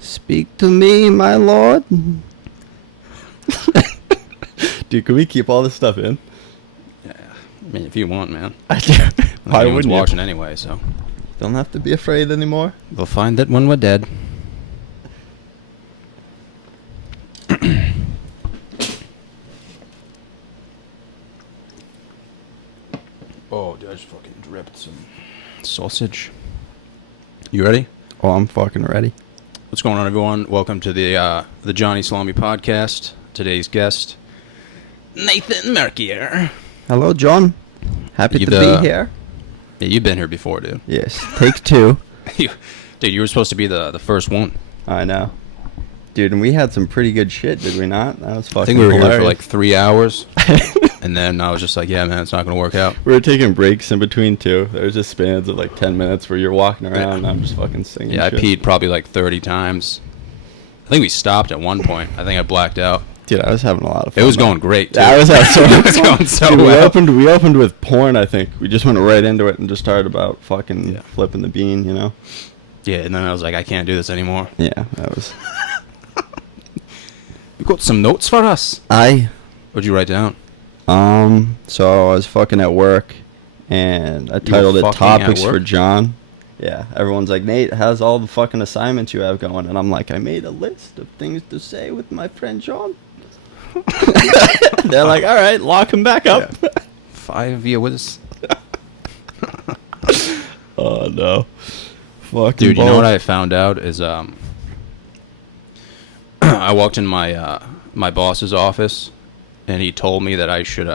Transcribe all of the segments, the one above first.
Speak to me, my lord. Dude, can we keep all this stuff in? Yeah, I mean, if you want, man. I do. Why Anyone's wouldn't watching you? anyway, so Don't have to be afraid anymore. they'll find that when we're dead. Oh, dude, I just fucking dripped some sausage. You ready? Oh, I'm fucking ready. What's going on, everyone? Welcome to the Johnny Salami podcast. Today's guest, Nathan Merc here. Hello, John. Happy You've, to be here. Yeah, you've been here before, dude. Yes, take two. Dude, you were supposed to be the first one. I know. Dude, and we had some pretty good shit, did we not? That was fucking I think we were hilarious. here for like 3 hours. And then I was just like, yeah, man, it's not going to work out. We were taking breaks in between, too. There was just spans of like 10 minutes where you're walking around and I'm just fucking singing Yeah, I shit. peed probably like 30 times. I think we stopped at one point. I think I blacked out. Dude, I was having a lot of fun. It was man. going great, too. Yeah, I was having so It much was fun. going so Dude, well. we opened with porn, I think. We just went right into it and just started about fucking Yeah. flipping the bean, you know? Yeah, and then I was like, I can't do this anymore. Yeah, that was... You got some notes for us? What'd you write down? So I was fucking at work, and I titled it fucking at Topics for work? John. Yeah, everyone's like, Nate, how's all the fucking assignments you have going? And I'm like, I made a list of things to say with my friend John. They're like, all right, lock him back up. Yeah. 5 years. Oh, no. Fucking Dude, you know balls. what I found out is I walked in my my boss's office, and he told me that I should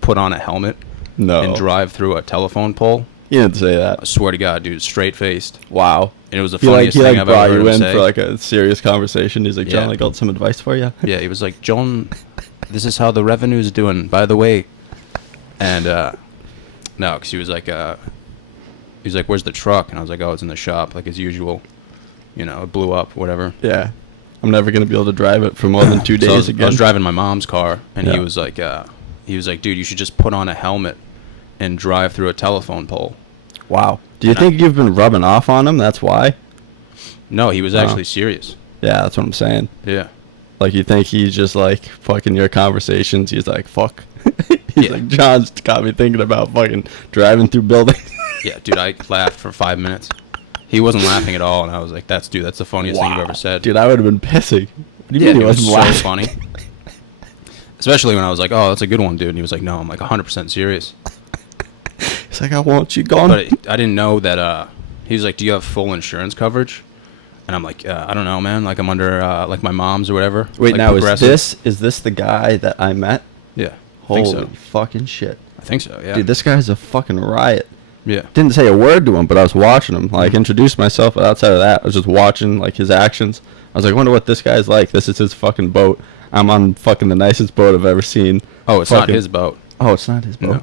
put on a helmet No. and drive through a telephone pole. You didn't say I that. swear to God, dude, straight faced. Wow. And it was the He funniest thing I've brought ever heard you him in say. for like a serious conversation. He's like, John, Yeah. I got some advice for you. Yeah, he was like, John, this is how the revenue's doing, by the way. And no, because he was like, where's the truck? And I was like, oh, it's in the shop, like as usual. You know, it blew up, whatever. Yeah. I'm never going to be able to drive it for more than 2 days So I again. was driving my mom's car, and Yeah. he was like, dude, you should just put on a helmet and drive through a telephone pole. Wow. Do you And think you've been rubbing off on him? That's why? No, he was Oh. actually serious. Yeah, that's what I'm saying. Yeah. Like, you think he's just, like, fucking your conversations. He's like, fuck. He's Yeah. like, John's got me thinking about fucking driving through buildings. Yeah, dude, I laughed for 5 minutes. He wasn't laughing at all, and I was like, that's the funniest thing you've ever said. Dude, I would have been pissing. What do you Yeah, mean it he was wasn't so laughing? funny. Especially when I was like, oh, that's a good one, dude. And he was like, no, I'm like 100% serious. He's like, I want you gone. But I didn't know that, he was like, do you have full insurance coverage? And I'm like, I don't know, man. Like, I'm under, like, my mom's or whatever. Wait, like now, Progressive. is this the guy that I met? Yeah, I Holy think so. fucking shit. I think so, yeah. Dude, this guy's a fucking riot. Yeah. Didn't say a word to him, but I was watching him. Like, introduced myself, but outside of that, I was just watching, like, his actions. I was like, I wonder what this guy's like. This is his fucking boat. I'm on fucking the nicest boat I've ever seen. Oh, it's not Fucking- his boat. Oh, it's not his boat. No.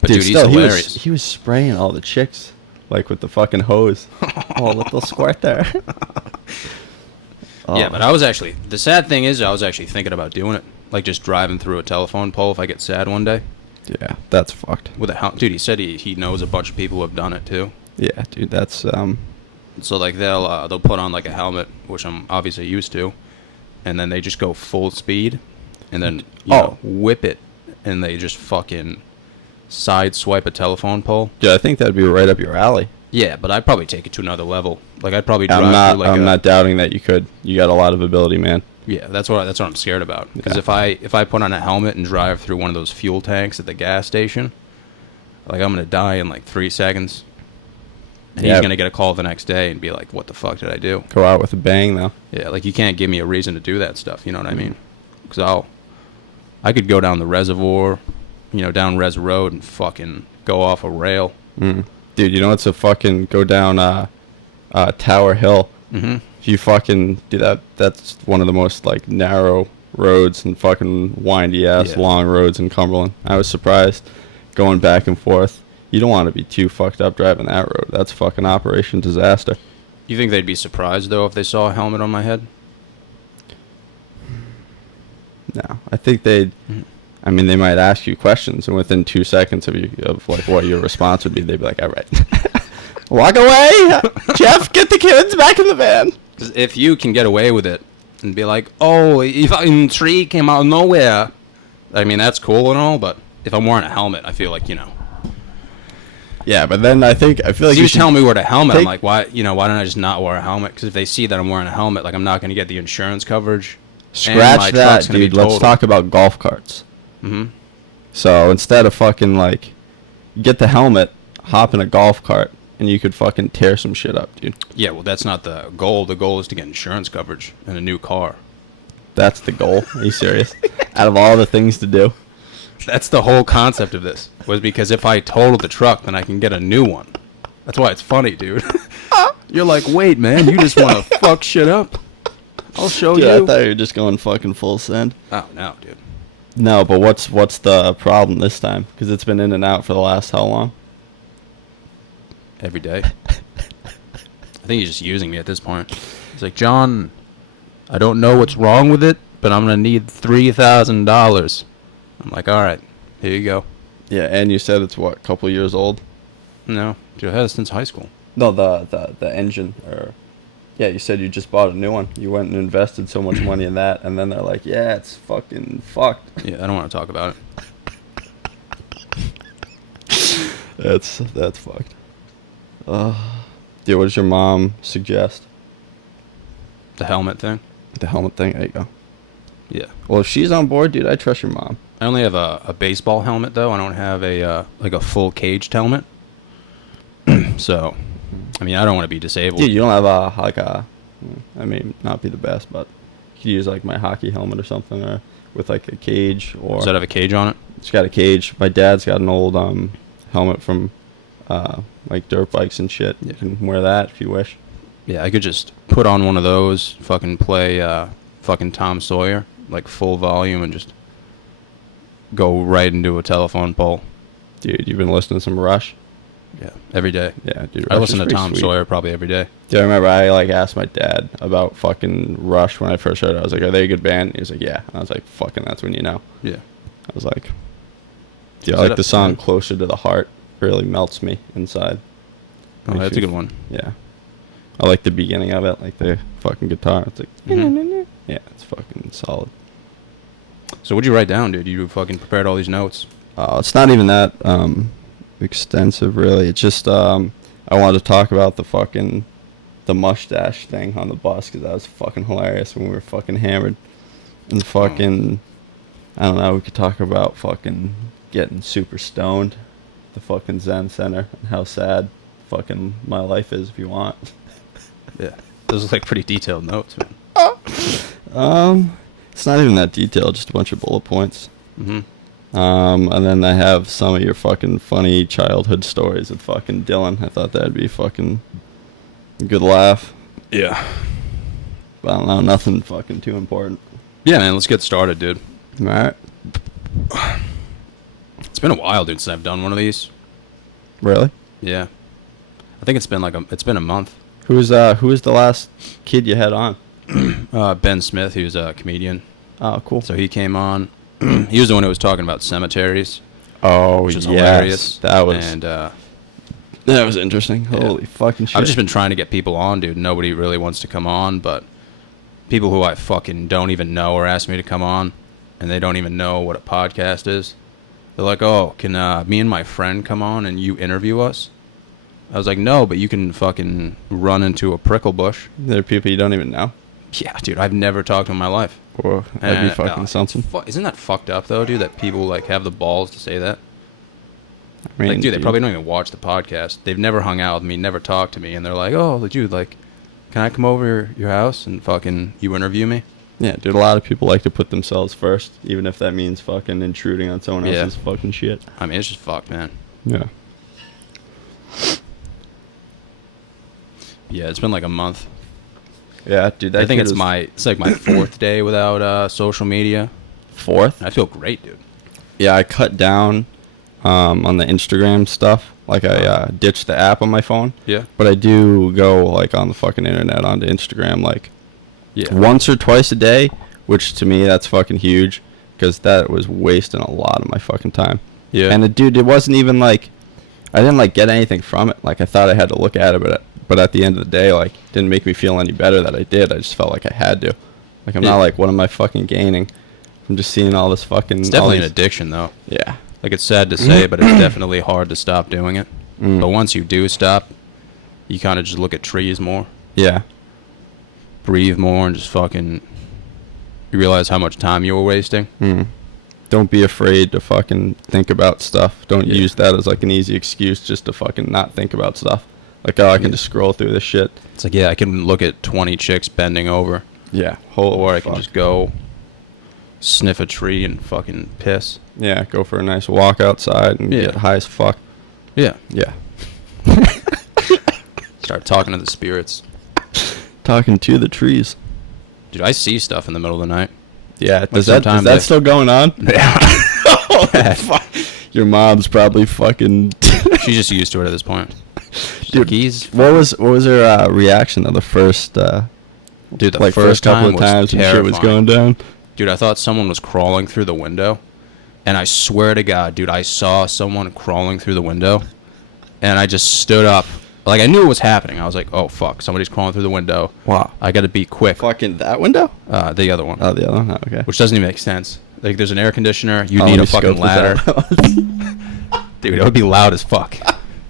But dude, he's still, hilarious. he was spraying all the chicks, like, with the fucking hose. Oh, little squirt there. Yeah, Oh. but I was actually, the sad thing is I was actually thinking about doing it. Like, just driving through a telephone pole if I get sad one day. Yeah, that's fucked. With a helmet. Dude, he said he knows a bunch of people who have done it, too. Yeah, dude, that's, So, like, they'll put on, like, a helmet, which I'm obviously used to, and then they just go full speed, and then, you know, whip it, and they just fucking side swipe a telephone pole. dude, I think that'd be right up your alley. Yeah, but I'd probably take it to another level. Like, I'd probably drive through, like, I'm not doubting that you could. You got a lot of ability, man. Yeah, that's what I'm scared about. Because Yeah. if I put on a helmet and drive through one of those fuel tanks at the gas station, like, I'm gonna die in like 3 seconds. And Yeah. he's gonna get a call the next day and be like, "What the fuck did I do?" Go out with a bang, though. Yeah, like, you can't give me a reason to do that stuff. You know what I mean? Because I could go down the reservoir, you know, down Res Road and fucking go off a rail. Mm. Dude, you know what's a fucking go down Tower Hill? Mm-hmm. If you fucking do that, that's one of the most, like, narrow roads and fucking windy-ass Yeah. long roads in Cumberland. I was surprised going back and forth. You don't want to be too fucked up driving that road. That's fucking Operation Disaster. You think they'd be surprised though if they saw a helmet on my head? No, I think they'd... Mhm. I mean, they might ask you questions, and within 2 seconds of like what your response would be, they'd be like, "All right, walk away, Jeff. Get the kids back in the van." Because if you can get away with it and be like, "Oh, a fucking tree came out of nowhere," I mean, that's cool and all, but if I'm wearing a helmet, I feel like, Yeah, but then I feel like you tell me wear a helmet. I'm take- like, why don't I just not wear a helmet? Because if they see that I'm wearing a helmet, like, I'm not going to get the insurance coverage. and my scratch truck's that, gonna be dude. Let's totaled. talk about golf carts. Mm-hmm. So instead of fucking like, get the helmet, hop in a golf cart, and you could fucking tear some shit up, dude. Yeah, well, that's not the goal. The goal is to get insurance coverage and a new car. That's the goal. Are you serious? Out of all the things to do. That's the whole concept of this, was because if I total the truck, then I can get a new one. That's why it's funny, dude. You're like, wait, man, you just want to fuck shit up? I'll show Dude, you. I thought you were just going fucking full send. Oh, no, dude. No, but what's the problem this time? Because it's been in and out for the last how long? Every day. I think he's just using me at this point. He's like, John, I don't know what's wrong with it, but I'm going to need $3,000. I'm like, all right, here you go. Yeah, and you said it's what, a couple years old? No, dude, I had it since high school. No, the engine, or yeah, you said you just bought a new one. You went and invested so much money in that, and then they're like, yeah, it's fucking fucked. Yeah, I don't want to talk about it. That's fucked. Dude, what does your mom suggest? The helmet thing? The helmet thing. There you go. Yeah. Well, if she's on board, dude, I trust your mom. I only have a baseball helmet, though. I don't have a full caged helmet. So, I mean, I don't want to be disabled. Dude, you don't have I mean, not be the best, but you could use like my hockey helmet or something, or with like a cage, or Does that have a cage on it? it's got a cage. My dad's got an old helmet from like dirt bikes and shit. You can wear that if you wish. Yeah, I could just put on one of those, fucking play fucking Tom Sawyer, like full volume, and just go right into a telephone pole. Dude, you've been listening to some Rush? Yeah, every day. Yeah, dude. I Rush listen is to pretty Tom sweet. Sawyer probably every day. Dude, I remember I like asked my dad about fucking Rush when I first heard it. I was like, "Are they a good band?" He was like, "Yeah." And I was like, "Fucking, that's when you know." Yeah. I was like, "Yeah, Is I that like a- the song Closer to the Heart. Really melts me inside." Oh, Makes that's me a good one. Yeah. I like the beginning of it, like the fucking guitar. It's like, Mhm. yeah, it's fucking solid. So what'd you write down, dude? You fucking prepared all these notes. It's not even that extensive, really. It's just I wanted to talk about the mustache thing on the bus, because that was fucking hilarious when we were fucking hammered. And fucking, I don't know, we could talk about fucking getting super stoned, the fucking Zen Center, and how sad fucking my life is if you want. Yeah. Those are like pretty detailed notes, man. It's not even that detailed, just a bunch of bullet points. Mm-hmm. And then I have some of your fucking funny childhood stories with fucking Dylan. I thought that'd be fucking a good laugh. Yeah. But I don't know, nothing fucking too important. Yeah, man, let's get started, dude. Alright. It's been a while, dude, since I've done one of these. Really? Yeah. I think it's been a month. Who was the last kid you had on? Ben Smith, he was a comedian. Oh, cool. So he came on. He was the one who was talking about cemeteries, Oh, which was yes. hilarious. That was And that was interesting. Yeah. Holy fucking shit. I've just been trying to get people on, dude. Nobody really wants to come on, but people who I fucking don't even know are asking me to come on, and they don't even know what a podcast is. They're like, "Oh, can me and my friend come on and you interview us?" I was like, "No, but you can fucking run into a prickle bush." There are people you don't even know. Yeah, dude, I've never talked to in my life. Or that'd be And, fucking something. Isn't that fucked up though, dude? That people like have the balls to say that. I mean, Like, dude, they probably don't even watch the podcast. They've never hung out with me, never talked to me, and they're like, "Oh, dude, like, can I come over your house and fucking you interview me?" Yeah, dude, a lot of people like to put themselves first, even if that means fucking intruding on someone Yeah. else's fucking shit. I mean, it's just fucked, man. Yeah. Yeah, it's been like a month. Yeah, dude, that I think kid was it's like my fourth day without social media. fourth. And I feel great, dude. Yeah, I cut down on the Instagram stuff. Like, I ditched the app on my phone. Yeah. But I do go, like, on the fucking internet onto Instagram, like, Yeah. once or twice a day, which to me, that's fucking huge. because that was wasting a lot of my fucking time. Yeah. And it wasn't even like, I didn't like get anything from it. Like I thought I had to look at it, but at the end of the day, like, it didn't make me feel any better that I did. I just felt like I had to. Like I'm not like, what am I fucking gaining from just seeing all this fucking? It's definitely an addiction, though. Yeah. Like it's sad to say, but it's definitely hard to stop doing it. But once you do stop, you kind of just look at trees more. Yeah. Breathe more and just fucking. You realize how much time you were wasting. Don't be afraid to fucking think about stuff. Don't use that as like an easy excuse just to fucking not think about stuff. Like, oh, I can just scroll through this shit. It's like, yeah, I can look at 20 chicks bending over. Yeah. Or I can just go sniff a tree and fucking piss. Yeah, go for a nice walk outside and get high as fuck. Yeah. Yeah. Start talking to the spirits. Talking to the trees. Dude, I see stuff in the middle of the night. Yeah, Like is that still going on? Yeah. Oh, fuck. Your mom's probably fucking... She's just used to it at this point. Dude, like, what was her reaction to the first... dude, the like first couple time of was times when shit terrifying. was going down? Dude, I thought someone was crawling through the window. And I swear to God, dude, I saw someone crawling through the window. And I just stood up. Like, I knew it was happening. I was like, oh, fuck, somebody's crawling through the window. Wow. I got to be quick. Fucking that window? The other one. Oh, the other one? Oh, okay. Which doesn't even make sense. Like, there's an air conditioner. You need a fucking ladder. Dude, it would be loud as fuck.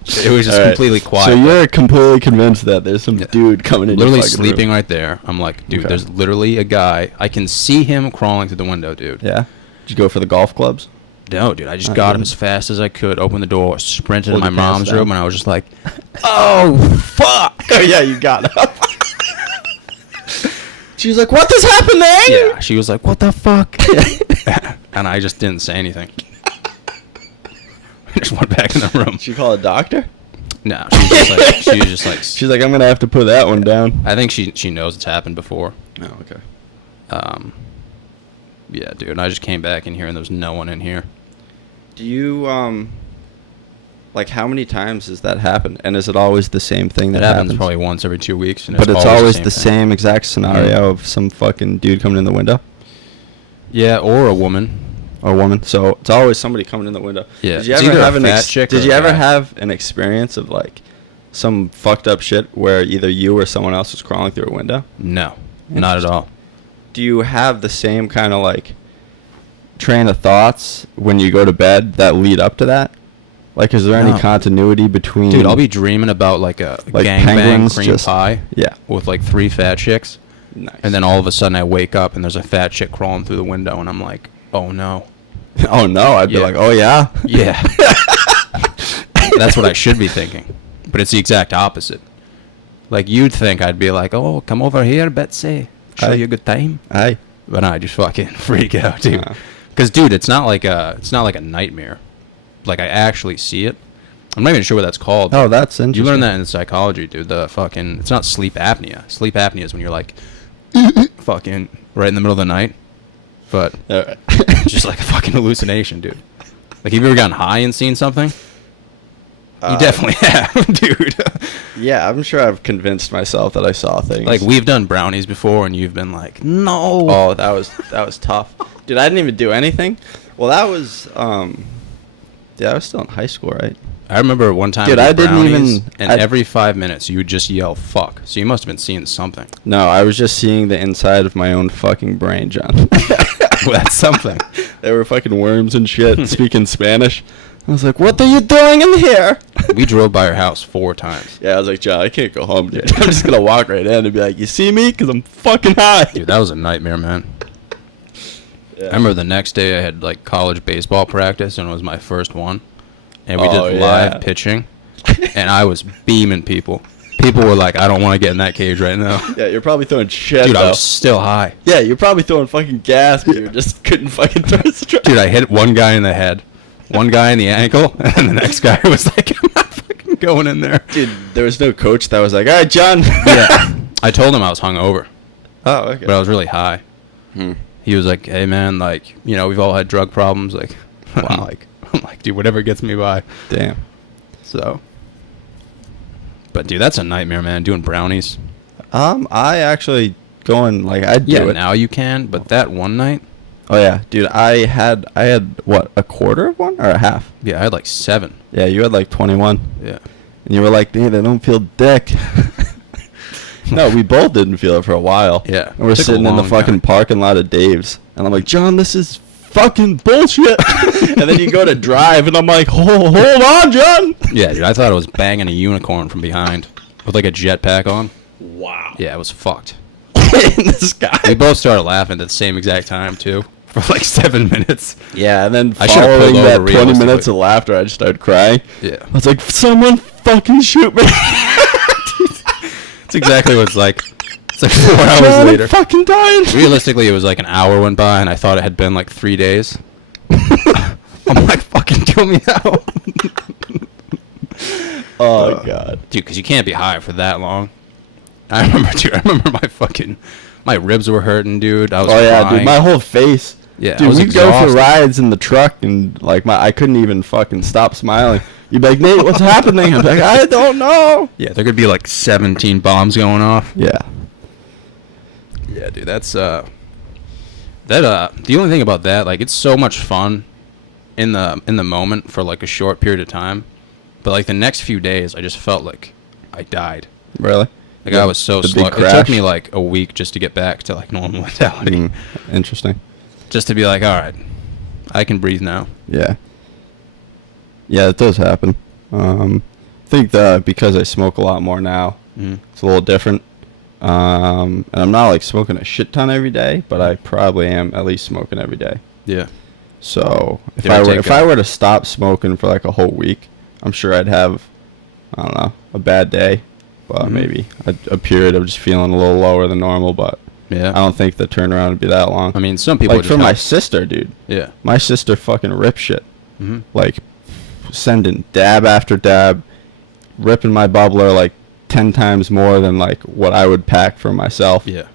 It was just completely quiet. So you're completely convinced that there's some dude coming in literally your fucking sleeping room. right there. I'm like, dude, there's literally a guy. I can see him crawling through the window, dude. Yeah? Did you go for the golf clubs? No, dude, I just got up as fast as I could, opened the door, sprinted to my mom's down. room, and I was just like, oh, fuck. Oh, yeah, you got up. She was like, what just happened there? Yeah, she was like, what the fuck? And I just didn't say anything. I just went back in the room. Did she call a doctor? No, she was just like, She's like, I'm going to have to put that one down. I think she knows it's happened before. Oh, okay. Yeah, dude, and I just came back in here, and there was no one in here. Do you, like, how many times does that happen? And is it always the same thing that It happens happens? probably once every 2 weeks. And But it's always the thing. same exact scenario of some fucking dude coming in the window? Yeah, or a woman. Or a woman. So it's always somebody coming in the window. Yeah, Did you it's ever either a have an fat chick or Did you a ever guy. have an experience of, like, some fucked up shit where either you or someone else was crawling through a window? No, not at all. Do you have the same kind of, like, train of thoughts when you go to bed that lead up to that? Like, is there any No. continuity between... Dude, I'll be dreaming about like a Like gangbang penguins cream just- pie Yeah. with like 3 fat chicks, Nice. and then all of a sudden I wake up and there's a fat chick crawling through the window, and I'm like, oh no. Oh, no. I'd be Yeah. like, oh, yeah? Yeah. That's what I should be thinking, but it's the exact opposite. Like, you'd think I'd be like, oh, come over here, Betsy, show Aye. you a good time. Aye. But I just fucking freak out, dude. Nah. Because, dude, it's not like a nightmare. Like, I actually see it. I'm not even sure what that's called. Oh, that's interesting. You learn that in psychology, dude. The fucking... It's not sleep apnea. Sleep apnea is when you're like... fucking... right in the middle of the night. But... All right. it's just like a fucking hallucination, dude. Like, have you ever gotten high and seen something? You definitely have, dude. Yeah, I'm sure I've convinced myself that I saw things. Like, we've done brownies before, and you've been like, no. Oh, that was tough. Dude, I didn't even do anything. Well, that was... Yeah, I was still in high school, right? I remember one time Dude, we did I didn't brownies, even- and I- every 5 minutes you would just yell fuck. So you must have been seeing something. No, I was just seeing the inside of my own fucking brain, John. Well, that's something. There were fucking worms and shit speaking Spanish. I was like, what are you doing in here? We drove by your house 4 times. Yeah, I was like, John, I can't go home, dude. I'm just going to walk right in and be like, you see me? Because I'm fucking high. Dude, that was a nightmare, man. Yeah. I remember the next day I had like college baseball practice, and it was my first one. And we Oh, did yeah. live pitching, and I was beaming people. People were like, I don't want to get in that cage right now. Yeah, you're probably throwing shit, Dude, though. I was still high. Yeah, you're probably throwing fucking gas, but you just couldn't fucking throw a strike. Dude, I hit one guy in the head, one guy in the ankle, and then the next guy was like, I'm not fucking going in there. Dude, there was no coach that was like, all right, John. Yeah. I told him I was hungover, Oh, okay. but I was really high. Hmm. He was like, hey, man, like, you know, we've all had drug problems. Like, Wow. I'm like, dude, whatever gets me by. Damn. So, but dude, that's a nightmare, man. Doing brownies. I actually going, like, I'd do Yeah, it. now you can, but that one night, Oh yeah, dude. I had what, a quarter of one or a half? Yeah, I had like 7. Yeah, you had like 21, Yeah. and you were like, dude, I don't feel dick. No, we both didn't feel it for a while. Yeah, And we're it took a sitting in the long fucking time. parking lot of Dave's, and I'm like, John, this is fucking bullshit. And then you go to drive, and I'm like, hold on, John. Yeah, dude, I thought I was banging a unicorn from behind with like a jetpack on. Wow. Yeah, it was fucked. In the sky. We both started laughing at the same exact time too for like 7 minutes. Yeah, and then I should've pulled following over that 20 realistically. minutes of laughter, I just started crying. Yeah, I was like, someone fucking shoot me. it's exactly what it's like. It's like 4 hours John, later. I'm fucking dying. Realistically, it was like an hour went by, and I thought it had been like 3 days. I'm like, fucking kill me now. Oh, God. Dude, because you can't be high for that long. I remember my ribs were hurting, dude. I was Oh, yeah, crying. dude, my whole face. Yeah, I dude, was we'd go for exhausted. rides in the truck, and, like, I couldn't even fucking stop smiling. You'd be like, Nate, what's happening? I'd be like, I don't know. Yeah, there could be like 17 bombs going off. Yeah. Yeah, dude, that's the only thing about that, like, it's so much fun in the moment for like a short period of time, but like the next few days, I just felt like I died. Really? Like I was so the slow. big It took crash? me like a week just to get back to like normal mentality. Mm, interesting. Just to be like, all right, I can breathe now. Yeah. Yeah, it does happen. I think that because I smoke a lot more now, it's a little different. And I'm not like smoking a shit ton every day, but I probably am at least smoking every day. Yeah. So if Yeah, I were to stop smoking for like a whole week, I'm sure I'd have, I don't know, a bad day, but maybe a period of just feeling a little lower than normal. But Yeah. I don't think the turnaround would be that long. I mean, some people like just for my help. sister, dude. Yeah. My sister fucking rips shit. Mm-hmm. Like sending dab after dab, ripping my bubbler like 10 times more than like what I would pack for myself. Yeah.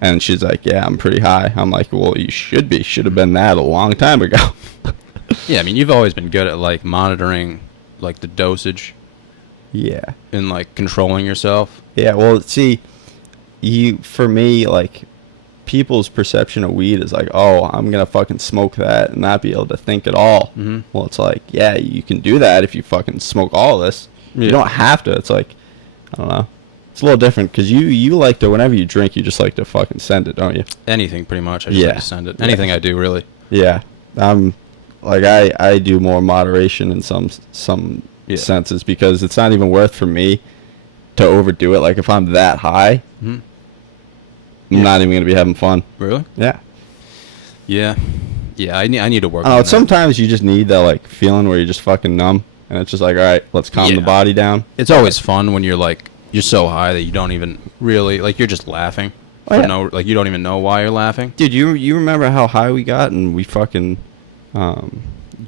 And she's like, yeah, I'm pretty high. I'm like, well, you should be. Should have been that a long time ago. Yeah, I mean, you've always been good at like monitoring like the dosage Yeah. and like controlling yourself. Yeah, well, see, for me, like, people's perception of weed is like, oh, I'm going to fucking smoke that and not be able to think at all. Mm-hmm. Well, it's like, yeah, you can do that if you fucking smoke all this. Yeah. You don't have to. It's like, I don't know. It's a little different because you like to, whenever you drink, you just like to fucking send it, don't you? Anything, pretty much. I just Yeah. like to send it. Anything I do, really. Yeah. Like, I do more moderation in some Yeah. senses because it's not even worth for me to overdo it. Like, if I'm that high, Mm-hmm. I'm not even going to be having fun. Really? Yeah. Yeah. Yeah, I need to work I on don't know, that. sometimes you just need that, like, feeling where you're just fucking numb. And it's just like, all right, let's calm the Yeah. body down. It's always fun when you're so high that you don't even really, like, you're just laughing. Oh, yeah. Like, you don't even know why you're laughing. Dude, you remember how high we got and we fucking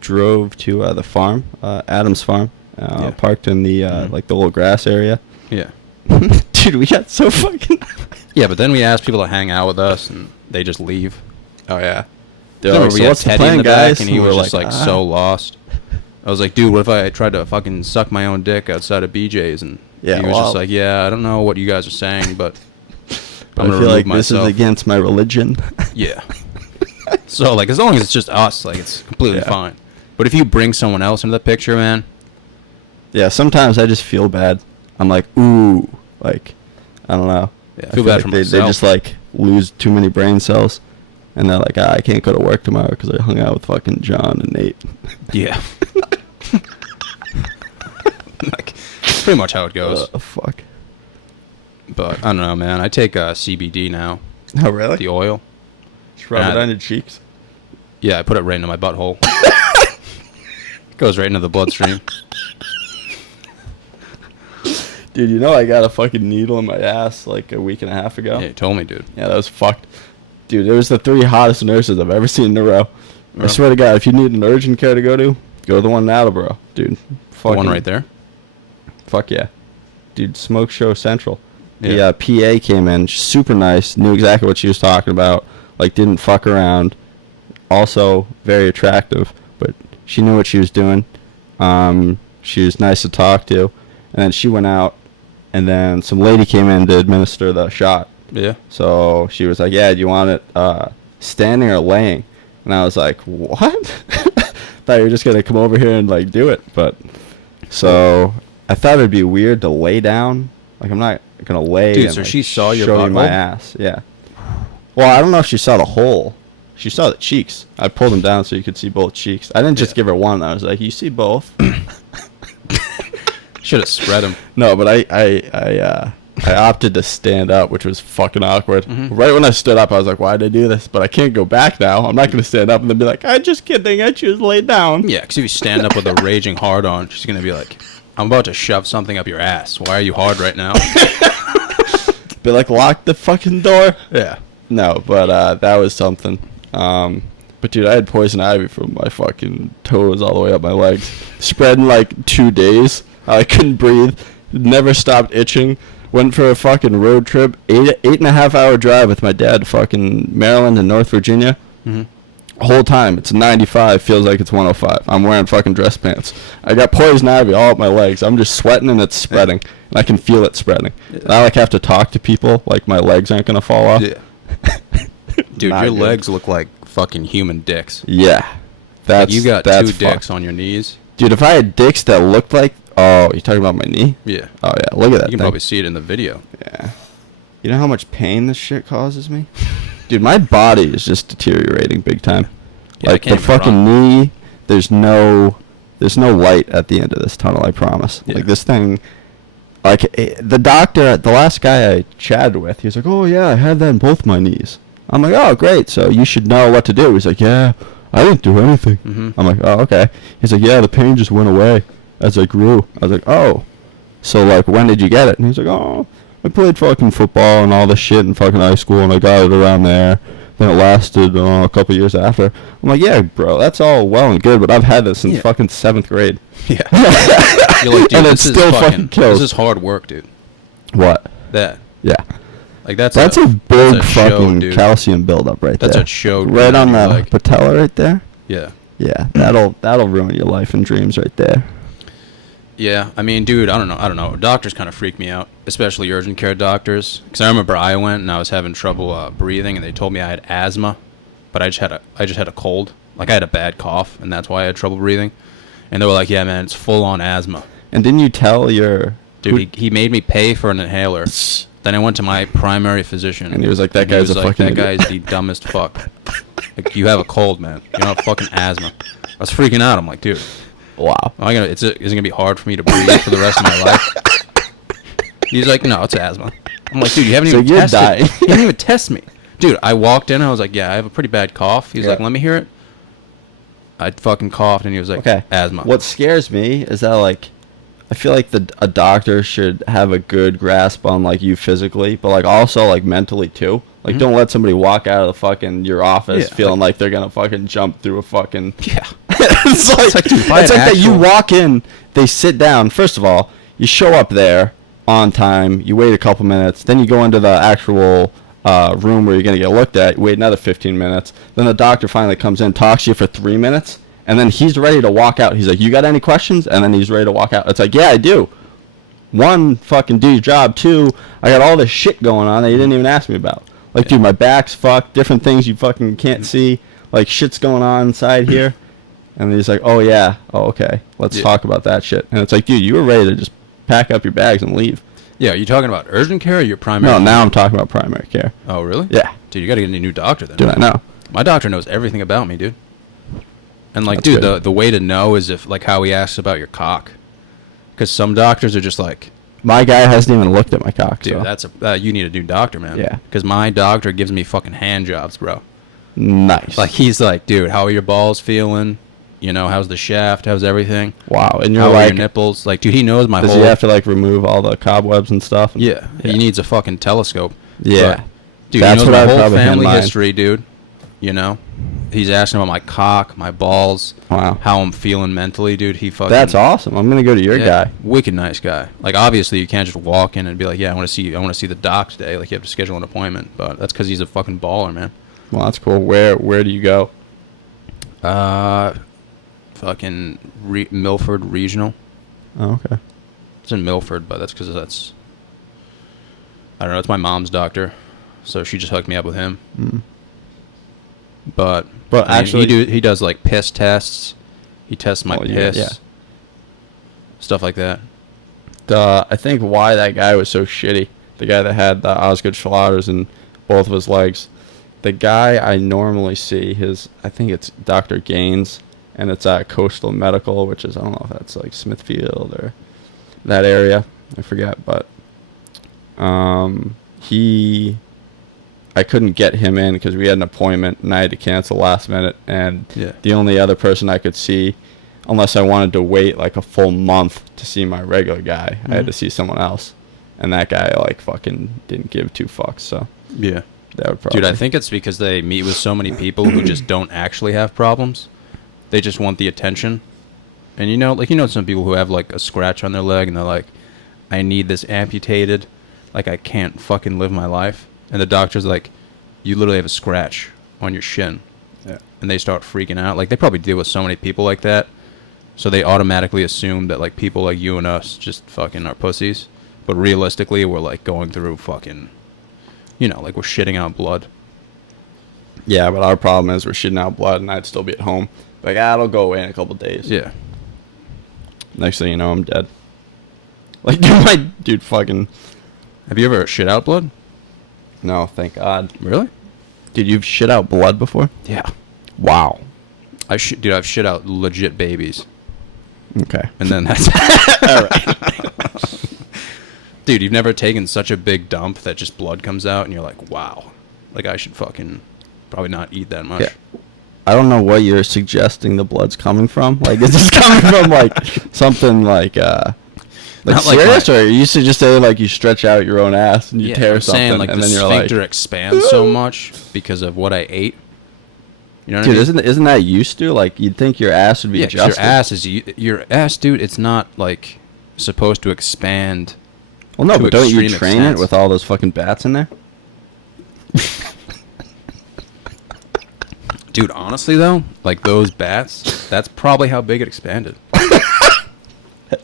drove to the farm, Adam's farm, Yeah. parked in the, like, the little grass area. Yeah. Dude, we got so fucking... Yeah, but then we asked people to hang out with us, and they just leave. Oh, yeah. Remember, we had what's the Teddy plan, in the guys? back, and he And was we're just, like, so lost. I was like, dude, what if I tried to fucking suck my own dick outside of BJ's? And Yeah, he was well, just like, yeah, I don't know what you guys are saying, but I'm I going to feel like remove this is myself. against my religion. Yeah. So, like, as long as it's just us, like, it's completely Yeah. fine. But if you bring someone else into the picture, man, Yeah, sometimes I just feel bad. I'm like, ooh, like, I don't know. yeah, I feel bad like for they myself. just like lose too many brain cells, and they're like, I can't go to work tomorrow because I hung out with fucking John and Nate. Yeah. Like, that's pretty much how it goes. Fuck. But I don't know, man. I take CBD now, Oh really? the oil. Just rub And it I- on your cheeks. Yeah, I put it right into my butthole. Goes right into the bloodstream. Dude, you know I got a fucking needle in my ass like a week and a half ago. Yeah, you told me, dude. Yeah, that was fucked. Dude, it was the 3 hottest nurses I've ever seen in a row. I Really? swear to God, if you need an urgent care to go to the one in Attleboro. Dude, The fucking, one right there. Fuck yeah. Dude, Smoke Show Central. Yeah. The PA came in, super nice, knew exactly what she was talking about, like didn't fuck around. Also very attractive, but she knew what she was doing. She was nice to talk to. And then she went out, and then some lady came in to administer the shot. Yeah. So she was like, yeah, do you want it standing or laying? And I was like, what? Thought you were just gonna come over here and like do it, but so I thought it'd be weird to lay down. Like I'm not gonna lay. Dude, and, so like, she saw your show you my butthole? ass. Yeah. Well, I don't know if she saw the hole. She saw the cheeks. I pulled them down so you could see both cheeks. I didn't just give her one. I was like, you see both. Should have spread them. No, but I opted to stand up, which was fucking awkward. Mm-hmm. Right when I stood up, I was like, why did I do this? But I can't go back now. I'm not going to stand up and then be like, I'm just kidding. I choose lay down. Yeah, because if you stand up with a raging hard on, she's going to be like, I'm about to shove something up your ass. Why are you hard right now? Be like, lock the fucking door. Yeah. No, but that was something. But dude, I had poison ivy from my fucking toes all the way up my legs. Spread in like 2 days. I couldn't breathe. Never stopped itching. Went for a fucking road trip. 8.5 hour drive with my dad to fucking Maryland and North Virginia. Mm-hmm. Whole time it's 95, feels like it's 105. I'm wearing fucking dress pants. I got poison ivy all up my legs. I'm just sweating and it's spreading. And I can feel it spreading. Yeah. And I like have to talk to people like my legs aren't gonna fall off. Yeah. Dude, Not your good. legs look like fucking human dicks. Yeah. That's Like you got that's two dicks fucked. on your knees. Dude, if I had dicks that looked like, oh, you talking about my knee? Yeah. Oh yeah, look at that You can thing. probably see it in the video. Yeah. You know how much pain this shit causes me? Dude, my body is just deteriorating big time. Yeah, I Like the can't even fucking run. knee, there's no light at the end of this tunnel, I promise. Yeah. Like this thing, like the doctor, the last guy I chatted with, he was like, oh yeah, I had that in both my knees. I'm like, oh great, so you should know what to do. He's like, yeah, I didn't do anything. Mm-hmm. I'm like, oh okay. He's like, yeah, the pain just went away as I grew. I was like, oh, so like when did you get it? And he's like, oh, I played fucking football and all this shit in fucking high school and I got it around there. Then it lasted a couple years after. I'm like, yeah, bro, that's all well and good, but I've had this since fucking 7th grade. Yeah. You're like, dude, And it this is still fucking fucking kills. This is hard work, dude. What? That. Yeah. Like that's That's a big that's a show, fucking dude. calcium buildup right That's there. a show. Right dude, on you're the like, patella right there. yeah. Yeah, that'll ruin your life and dreams right there. Yeah, I mean, dude, I don't know. Doctors kind of freak me out, especially urgent care doctors. Because I remember I went and I was having trouble breathing, and they told me I had asthma, but I just had a cold. Like I had a bad cough, and that's why I had trouble breathing. And they were like, "Yeah, man, it's full on asthma." And didn't you tell your Dude, he made me pay for an inhaler. Then I went to my primary physician, And he was like, "That and he guy's was a like, fucking that idiot." guy's the dumbest fuck. Like, you have a cold, man. You don't have fucking asthma. I was freaking out. I'm like, dude, wow. is it gonna be hard for me to breathe for the rest of my life? He's like, no, it's asthma. I'm like, dude, you haven't So even you're tested. dying. You didn't even test me, dude. I walked in. I was like, yeah, I have a pretty bad cough. He's Yeah. like, let me hear it. I fucking coughed, and he was like, Okay. asthma. What scares me is that like I feel like a doctor should have a good grasp on like you physically, but like also like mentally too. Like Mhm. don't let somebody walk out of the fucking your office Yeah, feeling like they're gonna fucking jump through a fucking Yeah. it's like dude, if I it's had like that you actual- walk in, they sit down. First of all, you show up there on time, you wait a couple minutes, then you go into the actual room where you're gonna get looked at, you wait another 15 minutes, then the doctor finally comes in, talks to you for 3 minutes, and then he's ready to walk out. He's like, you got any questions? And then he's ready to walk out. It's like, yeah, I do. One, fucking do your job. Two, I got all this shit going on that you didn't even ask me about. Like, dude, my back's fucked, different things you fucking can't see, like shit's going on inside here. And he's like, oh yeah, oh okay, let's Yeah. talk about that shit. And it's like, dude, you were ready to just pack up your bags and leave. Yeah, are you talking about urgent care or your primary? No, now I'm talking about primary care. Oh, really? Yeah, Dude, you got to get a new doctor then. dude, I know. My doctor knows everything about me, dude. And like, That's dude, good. the way to know is if like how he asks about your cock, because some doctors are just like, My guy hasn't even looked at my cock. dude, so. that's a you need a new doctor, man. Yeah. Because my doctor gives me fucking hand jobs, bro. Nice. Like he's like, dude, how are your balls feeling? You know, how's the shaft? How's everything? wow, and you're How are like, your nipples? Like, dude, he knows my does whole. he have to like remove all the cobwebs and stuff? Yeah, he needs a fucking telescope. Yeah. But, dude, That's he knows what my I'd whole probably hand family mine. history, dude. You know, he's asking about my cock, my balls, Wow. how I'm feeling mentally, dude. He fucking. That's awesome. I'm gonna go to your yeah, guy. wicked nice guy. Like, obviously, you can't just walk in and be like, yeah, I want to see the doc today. Like, you have to schedule an appointment. But that's because he's a fucking baller, man. Well, that's cool. Where do you go? Fucking Milford Regional. Oh, okay. It's in Milford, but that's because that's. I don't know. It's my mom's doctor, so she just hooked me up with him. Mm. But actually, he does like piss tests. He tests my piss. Yeah. Stuff like that. I think why that guy was so shitty, the guy that had the Osgood Schlatters in both of his legs, the guy I normally see, I think it's Dr. Gaines, and it's at Coastal Medical, which is, I don't know if that's like Smithfield or that area, I forget, but I couldn't get him in because we had an appointment and I had to cancel last minute, and the only other person I could see, unless I wanted to wait like a full month to see my regular guy, I had to see someone else, and that guy like fucking didn't give two fucks. So yeah, that would probably. Dude, I think it's because they meet with so many people who just don't actually have problems. They just want the attention. And some people who have like a scratch on their leg and they're like, I need this amputated, like I can't fucking live my life. And the doctor's like, you literally have a scratch on your shin. Yeah. And they start freaking out. Like, they probably deal with so many people like that. So they automatically assume that, like, people like you and us just fucking are pussies. But realistically, we're, like, going through fucking, like, we're shitting out blood. Yeah, but our problem is we're shitting out blood and I'd still be at home. Like, it'll go away in a couple days. Yeah. Next thing you know, I'm dead. Like, dude, fucking... Have you ever shit out blood? No, thank God. Really? Dude, you've shit out blood before? Yeah. Wow. I've shit out legit babies. Okay. And then that's... All right. Dude, you've never taken such a big dump that just blood comes out and you're like, wow. Like, I should fucking probably not eat that much. Yeah. I don't know what you're suggesting the blood's coming from. Like, is this coming from, like, something like serious? Or you used to just say, like, you stretch out your own ass and you tear something, saying, like, and the then you're like... sphincter expands so much because of what I ate. You know what I mean? Dude, isn't that used to? Like, you'd think your ass would be adjusted. Your ass, dude, it's not, like, supposed to expand. Well, no, but don't you train it with all those fucking bats in there? Dude, honestly, though, like, those bats, that's probably how big it expanded.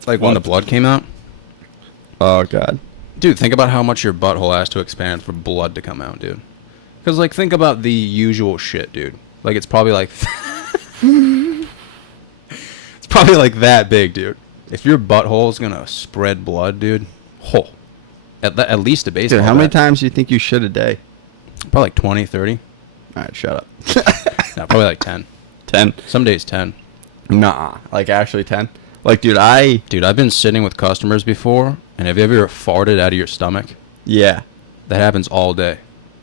Like, when the blood came out. Oh, God. Dude, think about how much your butthole has to expand for blood to come out, dude. Because, like, think about the usual shit, dude. Like, it's probably like... it's probably like that big, dude. If your butthole's gonna spread blood, dude, at least a baseball Dude, how many times do you think you shit a day? Probably like 20, 30. All right, shut up. No, probably like 10. 10? Some days 10. Nah, like actually 10? Like, dude, I've been sitting with customers before, and have you ever farted out of your stomach? Yeah. That happens all day.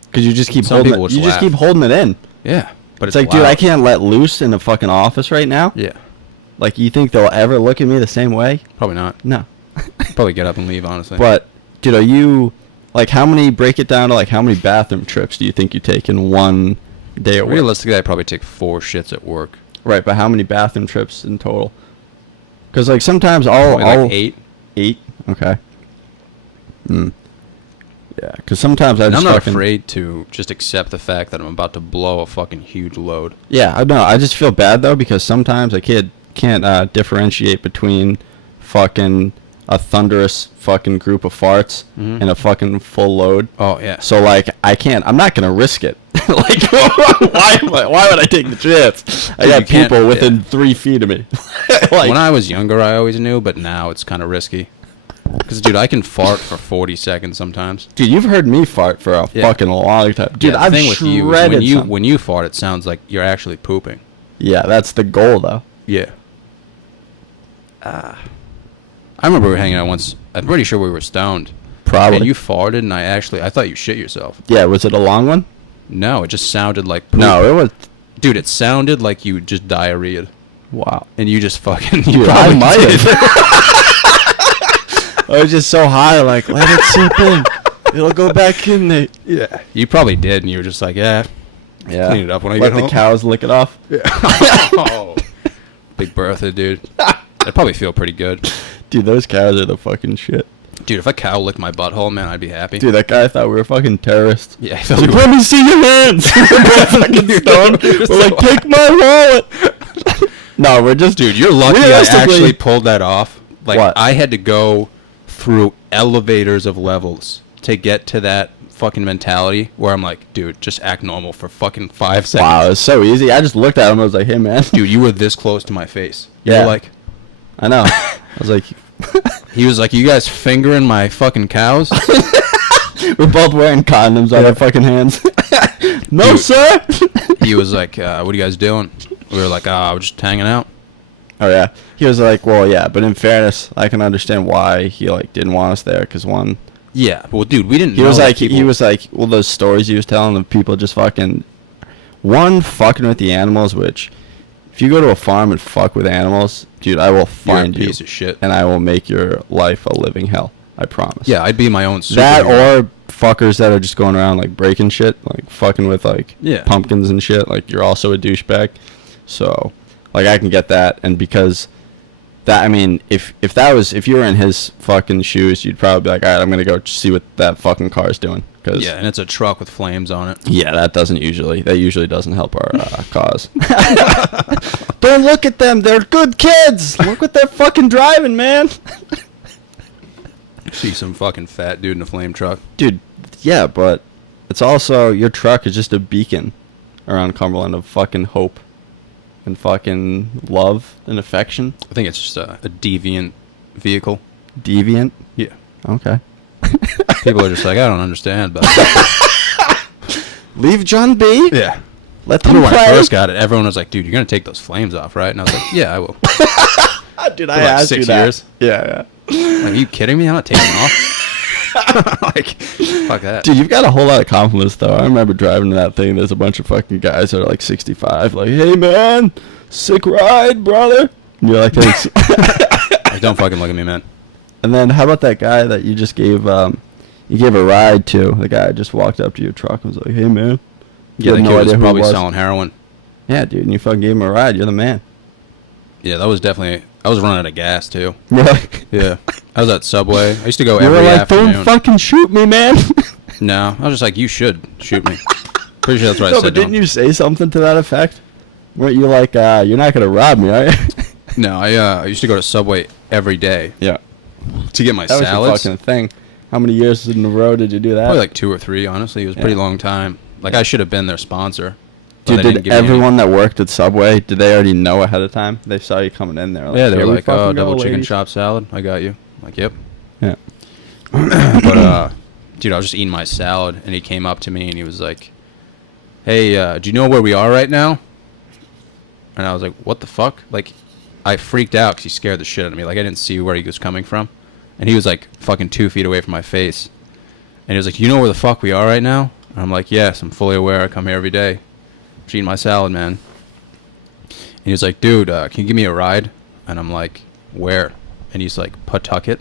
Because you just keep holding it. You just keep holding it in. Yeah. But it's like, loud. Dude, I can't let loose in the fucking office right now. Yeah. Like, you think they'll ever look at me the same way? Probably not. No. Probably get up and leave, honestly. But, dude, break it down to, like, how many bathroom trips do you think you take in one day at work? Realistically, I probably take 4 shits at work. Right, but how many bathroom trips in total? Because, like, sometimes like 8. 8? Okay. Yeah, because sometimes I'm not afraid to just accept the fact that I'm about to blow a fucking huge load. Yeah, I know. I just feel bad, though, because sometimes I can't differentiate between fucking a thunderous fucking group of farts and a fucking full load. Oh, yeah. So, like, I'm not going to risk it. Like, why would I take the chance? I got people within 3 feet of me. Like, when I was younger, I always knew, but now it's kind of risky. Because, dude, I can fart for 40 seconds sometimes. Dude, you've heard me fart for a fucking long time. Dude, I've shredded when you fart, it sounds like you're actually pooping. Yeah, that's the goal, though. Yeah. I remember we were hanging out once. I'm pretty sure we were stoned. Probably. And you farted, and I thought you shit yourself. Yeah, was it a long one? No, it just sounded like poop. No, it was... Dude, it sounded like you just diarrheaed. Wow. And you just fucking... Dude, I might have. I was just so high, like, let it seep in. It'll go back in there. Yeah. You probably did, and you were just like, clean it up when I get home. Let the cows lick it off. Yeah. Oh. Big Bertha, dude. That'd probably feel pretty good. Dude, those cows are the fucking shit. Dude, if a cow licked my butthole, man, I'd be happy. Dude, that guy thought we were fucking terrorists. Yeah, he's like, let me see your hands. We're fucking stoned. We're like, take my wallet. No, we're just... Dude, you're lucky I actually pulled that off. Like, what? I had to go through elevators of levels to get to that fucking mentality where I'm like, dude, just act normal for fucking 5 seconds. Wow, it's so easy. I just looked at him and I was like, hey, man. Dude, you were this close to my face. You Yeah. were like, I know. I was like, he was like, you guys fingering my fucking cows? we're both wearing condoms on our fucking hands. No, Dude. sir. He was like, what are you guys doing? We were like, we're just hanging out. Oh, yeah. He was like, well, yeah, but in fairness, I can understand why he, like, didn't want us there, because one... Yeah, well, dude, we didn't He know was that like, people... he was like, well, those stories he was telling of people just fucking... One, fucking with the animals, which... If you go to a farm and fuck with animals, dude, I will You're a find you. piece of shit. And I will make your life a living hell. I promise. Yeah, I'd be my own superhero. That or fuckers that are just going around like breaking shit, like fucking with like Yeah. pumpkins and shit. Like you're also a douchebag. So, like I can get that, and because that, I mean, if you were in his fucking shoes, you'd probably be like, all right, I'm gonna go see what that fucking car's doing. Cause Yeah, and it's a truck with flames on it. yeah, that usually doesn't help our cause. Don't look at them. They're good kids. Look what they're fucking driving, man. See some fucking fat dude in a flame truck. Dude, yeah, but it's also, your truck is just a beacon around Cumberland of fucking hope and fucking love and affection. I think it's just a deviant vehicle. Deviant? Yeah. Okay. People are just like, I don't understand, but... Leave John be. Yeah. Let I them remember when I play. first got it, everyone was like, dude, you're going to take those flames off, right? And I was like, yeah, I will. Dude, For like asked 6 you that. years? Yeah. Like, are you kidding me? I'm not taking them off. Like, fuck that. Dude, you've got a whole lot of compliments, though. I remember driving to that thing. There's a bunch of fucking guys that are like 65. Like, hey, man, sick ride, brother. And you're like, thanks. Like, don't fucking look at me, man. And then how about that guy that you just gave a ride to? The guy just walked up to your truck and was like, hey, man. Yeah, had the no kid was idea who it probably was. selling heroin. Yeah, dude, and you fucking gave him a ride. You're the man. Yeah, that was definitely... I was running out of gas, too. Really? Yeah. I was at Subway. I used to go You every were like, afternoon. don't fucking shoot me, man. No, I was just like, you should shoot me. Pretty sure that's what I No, said but to didn't him. you say something to that effect? Weren't you like, you're not going to rob me, are you? No, I used to go to Subway every day Yeah. to get my That was your salads. fucking thing. How many years in a row did you do that? Probably like 2 or 3, honestly. It was a pretty Yeah. long time. Like, I should have been their sponsor. but Dude, they didn't did give me any. everyone that worked at Subway, did they already know ahead of time? They saw you coming in there. Like, Yeah, they "Here were we like, fucking oh, go, double chicken ladies." chop salad. I got you. I'm like, yep. Yeah. But, dude, I was just eating my salad, and he came up to me, and he was like, hey, do you know where we are right now? And I was like, what the fuck? Like, I freaked out because he scared the shit out of me. Like, I didn't see where he was coming from. And he was, like, fucking 2 feet away from my face. And he was like, you know where the fuck we are right now? And I'm like, yes, I'm fully aware. I come here every day. Just eating my salad, man. And he was like, dude, can you give me a ride? And I'm like, where? And he's like, Pawtucket.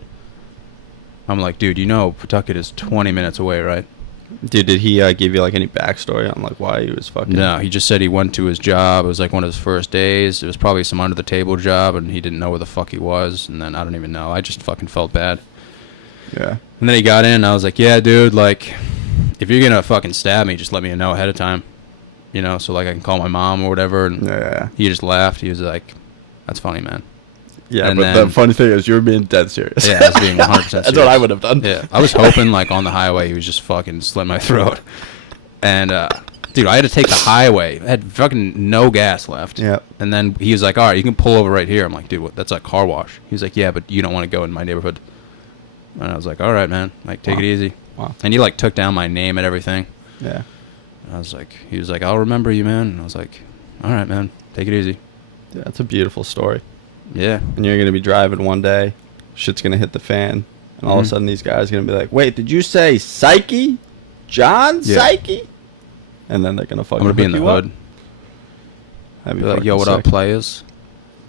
I'm like, dude, you know Pawtucket is 20 minutes away, right? Dude, did he give you like any backstory on like why he was fucking? No, he just said he went to his job. It was like one of his first days. It was probably some under the table job, and he didn't know where the fuck he was. And then I don't even know. I just fucking felt bad. Yeah. And then he got in, and I was like, yeah, dude, like, if you're gonna fucking stab me, just let me know ahead of time. You know, so like I can call my mom or whatever. And Yeah. he just laughed. He was like, that's funny, man. Yeah, And but then- the funny thing is you were being dead serious. Yeah, I was being 100% serious. That's what I would have done. Yeah, I was hoping like on the highway he was just fucking slit my throat. And dude, I had to take the highway. I had fucking no gas left. Yeah. And then he was like, "All right, you can pull over right here." I'm like, "Dude, that's a car wash." He was like, "Yeah, but you don't want to go in my neighborhood." And I was like, "All right, man. Like, take Wow. it easy." Wow. And he like took down my name and everything. Yeah. And I was like, he was like, "I'll remember you, man." And I was like, "All right, man. Take it easy." Yeah, that's a beautiful story. Yeah. And you're gonna be driving one day, shit's gonna hit the fan, and all of a Mhm. sudden these guys are gonna be like, "Wait, did you say Psyche? John Yeah. Psyche?" And then they're gonna fucking. I'm gonna be in hook the you up. hood. That'd Be be like, "Yo, what fucking up, sick. players?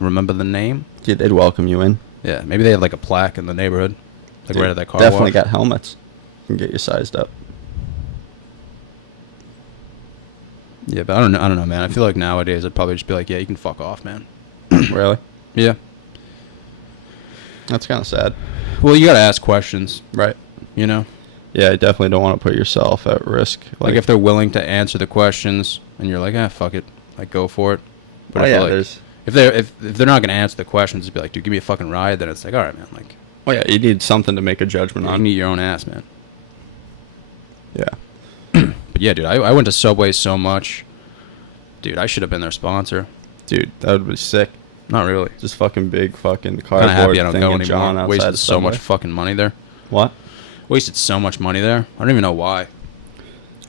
Remember the name?" Yeah, they'd welcome you in. Yeah. Maybe they had like a plaque in the neighborhood, like Dude, right at that car definitely wash. got helmets. And get you sized up. Yeah, but I don't know, man. I feel like nowadays I'd probably just be like, yeah, you can fuck off, man. Really? Yeah. That's kind of sad. Well, you gotta ask questions, Right. you know? Yeah, you definitely don't want to put yourself at risk. Like if they're willing to answer the questions and you're like, fuck it. Like, go for it. But oh, I yeah, feel like there's. if they're not gonna answer the questions, just be like, dude, give me a fucking ride, then it's like, all right, man, like, Oh, yeah, you need something to make a judgment you on. can eat your own ass, man. Yeah. But yeah, dude, I went to Subway so much. Dude, I should have been their sponsor. Dude, that would be sick. Not really. Just fucking big fucking Kind of cardboard happy I don't thing go of John anymore. outside Wasted the so Subway. much fucking money there. What? Wasted so much money there. I don't even know why.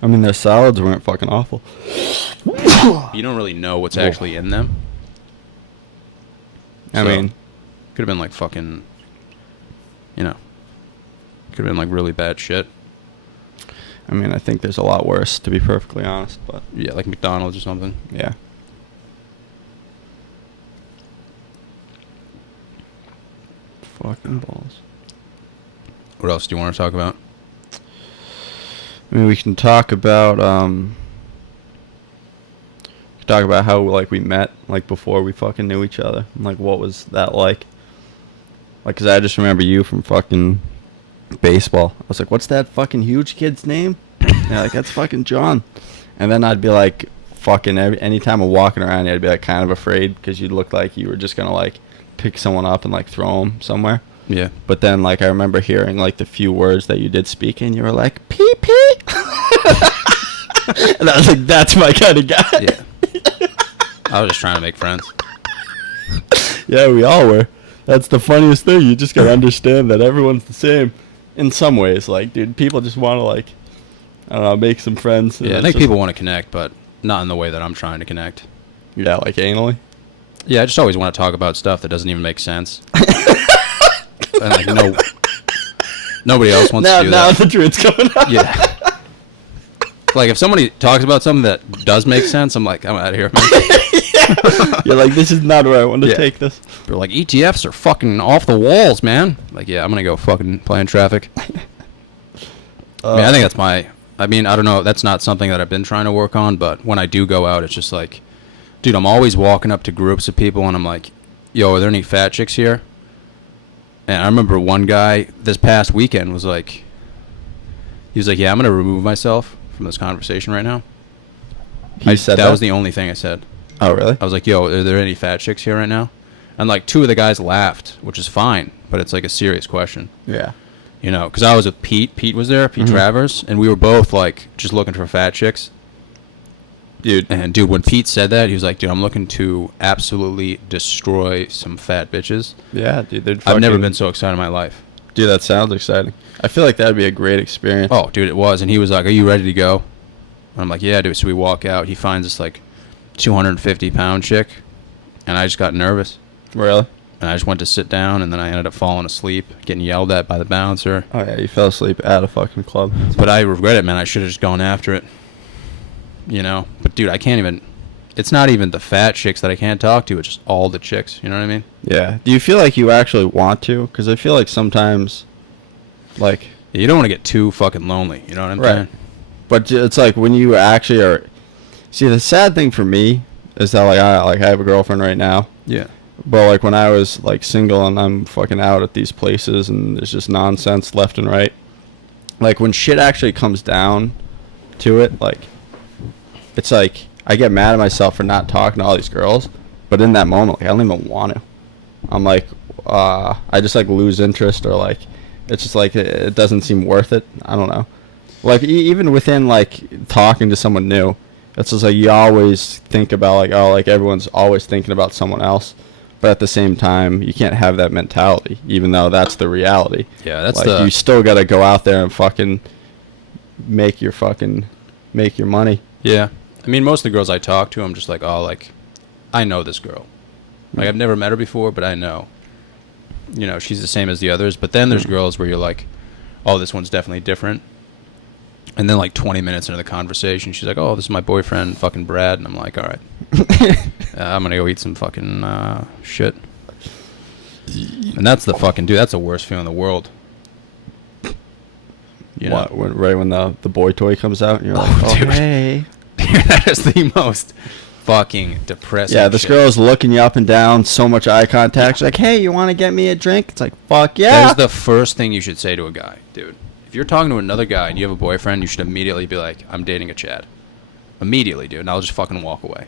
I mean, their salads weren't fucking awful. You don't really know what's actually in them. I mean, could have been like fucking, you know, could have been like really bad shit. I think there's a lot worse, to be perfectly honest, but Yeah, like McDonald's or something. yeah. Fucking balls. What else do you want to talk about? I mean, we can talk about how like we met like before we fucking knew each other, and like what was that like? Like, 'cause I just remember you from fucking baseball. I was like, what's that fucking huge kid's name? And they're like, that's fucking John. And then I'd be like, fucking anytime I'm walking around, I'd be like kind of afraid because you'd look like you were just gonna like pick someone up and like throw them somewhere. Yeah. But then like I remember hearing like the few words that you did speak, and you were like pee pee. And I was like, that's my kind of guy. Yeah. I was just trying to make friends. Yeah, we all were. That's the funniest thing. You just gotta understand that everyone's the same in some ways. Like, dude, people just want to like, I don't know, make some friends. Yeah, I think people want to connect, but not in the way that I'm trying to connect. Yeah, like anally. Yeah, I just always want to talk about stuff that doesn't even make sense. And like nobody else wants to do that. Now the truth's coming out. Yeah. Like if somebody talks about something that does make sense, I'm like, I'm out of here, man. You're like, this is not where I want to take this. They're like, ETFs are fucking off the walls, man. Like, yeah, I'm gonna go fucking play in traffic. I think that's I don't know, that's not something that I've been trying to work on, but when I do go out, it's just like, dude, I'm always walking up to groups of people and I'm like, yo, are there any fat chicks here? And I remember one guy this past weekend was like, he was like, yeah, I'm gonna remove myself from this conversation right now. He said that? That was the only thing I said. Oh, really? I was like, yo, are there any fat chicks here right now? And like two of the guys laughed, which is fine, but it's like a serious question. Yeah. You know, because I was with Pete. Pete was there, Pete Travers, and we were both like just looking for fat chicks. Dude. And dude, when Pete said that, he was like, dude, I'm looking to absolutely destroy some fat bitches. Yeah, dude. I've never been so excited in my life. Dude, that sounds exciting. I feel like that would be a great experience. Oh, dude, it was. And he was like, are you ready to go? And I'm like, yeah, dude. So we walk out. He finds this like 250-pound chick, and I just got nervous. Really? And I just went to sit down, and then I ended up falling asleep, getting yelled at by the bouncer. Oh, yeah, you fell asleep at a fucking club. But I regret it, man. I should have just gone after it. You know? But, dude, I can't even... It's not even the fat chicks that I can't talk to. It's just all the chicks. You know what I mean? Yeah. Do you feel like you actually want to? Because I feel like sometimes, like... You don't want to get too fucking lonely. You know what I'm saying? But it's like when you actually are... See, the sad thing for me is that, I have a girlfriend right now. Yeah. But, like, when I was, like, single and I'm fucking out at these places and there's just nonsense left and right, like, when shit actually comes down to it, like, it's like, I get mad at myself for not talking to all these girls, but in that moment, like, I don't even want to. I'm like, I just, like, lose interest, or, like, it's just, like, it doesn't seem worth it. I don't know. Like, even within, like, talking to someone new, it's just, like, you always think about, like, oh, like, everyone's always thinking about someone else. But at the same time, you can't have that mentality, even though that's the reality. Yeah, that's like, you still got to go out there and fucking make your money. Yeah. I mean, most of the girls I talk to, I'm just like, oh, like, I know this girl. Like, I've never met her before, but I know. You know, she's the same as the others. But then there's girls where you're like, oh, this one's definitely different. And then, like, 20 minutes into the conversation, she's like, oh, this is my boyfriend, fucking Brad. And I'm like, all right. I'm going to go eat some fucking shit. And that's the fucking... Dude, that's the worst feeling in the world. You know? What? Right when the boy toy comes out and you're like, oh, dude. hey. That is the most fucking depressing Yeah, this shit. girl's looking you up and down, so much eye contact. She's like, hey, you want to get me a drink? It's like, fuck yeah. That is the first thing you should say to a guy, dude. If you're talking to another guy and you have a boyfriend, you should immediately be like, I'm dating a Chad. Immediately, dude. And I'll just fucking walk away.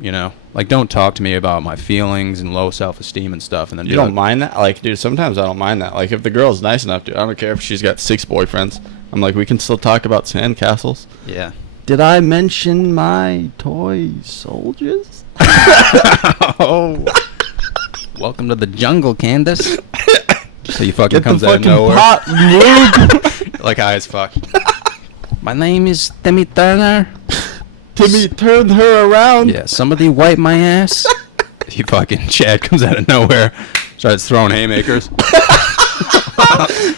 You know? Like, don't talk to me about my feelings and low self-esteem and stuff. And then mind that? Like, dude, sometimes I don't mind that. Like, if the girl's nice enough, dude, I don't care if she's got 6 boyfriends. I'm like, we can still talk about sandcastles. Yeah. Did I mention my toy soldiers? Oh. Welcome to the jungle, Candace. So you fucking Get comes the out of fucking nowhere. pot, noob. Like high as fuck. My name is Timmy Turner. Timmy turned her around. Yeah, somebody wipe my ass. He fucking Chad comes out of nowhere, starts throwing haymakers.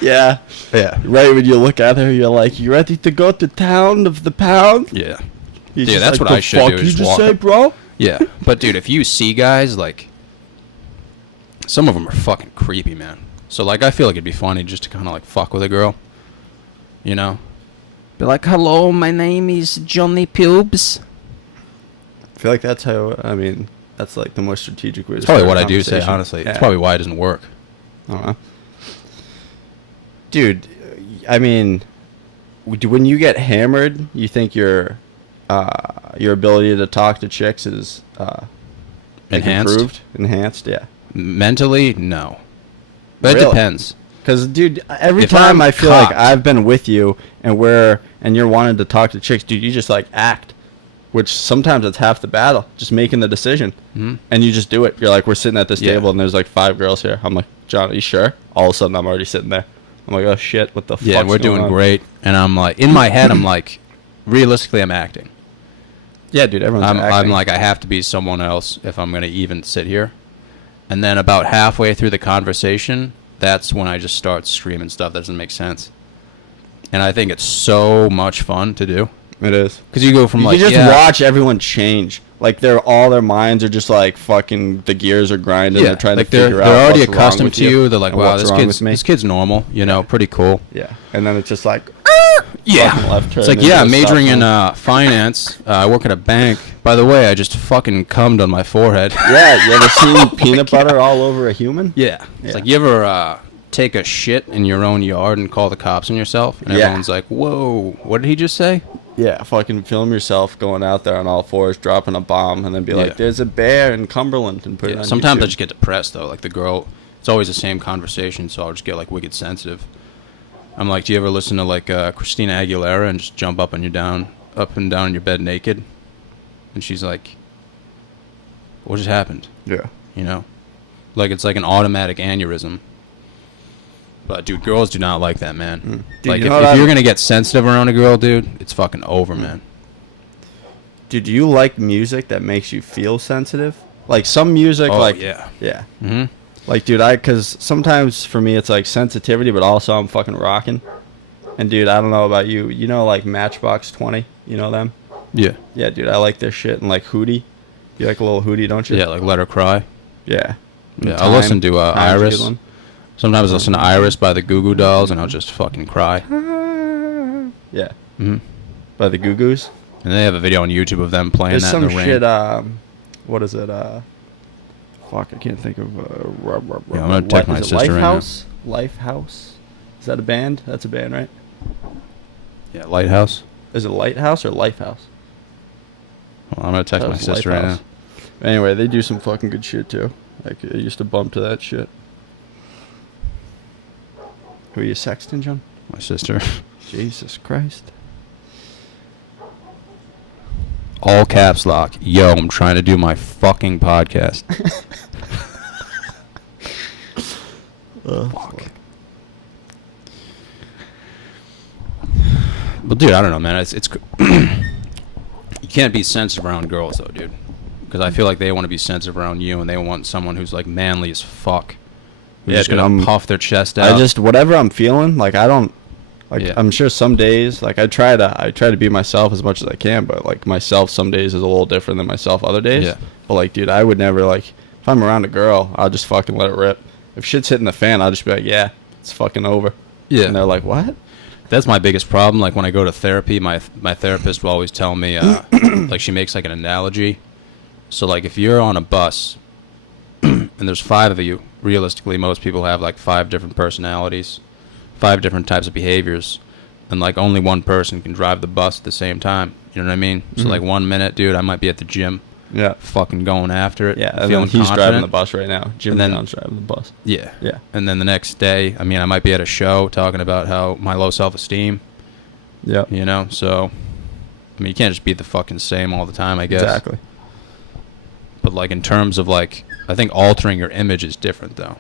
Yeah. Yeah. Right when you look at her, you're like, you ready to go to town of the pound? Yeah. He's Yeah, just that's like, what the I should fuck do, you just just walk say, up. bro? Yeah. But dude, if you see guys, like, some of them are fucking creepy, man. So like, I feel like it'd be funny just to kind of like fuck with a girl, you know? Be like, hello, my name is Johnny Pubes. I feel like that's how, I mean, that's like the most strategic way to It's probably start what a I do say, conversation. honestly. Yeah. It's probably why it doesn't work. I don't know. Dude, I mean, when you get hammered, you think your ability to talk to chicks is like, Enhanced? improved? Enhanced, yeah. Mentally, no. But Really? it depends. Because, dude, every If time I'm I feel like cocked- I've been with you and you're wanting to talk to chicks, dude, you just like act. Which sometimes it's half the battle, just making the decision. Mhm. And you just do it. You're like, we're sitting at this Yeah. table and there's like 5 girls here. I'm like, John, are you sure? All of a sudden I'm already sitting there. I'm like, oh shit, what the fuck? Yeah, we're doing great. And I'm like, in my head, I'm like, realistically, I'm acting. Yeah, dude, everyone's I'm acting. like, I have to be someone else if I'm going to even sit here. And then about halfway through the conversation, that's when I just start screaming stuff that doesn't make sense. And I think it's so much fun to do. It is. Because you go from You like, can just yeah, watch everyone change. Like all their minds are just like fucking, the gears are grinding. yeah, They're trying like to figure out they're already what's wrong accustomed with to you. They're like, and wow, what's this wrong kid's with me. this kid's normal, you know, pretty cool. Yeah, and then it's just like, Yeah. fucking left turn It's like, into yeah, a I'm stop majoring in sign. finance. I work at a bank. By the way, I just fucking cummed on my forehead. Yeah, you ever seen peanut butter all over a human? Yeah. It's Yeah. like, you ever take a shit in your own yard and call the cops on yourself? And Yeah. everyone's like, whoa, what did he just say? Yeah, fucking film yourself going out there on all fours, dropping a bomb, and then be Yeah. like, "There's a bear in Cumberland," and put it Yeah, on sometimes I YouTube. just get depressed, though. Like, the girl, it's always the same conversation, so I'll just get, like, wicked sensitive. I'm like, do you ever listen to, like, Christina Aguilera and just jump up and down in your bed naked? And she's like, what just happened? Yeah. You know? Like, it's like an automatic aneurysm. But, dude, girls do not like that, man. Dude, Like, you know if what you're I- going to get sensitive around a girl, dude, it's fucking over, man. Dude, do you like music that makes you feel sensitive? Like some music, Oh, like yeah. yeah. Mm-hmm. Like, dude, because sometimes for me it's like sensitivity, but also I'm fucking rocking. And dude, I don't know about you. You know, like Matchbox 20. You know them? Yeah. Yeah, dude, I like their shit. And like Hootie. You like a little Hootie, don't you? Yeah, like Let Her Cry. Yeah. Yeah, Time. I'll listen to Time's a Iris. good one. Sometimes I listen to Iris by the Goo Goo Dolls, and I'll just fucking cry. Yeah. Hmm. By the Goo Goos. And they have a video on YouTube of them playing There's that some in the rain. shit. What is it? Fuck, I can't think of. Yeah, I'm gonna text my sister right now. Lifehouse. Lifehouse. Is that a band? That's a band, right? Yeah, Lighthouse. Is it Lighthouse or Lifehouse? Well, I'm gonna text That my was sister right now. Lifehouse. Anyway, they do some fucking good shit too. Like I used to bump to that shit. Who are you sexting, John? My sister. Jesus Christ. All caps lock. Yo, I'm trying to do my fucking podcast. Fuck. But dude, I don't know, man. It's you can't be sensitive around girls though, dude. Because I feel like they want to be sensitive around you, and they want someone who's like manly as fuck. Who's Yeah, just dude, gonna I'm- puff their chest out. I just whatever I'm feeling, like I don't like Yeah. I'm sure some days like I try to be myself as much as I can, but like myself some days is a little different than myself other days. Yeah. But like dude, I would never like if I'm around a girl, I'll just fucking let it rip. If shit's hitting the fan, I'll just be like, yeah, it's fucking over. Yeah. And they're like, what? That's my biggest problem. Like when I go to therapy, my therapist will always tell me, like she makes like an analogy. So like if you're on a bus and there's 5 of you, realistically most people have like 5 different personalities, 5 different types of behaviors, and like only one person can drive the bus at the same time. You know what I mean? So like 1 minute, dude, I might be at the gym, Yeah. fucking going after it, Yeah, and then feeling he's driving confident. the bus right now. Jim And then- Leon's driving the bus. Yeah. Yeah. And then the next day, I mean, I might be at a show talking about how my low self-esteem, Yeah. You know, so I mean, you can't just be the fucking same all the time, I guess. Exactly. But like in terms of like, I think altering your image is different though,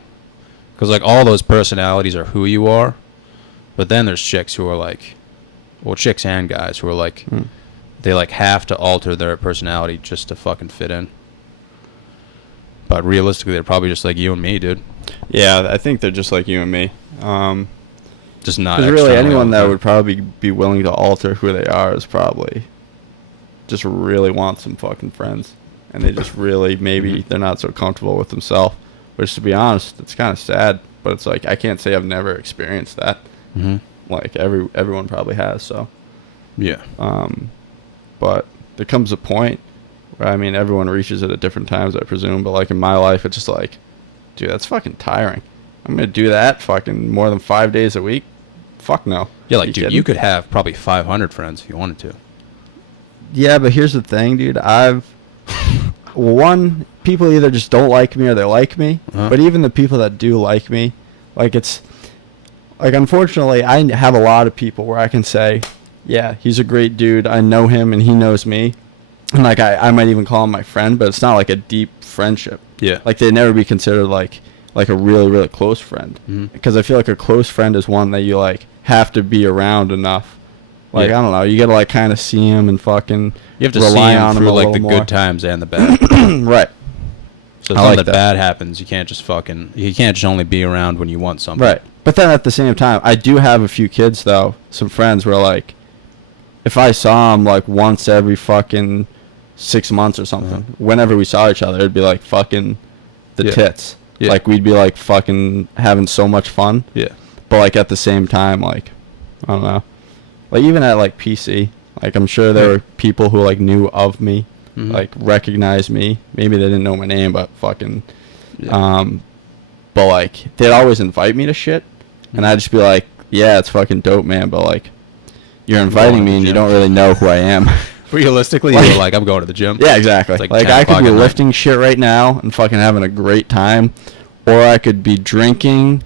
because like all those personalities are who you are, but then there's chicks who are like, well, chicks and guys who are like, they like have to alter their personality just to fucking fit in. But realistically, they're probably just like you and me, dude. Yeah, I think they're just like you and me. Just not. Because really, externally all anyone the that time. would probably be willing to alter who they are is probably just really want some fucking friends, and they just really maybe they're not so comfortable with themselves. Which, to be honest, it's kind of sad. But it's like I can't say I've never experienced that. Mm-hmm. Like everyone probably has. So. Yeah. But there comes a point where, I mean, everyone reaches it at different times, I presume. But, like, in my life, it's just like, dude, that's fucking tiring. I'm going to do that fucking more than 5 days a week? Fuck no. Yeah, like, dude, kidding? you could have probably 500 friends if you wanted to. Yeah, but here's the thing, dude. One, people either just don't like me or they like me. Uh-huh. But even the people that do like me, like, it's, like, unfortunately, I have a lot of people where I can say, yeah, he's a great dude. I know him and he knows me. And like I might even call him my friend, but it's not like a deep friendship. Yeah. Like they'd never be considered like a really, really close friend. Because I feel like a close friend is one that you like have to be around enough. Like, Yeah. I don't know, you gotta like kind of see him and fucking You have to rely see him on him through a like the little more. good times and the bad. Right. So if I something like that. bad happens, you can't just only be around when you want something. Right. But then at the same time, I do have a few kids though, some friends where like if I saw them like once every fucking 6 months or something, whenever we saw each other, it'd be like fucking the tits. Yeah. Like we'd be like fucking having so much fun. Yeah. But like at the same time, like I don't know, like even at like PC, like I'm sure there were people who like knew of me, like recognized me. Maybe they didn't know my name, but fucking, but like they'd always invite me to shit, and I'd just be like, yeah, it's fucking dope, man. But like, you're inviting me and you don't really know who I am. Realistically, Like- you're like, I'm going to the gym. Yeah, exactly. It's Like, like 10 I could o'clock be at night. lifting shit right now and fucking having a great time, or I could be drinking,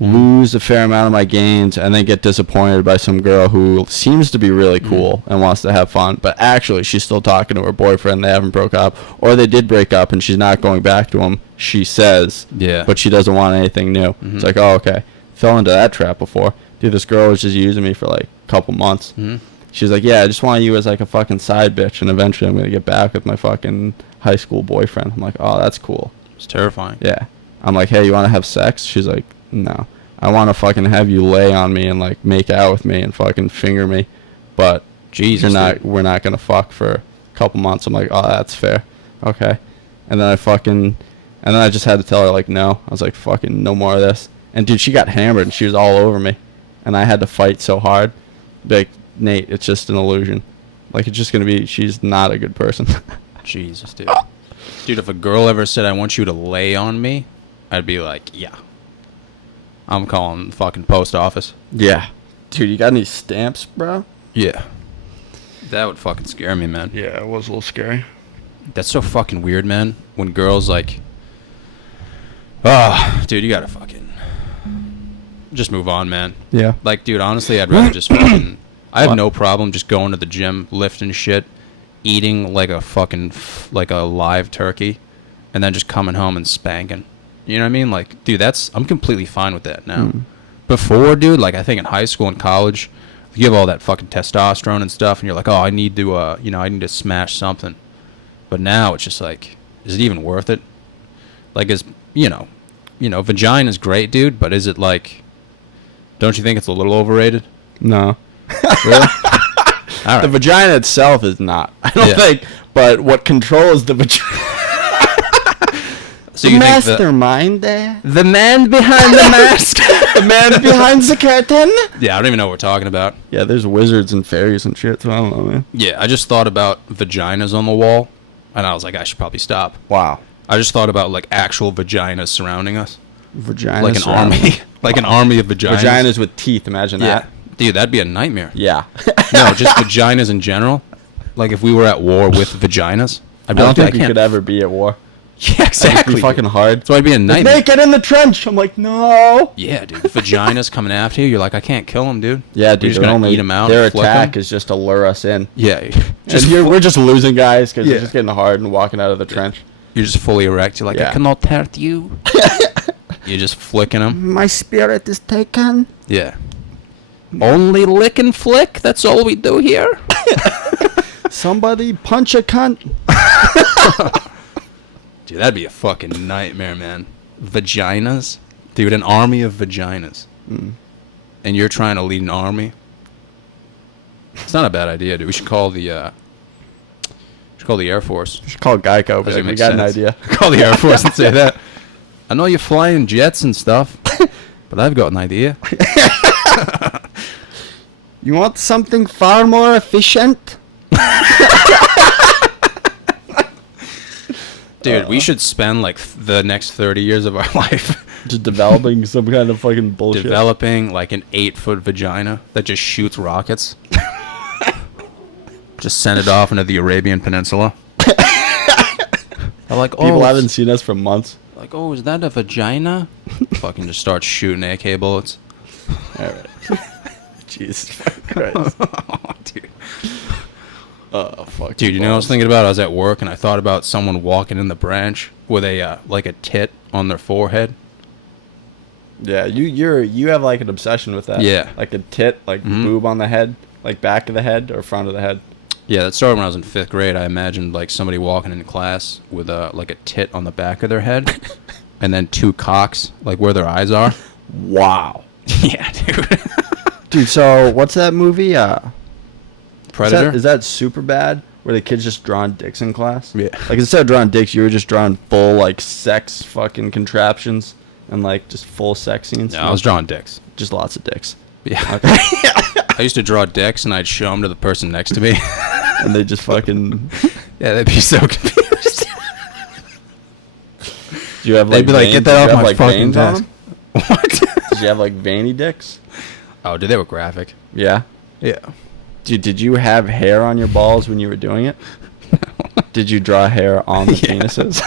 lose a fair amount of my gains, and then get disappointed by some girl who seems to be really cool and wants to have fun, but actually she's still talking to her boyfriend. They haven't broke up, or they did break up and she's not going back to him. She says, Yeah. but she doesn't want anything new. It's like, oh, okay, fell into that trap before. Dude, this girl was just using me for like a couple months. She's like, yeah, I just want you as like a fucking side bitch, and eventually I'm going to get back with my fucking high school boyfriend. I'm like, oh, that's cool. It's terrifying. Yeah. I'm like, hey, you want to have sex? She's like, no. I want to fucking have you lay on me and like make out with me and fucking finger me. But Jesus, dude. we're not going to fuck for a couple months. I'm like, oh, that's fair. Okay. And then I just had to tell her like, no. I was like, fucking no more of this. And dude, she got hammered and she was all over me. And I had to fight so hard. Like, Nate, it's just an illusion. Like, it's just going to be, she's not a good person. Jesus, dude. Dude, if a girl ever said, I want you to lay on me, I'd be like, yeah. I'm calling the fucking post office. Yeah. Dude, you got any stamps, bro? Yeah. That would fucking scare me, man. Yeah, it was a little scary. That's so fucking weird, man. When girls like, oh, dude, you gotta fucking just move on, man. Yeah. Like, dude, honestly, I'd rather just fucking. I have no problem just going to the gym, lifting shit, eating like a fucking like a live turkey, and then just coming home and spanking. You know what I mean? Like, dude, I'm completely fine with that now. Before, dude, like I think in high school and college, you have all that fucking testosterone and stuff, and you're like, oh, I need to, I need to smash something. But now it's just like, is it even worth it? Like, vagina's great, dude, but is it like, don't you think it's a little overrated? No. Really? All right. The vagina itself is not. I don't think. But what controls the vagina? So you think mastermind there? the man behind the mask? The man behind the curtain? Yeah, I don't even know what we're talking about. Yeah, there's wizards and fairies and shit, so I don't know, man. Yeah, I just thought about vaginas on the wall, and I was like, I should probably stop. Wow. I just thought about like actual vaginas surrounding us, Vaginas. like an army, like an army of vaginas. Vaginas with teeth, imagine Yeah, that. dude, that'd be a nightmare. Yeah. No, just vaginas in general. Like if we were at war with vaginas, I'd I be don't like, dude, think we could ever be at war. Yeah, exactly. It'd be fucking hard. That's why it'd be a nightmare. Nate, get in the trench. I'm like, no. Yeah, dude. Vaginas coming after you. You're like, I can't kill him, dude. Yeah, dude. You're just gonna eat him out. Their flick attack 'em? is just to lure us in. Yeah. We're just losing guys because Yeah. they're just getting hard and walking out of the trench. You're just fully erect. You're like, Yeah. I cannot hurt you. You're just flicking them. My spirit is taken. Yeah. Only lick and flick. That's all we do here. Somebody punch a cunt. Dude, that'd be a fucking nightmare, man. Vaginas? Dude, an army of vaginas. Mm. And you're trying to lead an army? It's not a bad idea, dude. We should call the Air Force. You should call Geico, but Doesn't we make got an sense. idea. Call the Air Force and say that. I know you're flying jets and stuff, but I've got an idea. You want something far more efficient? Dude, we should spend like the next 30 years of our life Just developing some kind of fucking bullshit. developing like an 8-foot vagina that just shoots rockets. Just send it off into the Arabian Peninsula. They're like, People haven't seen us for months. Like, oh, is that a vagina? Fucking just start shooting AK bullets. All right. Jesus Christ. Oh, dude. Oh, fuck. Dude, you know what I was thinking about? I was at work and I thought about someone walking in the branch with a like a tit on their forehead. Yeah, you have like an obsession with that. Yeah. Like a tit, like boob on the head, like back of the head or front of the head. Yeah, that started when I was in 5th grade. I imagined like somebody walking in class with like a tit on the back of their head, and then 2 cocks like where their eyes are. Wow. Yeah, dude. Dude, so what's that movie? Predator. Is that super bad? Where the kids just drawing dicks in class? Yeah. Like instead of drawing dicks, you were just drawing full like sex fucking contraptions and like just full sex scenes. No, I was drawing dicks. Just lots of dicks. Yeah. Okay. I used to draw dicks and I'd show them to the person next to me. And they just fucking. Yeah, they'd be so confused. Do you have like? They'd be like, veins? "Get that Did you off have, my like, fucking veins on desk." them? What? Did you have like veiny dicks? Oh, dude, they were graphic. Yeah. Yeah. Dude, did you have hair on your balls when you were doing it? Did you draw hair on the penises?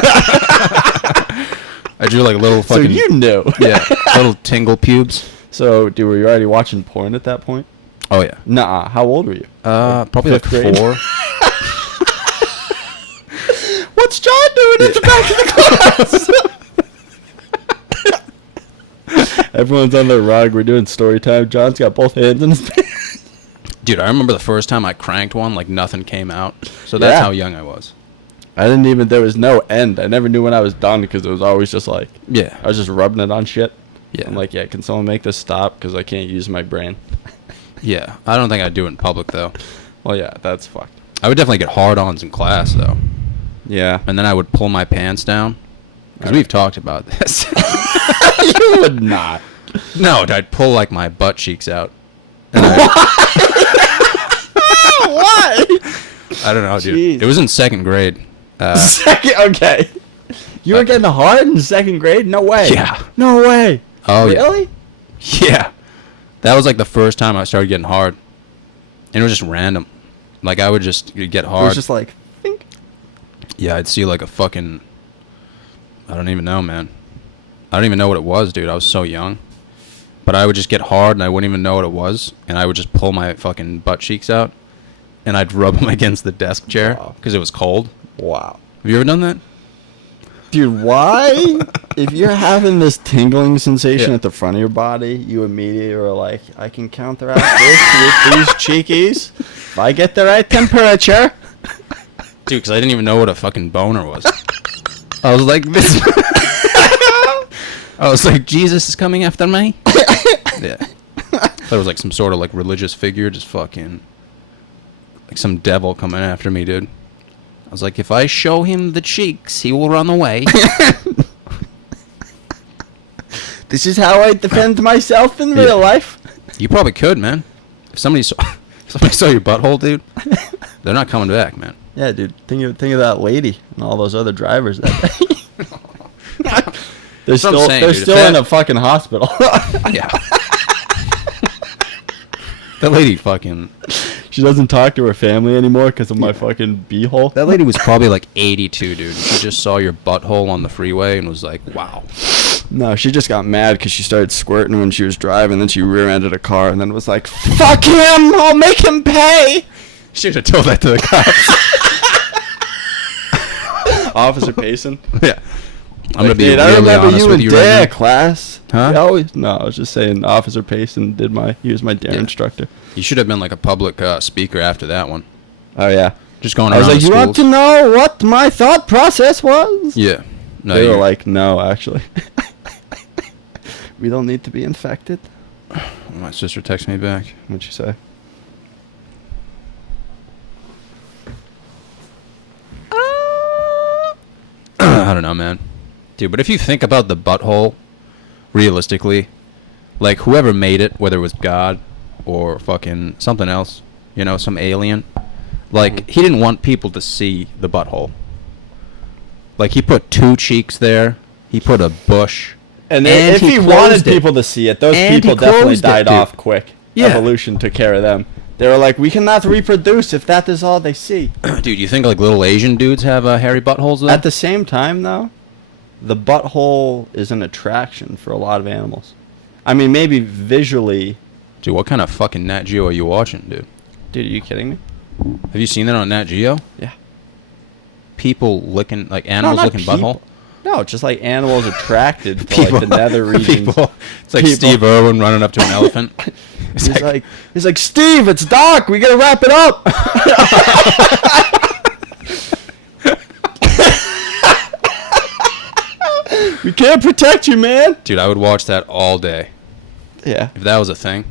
I drew like little So fucking. you knew. Yeah, little tingle pubes. So, dude, were you already watching porn at that point? Oh yeah. Nuh-uh. How old were you? Probably like 5th grade? 4. What's John doing at the back of the class? Everyone's on their rug. We're doing story time. John's got both hands in his pants. Dude, I remember the first time I cranked one, like nothing came out. So that's Yeah. how young I was. I didn't even, there was no end. I never knew when I was done because it was always just like, Yeah. I was just rubbing it on shit. Yeah. I'm like, yeah, can someone make this stop? Because I can't use my brain. Yeah. I don't think I'd do it in public though. Well, yeah, that's fucked. I would definitely get hard-ons in class though. Yeah. And then I would pull my pants down. Because we've talked about this. You would not. No, I'd pull like my butt cheeks out. And Why? I don't know, dude. Jeez. It was in 2nd grade. Second, okay. You were getting hard in 2nd grade? No way. Yeah. No way. Oh, yeah. Really? Yeah. That was like the first time I started getting hard. And it was just random. Like I would just get It hard. was just like, think. Yeah, I'd see like a fucking... I don't even know, man. I don't even know what it was, dude. I was so young. But I would just get hard and I wouldn't even know what it was. And I would just pull my fucking butt cheeks out. And I'd rub them against the desk chair. Wow. Because it was cold. Wow. Have you ever done that? Dude, why? If you're having this tingling sensation Yeah. at the front of your body, you immediately are like, I can counteract this with these cheekies. If I get the right temperature. Dude, because I didn't even know what a fucking boner was. I was like, this... I was like, Jesus is coming after me? Yeah. That was like some sort of like religious figure just fucking... Like some devil coming after me, dude. I was like, if I show him the cheeks, he will run away. This is how I defend myself in real life. You probably could, man. If somebody saw your butthole, dude, they're not coming back, man. Yeah, dude. Think of that lady and all those other drivers that day. They're That's what I'm saying, they're dude. If still that- in a fucking hospital. Yeah. That lady fucking... She's She doesn't talk to her family anymore because of my fucking beehole. That lady was probably like 82, dude. She just saw your butthole on the freeway and was like, wow. No, she just got mad because she started squirting when she was driving. Then she rear-ended a car and then was like, "Fuck him! I'll make him pay." Should have told that to the cops. Officer Payson. Yeah. I'm gonna be Dude, really I remember honest you with in you dare right now. class. Huh? No, I was just saying Officer Payson he was my dare Yeah. instructor. You should have been like a public speaker after that one. Oh, yeah. Just going I around was like, the "You want to schools." know what my thought process was?" Yeah. No, They were you're- like, "No, actually. We don't need to be infected." my sister texted me back. What'd you say? I don't know, man. Dude, but if you think about the butthole, realistically, like whoever made it, whether it was God or fucking something else, you know, some alien, like he didn't want people to see the butthole. Like he put two cheeks there, he put a bush, And And if he he wanted closed it. people to see it, those And people he definitely closed it, died dude. off quick. Yeah. Evolution took care of them. They were like, "We cannot reproduce if that is all they see." dude. You think like little Asian dudes have hairy buttholes though? At the same time, though, the butthole is an attraction for a lot of animals. I mean, maybe visually. Dude, what kind of fucking Nat Geo are you watching, dude? Dude, are you kidding me? Have you seen that on Nat Geo? Yeah. People licking, like animals not licking butthole? people. No, just like animals attracted to like the nether regions. People. It's like People. Steve Irwin running up to an elephant. It's He's like, "Steve, it's dark. We gotta wrap it up." We can't protect you, man. dude, I would watch that all day Yeah. if that was a thing.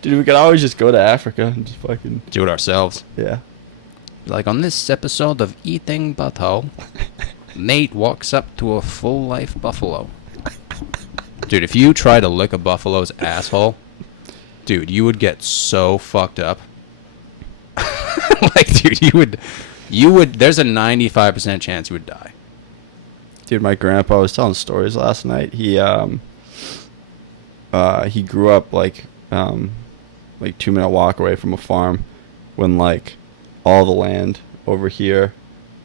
Dude, we could always just go to Africa and just fucking, Do it ourselves. yeah. Like on this episode of Eating Butthole, Nate walks up to a full-life buffalo. Dude, if you try to lick a buffalo's asshole, dude, you would get so fucked up. Like, dude, you would. There's a 95% chance you would die. Dude, my grandpa was telling stories last night. He grew up like 2-minute walk away from a farm when like all the land over here,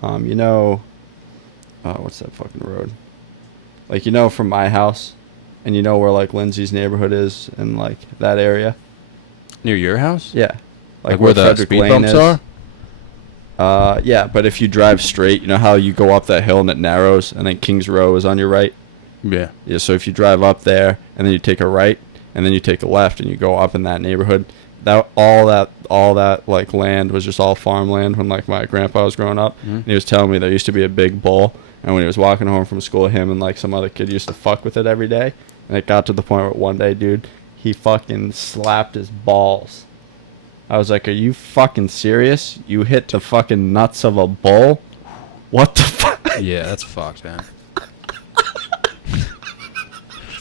what's that fucking road? Like, from my house, and where like Lindsay's neighborhood is and like that area. Near your house? Yeah. Like where the Frederick speed Lane bumps is. are? Yeah, but if you drive straight, you know how you go up that hill and it narrows, and then Kings Row is on your right? Yeah. Yeah, so if you drive up there, and then you take a right, and then you take a left, and you go up in that neighborhood, all that like land was just all farmland when like my grandpa was growing up. Mhm. And he was telling me there used to be a big bull, and when he was walking home from school, him and like some other kid used to fuck with it every day. And it got to the point where one day, dude, he fucking slapped his balls. I was like, "Are you fucking serious? You hit the fucking nuts of a bull? What the fuck?" Yeah, that's fucked, man.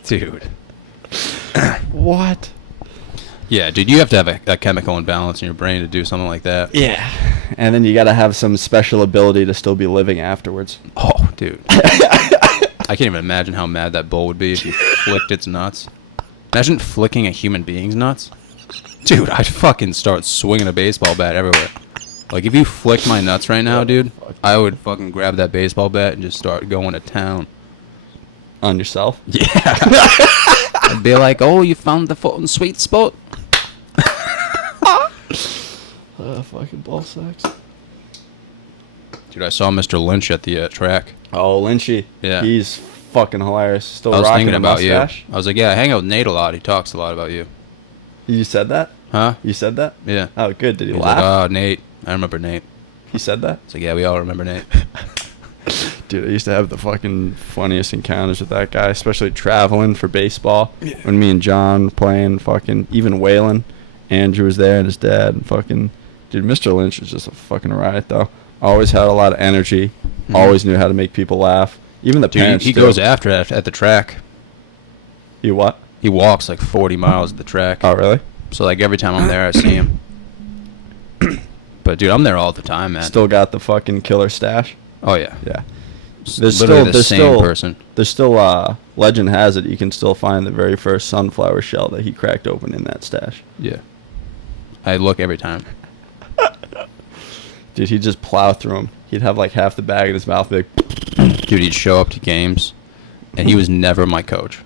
Dude. What? Yeah, dude, you have to have a chemical imbalance in your brain to do something like that. Yeah. And then you gotta have some special ability to still be living afterwards. Oh, dude. I can't even imagine how mad that bull would be if you flicked its nuts. Imagine flicking a human being's nuts. Dude, I'd fucking start swinging a baseball bat everywhere. Like, if you flicked my nuts right now, dude, I would fucking grab that baseball bat and just start going to town. On yourself? Yeah. I'd be like, "Oh, you found the fucking sweet spot." Fucking ball sacks. Dude, I saw Mr. Lynch at the track. Oh, Lynchy. Yeah. He's fucking hilarious. Still I was rocking thinking a about mustache. you. I was like, yeah, I hang out with Nate a lot. He talks a lot about you. You said that? Huh? You said that? Yeah. Oh, good. Did he He's laugh? like, "Oh, Nate. I remember Nate." He said that? It's like, yeah, we all remember Nate. Dude, I used to have the fucking funniest encounters with that guy, especially traveling for baseball. Yeah. When me and John were playing, fucking, even Waylon, Andrew was there and his dad, and fucking, dude, Mr. Lynch was just a fucking riot, though. Always had a lot of energy, always knew how to make people laugh. Even the Dude, parents, he too. goes after it at the track. You what? He walks like 40 miles at the track. Oh, really? So, like, every time I'm there, I see him. But, dude, I'm there all the time, man. Still got the fucking killer stash? Oh, yeah. Yeah. Literally the same person. There's still legend has it you can still find the very first sunflower shell that he cracked open in that stash. Yeah. I look every time. Dude, he'd just plow through them. He'd have like half the bag in his mouth. Like, dude, he'd show up to games, and he was never my coach.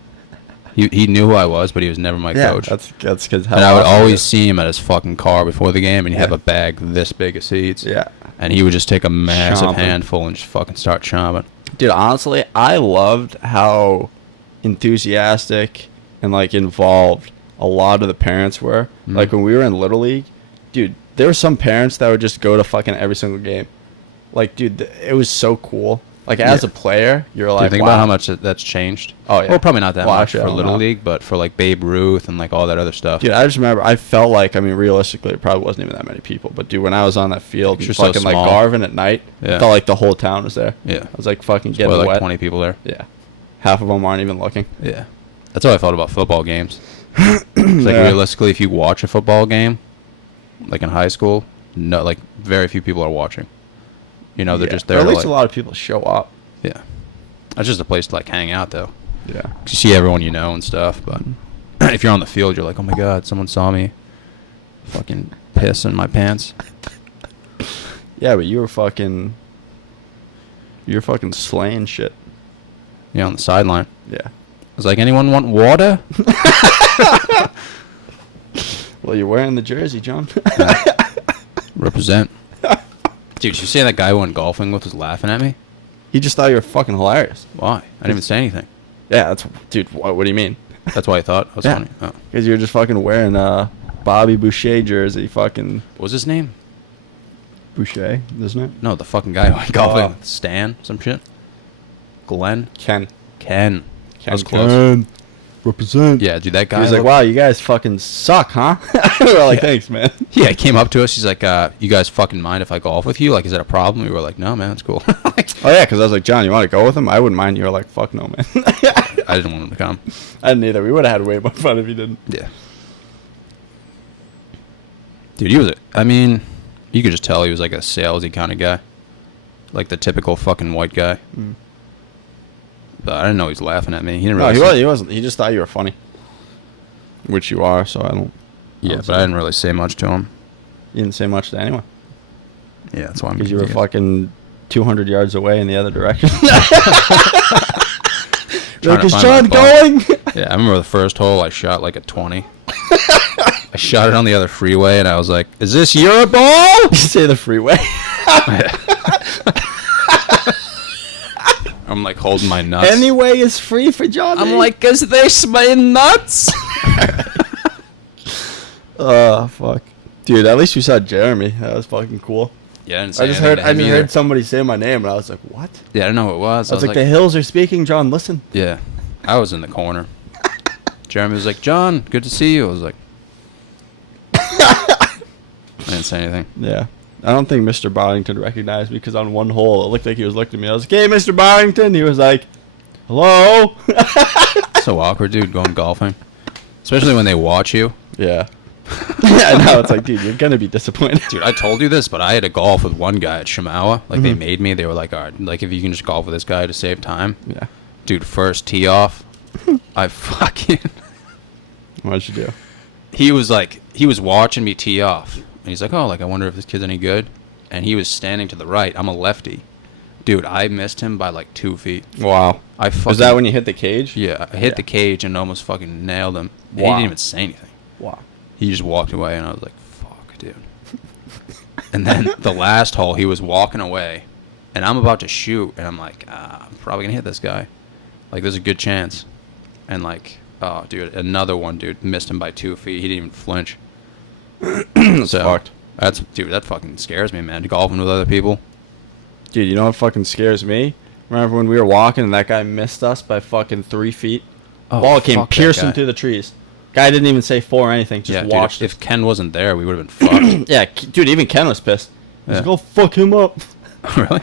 He knew who I was, but he was never my coach. That's because. And I would always see him at his fucking car before the game, and he'd have a bag this big of seeds. Yeah. And he would just take a massive handful and just fucking start chomping. Dude, honestly, I loved how enthusiastic and like involved a lot of the parents were. Mm. Like when we were in Little League, dude, there were some parents that would just go to fucking every single game. Like, dude, it was so cool. Like, as a player, you're like, do you think wow. about how much that's changed? Oh, yeah. Well, probably not that much actually, for Little League, but for, like, Babe Ruth and, like, all that other stuff. Dude, I just remember, I felt like, I mean, realistically, it probably wasn't even that many people. But, dude, when I was on that field, You're fucking, so like, small. Garvin at night, it felt like the whole town was there. Yeah. I was, like, fucking getting Probably, wet. like, 20 people there. Yeah. Half of them aren't even looking. Yeah. That's how I felt about football games. It's like, realistically, if you watch a football game, like, in high school, no, like, very few people are watching. You know, they're just there Or at to, least like, a lot of people show up. Yeah. That's just a place to, like, hang out, though. Yeah. 'Cause you see everyone you know and stuff, but if you're on the field, you're like, oh, my God, someone saw me fucking piss in my pants. Yeah, but you were fucking slaying shit. Yeah, on the sideline. Yeah. I was like, anyone want water? Well, you're wearing the jersey, John. Represent. Dude, you see that guy who went golfing with was laughing at me? He just thought you were fucking hilarious. Why? I didn't even say anything. Yeah, dude, what do you mean? That's why I thought I was funny. Oh. Because you were just fucking wearing a Bobby Boucher jersey, fucking... What was his name? Boucher, isn't it? No, the fucking guy who went golfing. Stan? Some shit? Glenn? Ken. That was close. Represent. Yeah, dude, that guy... He was like, wow, you guys fucking suck, huh? We were like, thanks, man. Yeah, he came up to us. He's like, you guys fucking mind if I golf with you? Like, is that a problem? We were like, no, man, it's cool. Oh, yeah, because I was like, John, you want to go with him? I wouldn't mind. You were like, fuck no, man. I didn't want him to come. I didn't either. We would have had way more fun if he didn't. Yeah. Dude, he was I mean, you could just tell he was like a salesy kind of guy. Like the typical fucking white guy. Mm. But I didn't know he was laughing at me. He didn't No, really he wasn't. He just thought you were funny. Which you are, so I don't... Yeah, but I didn't really say much to him. You didn't say much to anyone. Yeah, that's why I'm... Because you were fucking 200 yards away in the other direction. Like, is John going? Yeah, I remember the first hole, I shot like a 20. I shot it on the other freeway, and I was like, is this your ball? You say the freeway. I'm like holding my nuts. Anyway is free for John. I'm like, is this my nuts? Oh, fuck. Dude, at least you saw Jeremy. That was fucking cool. Yeah, I didn't say I just heard anything to him either. somebody say my name, and I was like, what? Yeah, I didn't know who it was. I was like, the hills are speaking, John, listen. Yeah. I was in the corner. Jeremy was like, John, good to see you. I was like... I didn't say anything. Yeah. I don't think Mr. Barrington recognized me, because on one hole, it looked like he was looking at me. I was like, hey, Mr. Barrington. He was like, hello? So awkward, dude, going golfing. Especially when they watch you. Yeah. Yeah, I know. It's like, dude, you're going to be disappointed. Dude, I told you this, but I had to golf with one guy at Shamawa. Like, they made me. They were like, all right, like, if you can just golf with this guy to save time. Yeah. Dude, first tee off, I fucking... What'd you do? He was watching me tee off. And he's like, oh, like, I wonder if this kid's any good. And he was standing to the right. I'm a lefty. Dude, I missed him by, like, 2 feet. Wow. Was that when you hit the cage? Yeah, I hit the cage and almost fucking nailed him. And he Wow. didn't even say anything. Wow. He just walked away, and I was like, fuck, dude. And then the last hole, he was walking away. And I'm about to shoot, and I'm like, I'm probably going to hit this guy. Like, there's a good chance. And, like, oh, dude, another one, dude, missed him by 2 feet. He didn't even flinch. That's fucked. Dude, that fucking scares me, man. Golfing with other people. Dude, you know what fucking scares me? Remember when we were walking and that guy missed us by fucking 3 feet? Oh, Ball came fuck that piercing guy. through the trees. Guy didn't even say four or anything. Just Dude, watched if Ken wasn't there, we would have been fucked. Yeah, dude, even Ken was pissed. He's Yeah. like, go fuck him up. Really?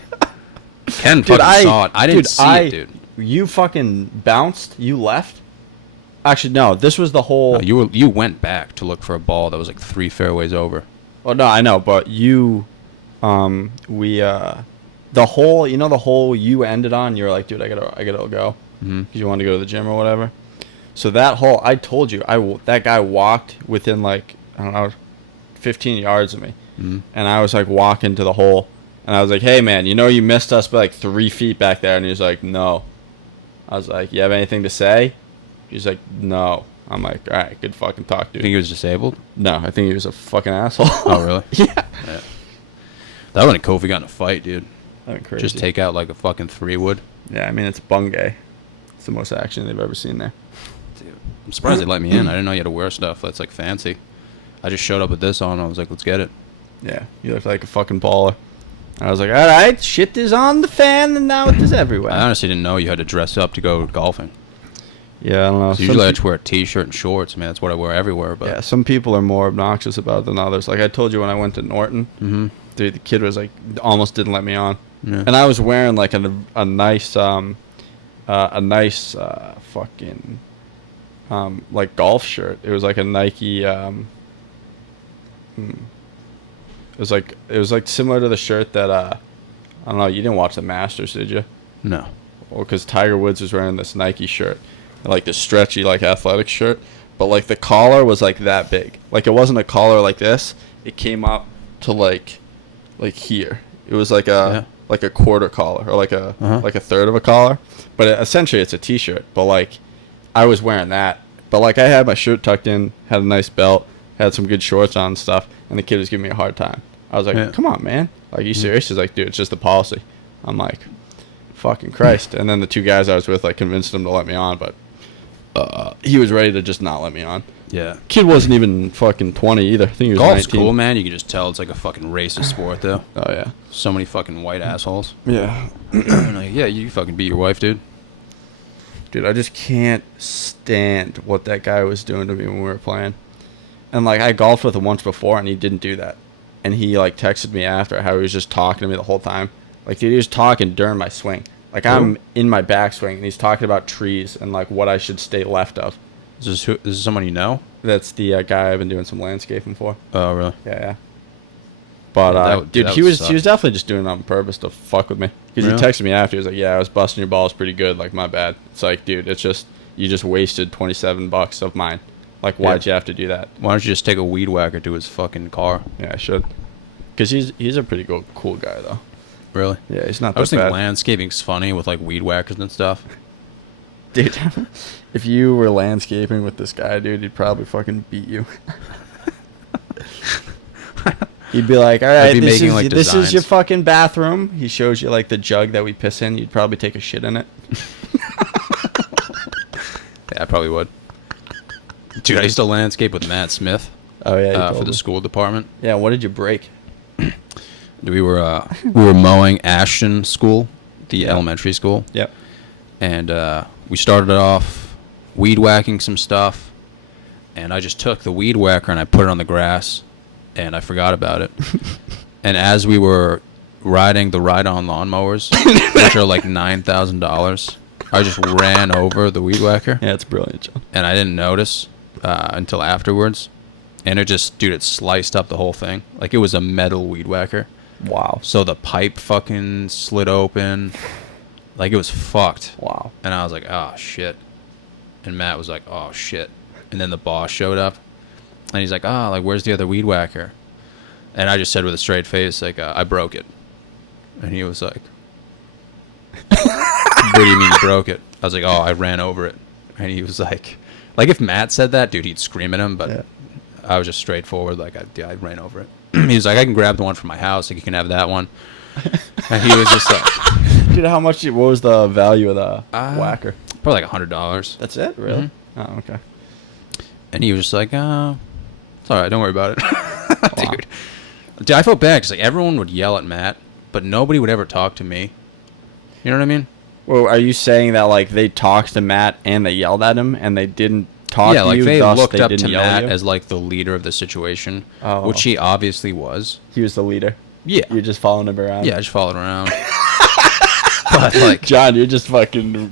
Ken fucking saw it. I didn't see it, dude. You fucking bounced. You left. Actually, no. This was the whole... No, you went back to look for a ball that was like 3 fairways over. Oh, no, I know. But you... the whole, the whole you ended on. You were like, dude, I gotta go Mm-hmm. because you wanted to go to the gym or whatever. So that whole, I told you, that guy walked within like, I don't know, 15 yards of me, Mm-hmm. and I was like walking to the hole, and I was like, hey man, you missed us by like 3 feet back there, and he was like, no. I was like, you have anything to say? He's like, no. I'm like, all right, good fucking talk, You dude. think he was disabled? No, I think he was a fucking asshole. Oh, really? Yeah. Yeah. That would have been cool if we got in a fight, dude. That'd be crazy. Just take out like a fucking 3 wood. Yeah, I mean, it's Bungay. It's the most action they've ever seen there. Dude, I'm surprised they let me in. I didn't know you had to wear stuff that's like fancy. I just showed up with this on. I was like, let's get it. Yeah, you look like a fucking baller. I was like, all right, shit is on the fan, and now it is everywhere. I honestly didn't know you had to dress up to go golfing. Yeah, I don't know. So usually I just wear a t-shirt and shorts. I mean, that's what I wear everywhere. But Yeah, some people are more obnoxious about it than others. Like I told you when I went to Norton, Mm-hmm. dude, the kid was like, almost didn't let me on. Yeah. And I was wearing like a nice fucking like golf shirt. It was like a Nike it was like similar to the shirt that I don't know, you didn't watch the Masters, did you? No. Well, cuz Tiger Woods was wearing this Nike shirt, like this stretchy like athletic shirt, but like the collar was like that big. Like it wasn't a collar like this. It came up to like here. It was like a like a quarter collar or like a like a third of a collar, but essentially it's a t-shirt. But like I was wearing that, but like I had my shirt tucked in, had a nice belt, had some good shorts on and stuff, and the kid was giving me a hard time. I was like, come on, man. Like, you serious? He's like, dude, it's just the policy. I'm like, fucking Christ. And then the 2 guys I was with, like, convinced him to let me on, but he was ready to just not let me on. Yeah. Kid wasn't even fucking 20 either. I think he was Golf's 19. cool, man. You can just tell it's like a fucking racist sport, though. Oh, yeah. So many fucking white assholes. Yeah. Like, yeah, you fucking beat your wife, dude. Dude, I just can't stand what that guy was doing to me when we were playing. And, like, I golfed with him once before, and he didn't do that. And he, like, texted me after how he was just talking to me the whole time. Like, dude, he was talking during my swing. Like, I'm in my backswing, and he's talking about trees and, like, what I should stay left of. Is this someone you know? That's the guy I've been doing some landscaping for. Oh, really? Yeah. But, dude, that he would was suck. definitely just doing it on purpose to fuck with me. Because Really? he texted me after. He was like, yeah, I was busting your balls pretty good. Like, my bad. It's like, dude, it's just, you just wasted $27 of mine. Like, why'd you have to do that? Why don't you just take a weed whacker to his fucking car? Yeah, I should. Because he's a pretty cool guy, though. Really? Yeah, he's not I always that think bad. landscaping's funny with like weed whackers and stuff. Dude, if you were landscaping with this guy, dude, he'd probably fucking beat you. He'd be like, all right, be this making, is like, this is your designs. fucking bathroom. He shows you, like, the jug that we piss in. You'd probably take a shit in it. Yeah, I probably would. Dude, I used to landscape with Matt Smith Oh, yeah, you for told the me. school department. Yeah, what did you break? We were mowing Ashton School, the elementary school, Yep. and we started off weed whacking some stuff, and I just took the weed whacker and I put it on the grass, and I forgot about it. And as we were riding the ride-on lawnmowers, which are like $9,000, I just ran over the weed whacker, Yeah, it's brilliant, John. and I didn't notice until afterwards, and it just, dude, it sliced up the whole thing. Like, it was a metal weed whacker. Wow. So the pipe fucking slid open. Like, it was fucked. Wow. And I was like, oh, shit. And Matt was like, oh, shit. And then the boss showed up. And he's like, oh, like, where's the other weed whacker? And I just said with a straight face, like, I broke it. And he was like, what do you mean you broke it? I was like, oh, I ran over it. And he was like if Matt said that, dude, he'd scream at him. But Yeah. I was just straightforward. Like, I ran over it. He was like, I can grab the one from my house. Like, you can have that one. And he was just like, Dude, what was the value of the whacker? probably like $100. That's it? Really? Oh, okay. And he was just like, it's all right, don't worry about it. Dude, I felt bad because like, everyone would yell at Matt, but nobody would ever talk to me. You know what I mean? Well, are you saying that, like, they talked to Matt and they yelled at him and they didn't talk Yeah, to like you, they thus looked they up didn't to yell at Matt you? as like the leader of the situation, Oh. which he obviously was. He was the leader. Yeah. You're just following him around. Yeah, I just followed around. But like, John, you just wanted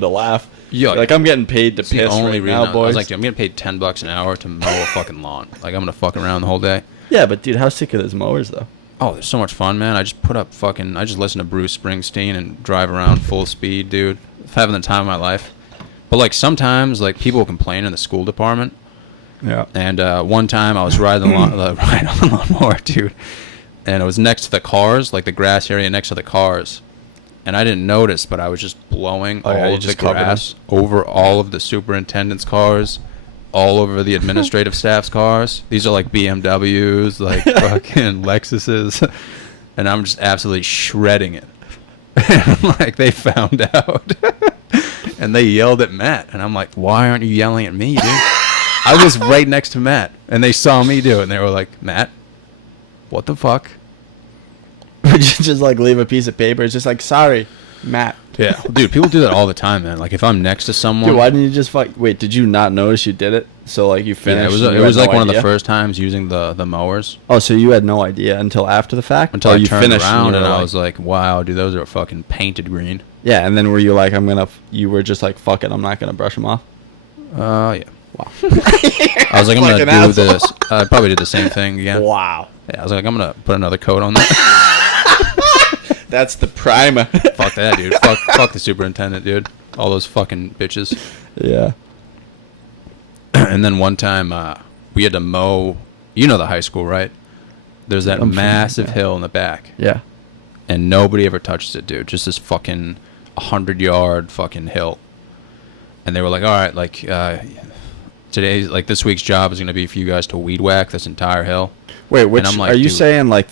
to laugh. Yo, You're like, I'm getting paid to it's the piss only right reason now, I was boys. like, dude, I'm getting paid $10 an hour to mow a fucking lawn. Like, I'm gonna fuck around the whole day. Yeah, but dude, how sick are those mowers though? Oh, they're so much fun, man. I just I just listen to Bruce Springsteen and drive around full speed, dude. Having the time of my life. But, like, sometimes, like, people complain in the school department. Yeah. And one time I was riding riding on the lawnmower, dude. And it was next to the cars, like the grass area next to the cars. And I didn't notice, but I was just blowing all of the grass over all of the superintendent's cars, all over the administrative staff's cars. These are like BMWs, like fucking Lexuses. And I'm just absolutely shredding it. And, like, they found out. And they yelled at Matt. And I'm like, why aren't you yelling at me, dude? I was right next to Matt. And they saw me do it. And they were like, Matt, what the fuck? Would you just like leave a piece of paper? It's just like, sorry, Matt. Yeah, dude, people do that all the time, man. Like, if I'm next to someone, Dude, why didn't you just wait? Did you not notice you did it? So like you finished. Yeah, it was like one of the first times using the mowers. Oh, so you had no idea until after the fact? Until I you turned around and I like, was like, wow, dude, those are fucking painted green. Yeah, and then were you like, you were just like, fuck it, I'm not gonna brush them off. Yeah. Wow. I was like, I'm gonna do this. I probably did the same thing again. Wow. Yeah, I was like, I'm gonna put another coat on that. That's the primer. Fuck that, dude. Fuck the superintendent, dude. All those fucking bitches. Yeah. And then one time, we had to mow. You know the high school, right? There's that massive hill in the back. Yeah. And nobody ever touches it, dude. Just this fucking 100-yard fucking hill. And they were like, all right, like, this week's job is going to be for you guys to weed whack this entire hill. Wait, which, like, are you dude, saying like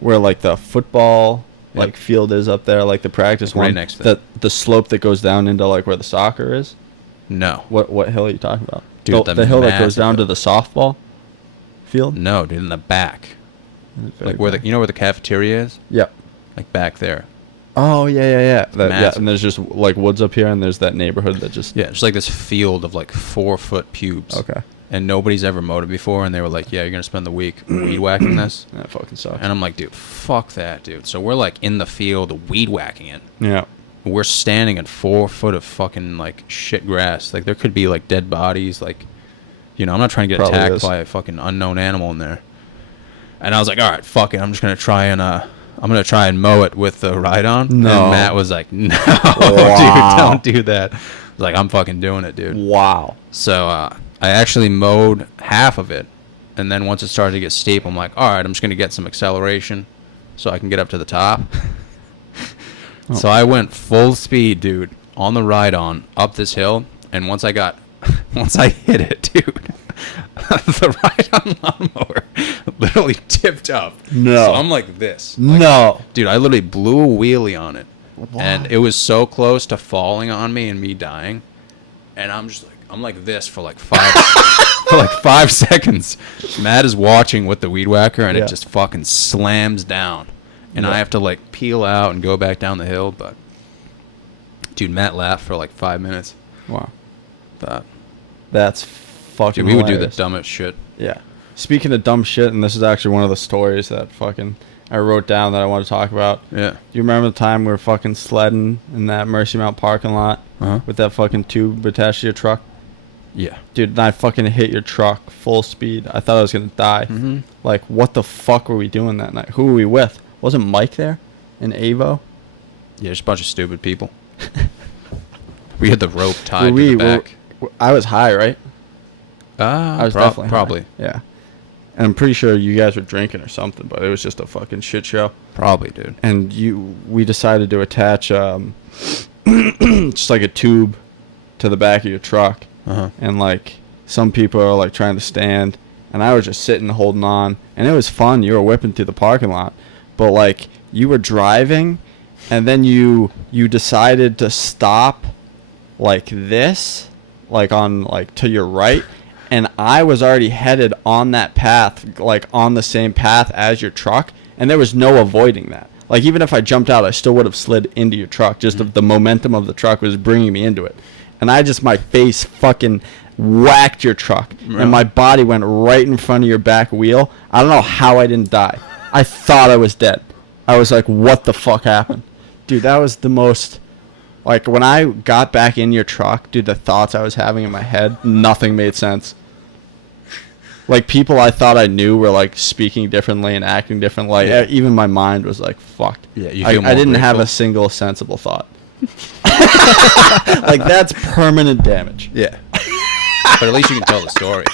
where like the football like field is up there, like the practice right one? next to the slope that goes down into like where the soccer is? No. What hill are you talking about? Dude, the hill that goes down to the softball field? No, dude, in the back. Like where you know where the cafeteria is? Yep. Like back there. Oh yeah. Yeah, Massive. and there's just like woods up here, and there's that neighborhood that just just like this field of like 4-foot pubes. Okay. And nobody's ever mowed it before, and they were like, yeah, you're gonna spend the week weed whacking this. That fucking sucks. And I'm like, dude, fuck that, dude. So we're like in the field weed whacking it. Yeah. We're standing in 4 foot of fucking like shit grass. Like there could be like dead bodies. Like, you know, I'm not trying to get Probably attacked is. by a fucking unknown animal in there. And I was like, all right, fuck it. I'm just gonna try and mow it with the ride on. No. And Matt was like, no, Wow. dude, don't do that. I was like, I'm fucking doing it, dude. Wow. So I actually mowed half of it, and then once it started to get steep, I'm like, all right, I'm just gonna get some acceleration so I can get up to the top. So I went full speed, dude, on the ride-on up this hill, and once I hit it, dude, the ride-on lawnmower literally tipped up. No. So I'm like this. Like, No. dude, I literally blew a wheelie on it, Why? and it was so close to falling on me and me dying, and I'm like this for like 5 seconds. Matt is watching with the weed whacker, and it just fucking slams down. And I have to like peel out and go back down the hill, but dude, Matt laughed for like 5 minutes. Wow. But That's fucking dude, we would do the hilarious. dumbest shit. Yeah. Speaking of dumb shit, and this is actually one of the stories that fucking I wrote down that I want to talk about. Yeah. Do you remember the time we were fucking sledding in that Mercy Mount parking lot with that fucking tube attached to your truck? Yeah. Dude, and I fucking hit your truck full speed. I thought I was going to die. Mm-hmm. Like, what the fuck were we doing that night? Who were we with? Wasn't Mike there? And Avo? Yeah, just a bunch of stupid people. We had the rope tied Were to the back. I was high, right? I was definitely high. probably. Yeah. And I'm pretty sure you guys were drinking or something, but it was just a fucking shit show. Probably, dude. And we decided to attach just like a tube to the back of your truck. Uh-huh. And like some people are like trying to stand, and I was just sitting holding on, and it was fun. You were whipping through the parking lot, but like you were driving, and then you decided to stop like this, like on like to your right, and I was already headed on that path, like on the same path as your truck, and there was no avoiding that. Like even if I jumped out, I still would have slid into your truck. Just the momentum of the truck was bringing me into it. And my face fucking whacked your truck. Really? And my body went right in front of your back wheel. I don't know how I didn't die. I thought I was dead. I was like, what the fuck happened? Dude, that was the most... Like, when I got back in your truck, dude, the thoughts I was having in my head, nothing made sense. Like, people I thought I knew were, like, speaking differently and acting different. Like, even my mind was, like, fucked. Yeah, you I feel more didn't have grateful? a single sensible thought. Like, that's permanent damage. Yeah. But at least you can tell the story.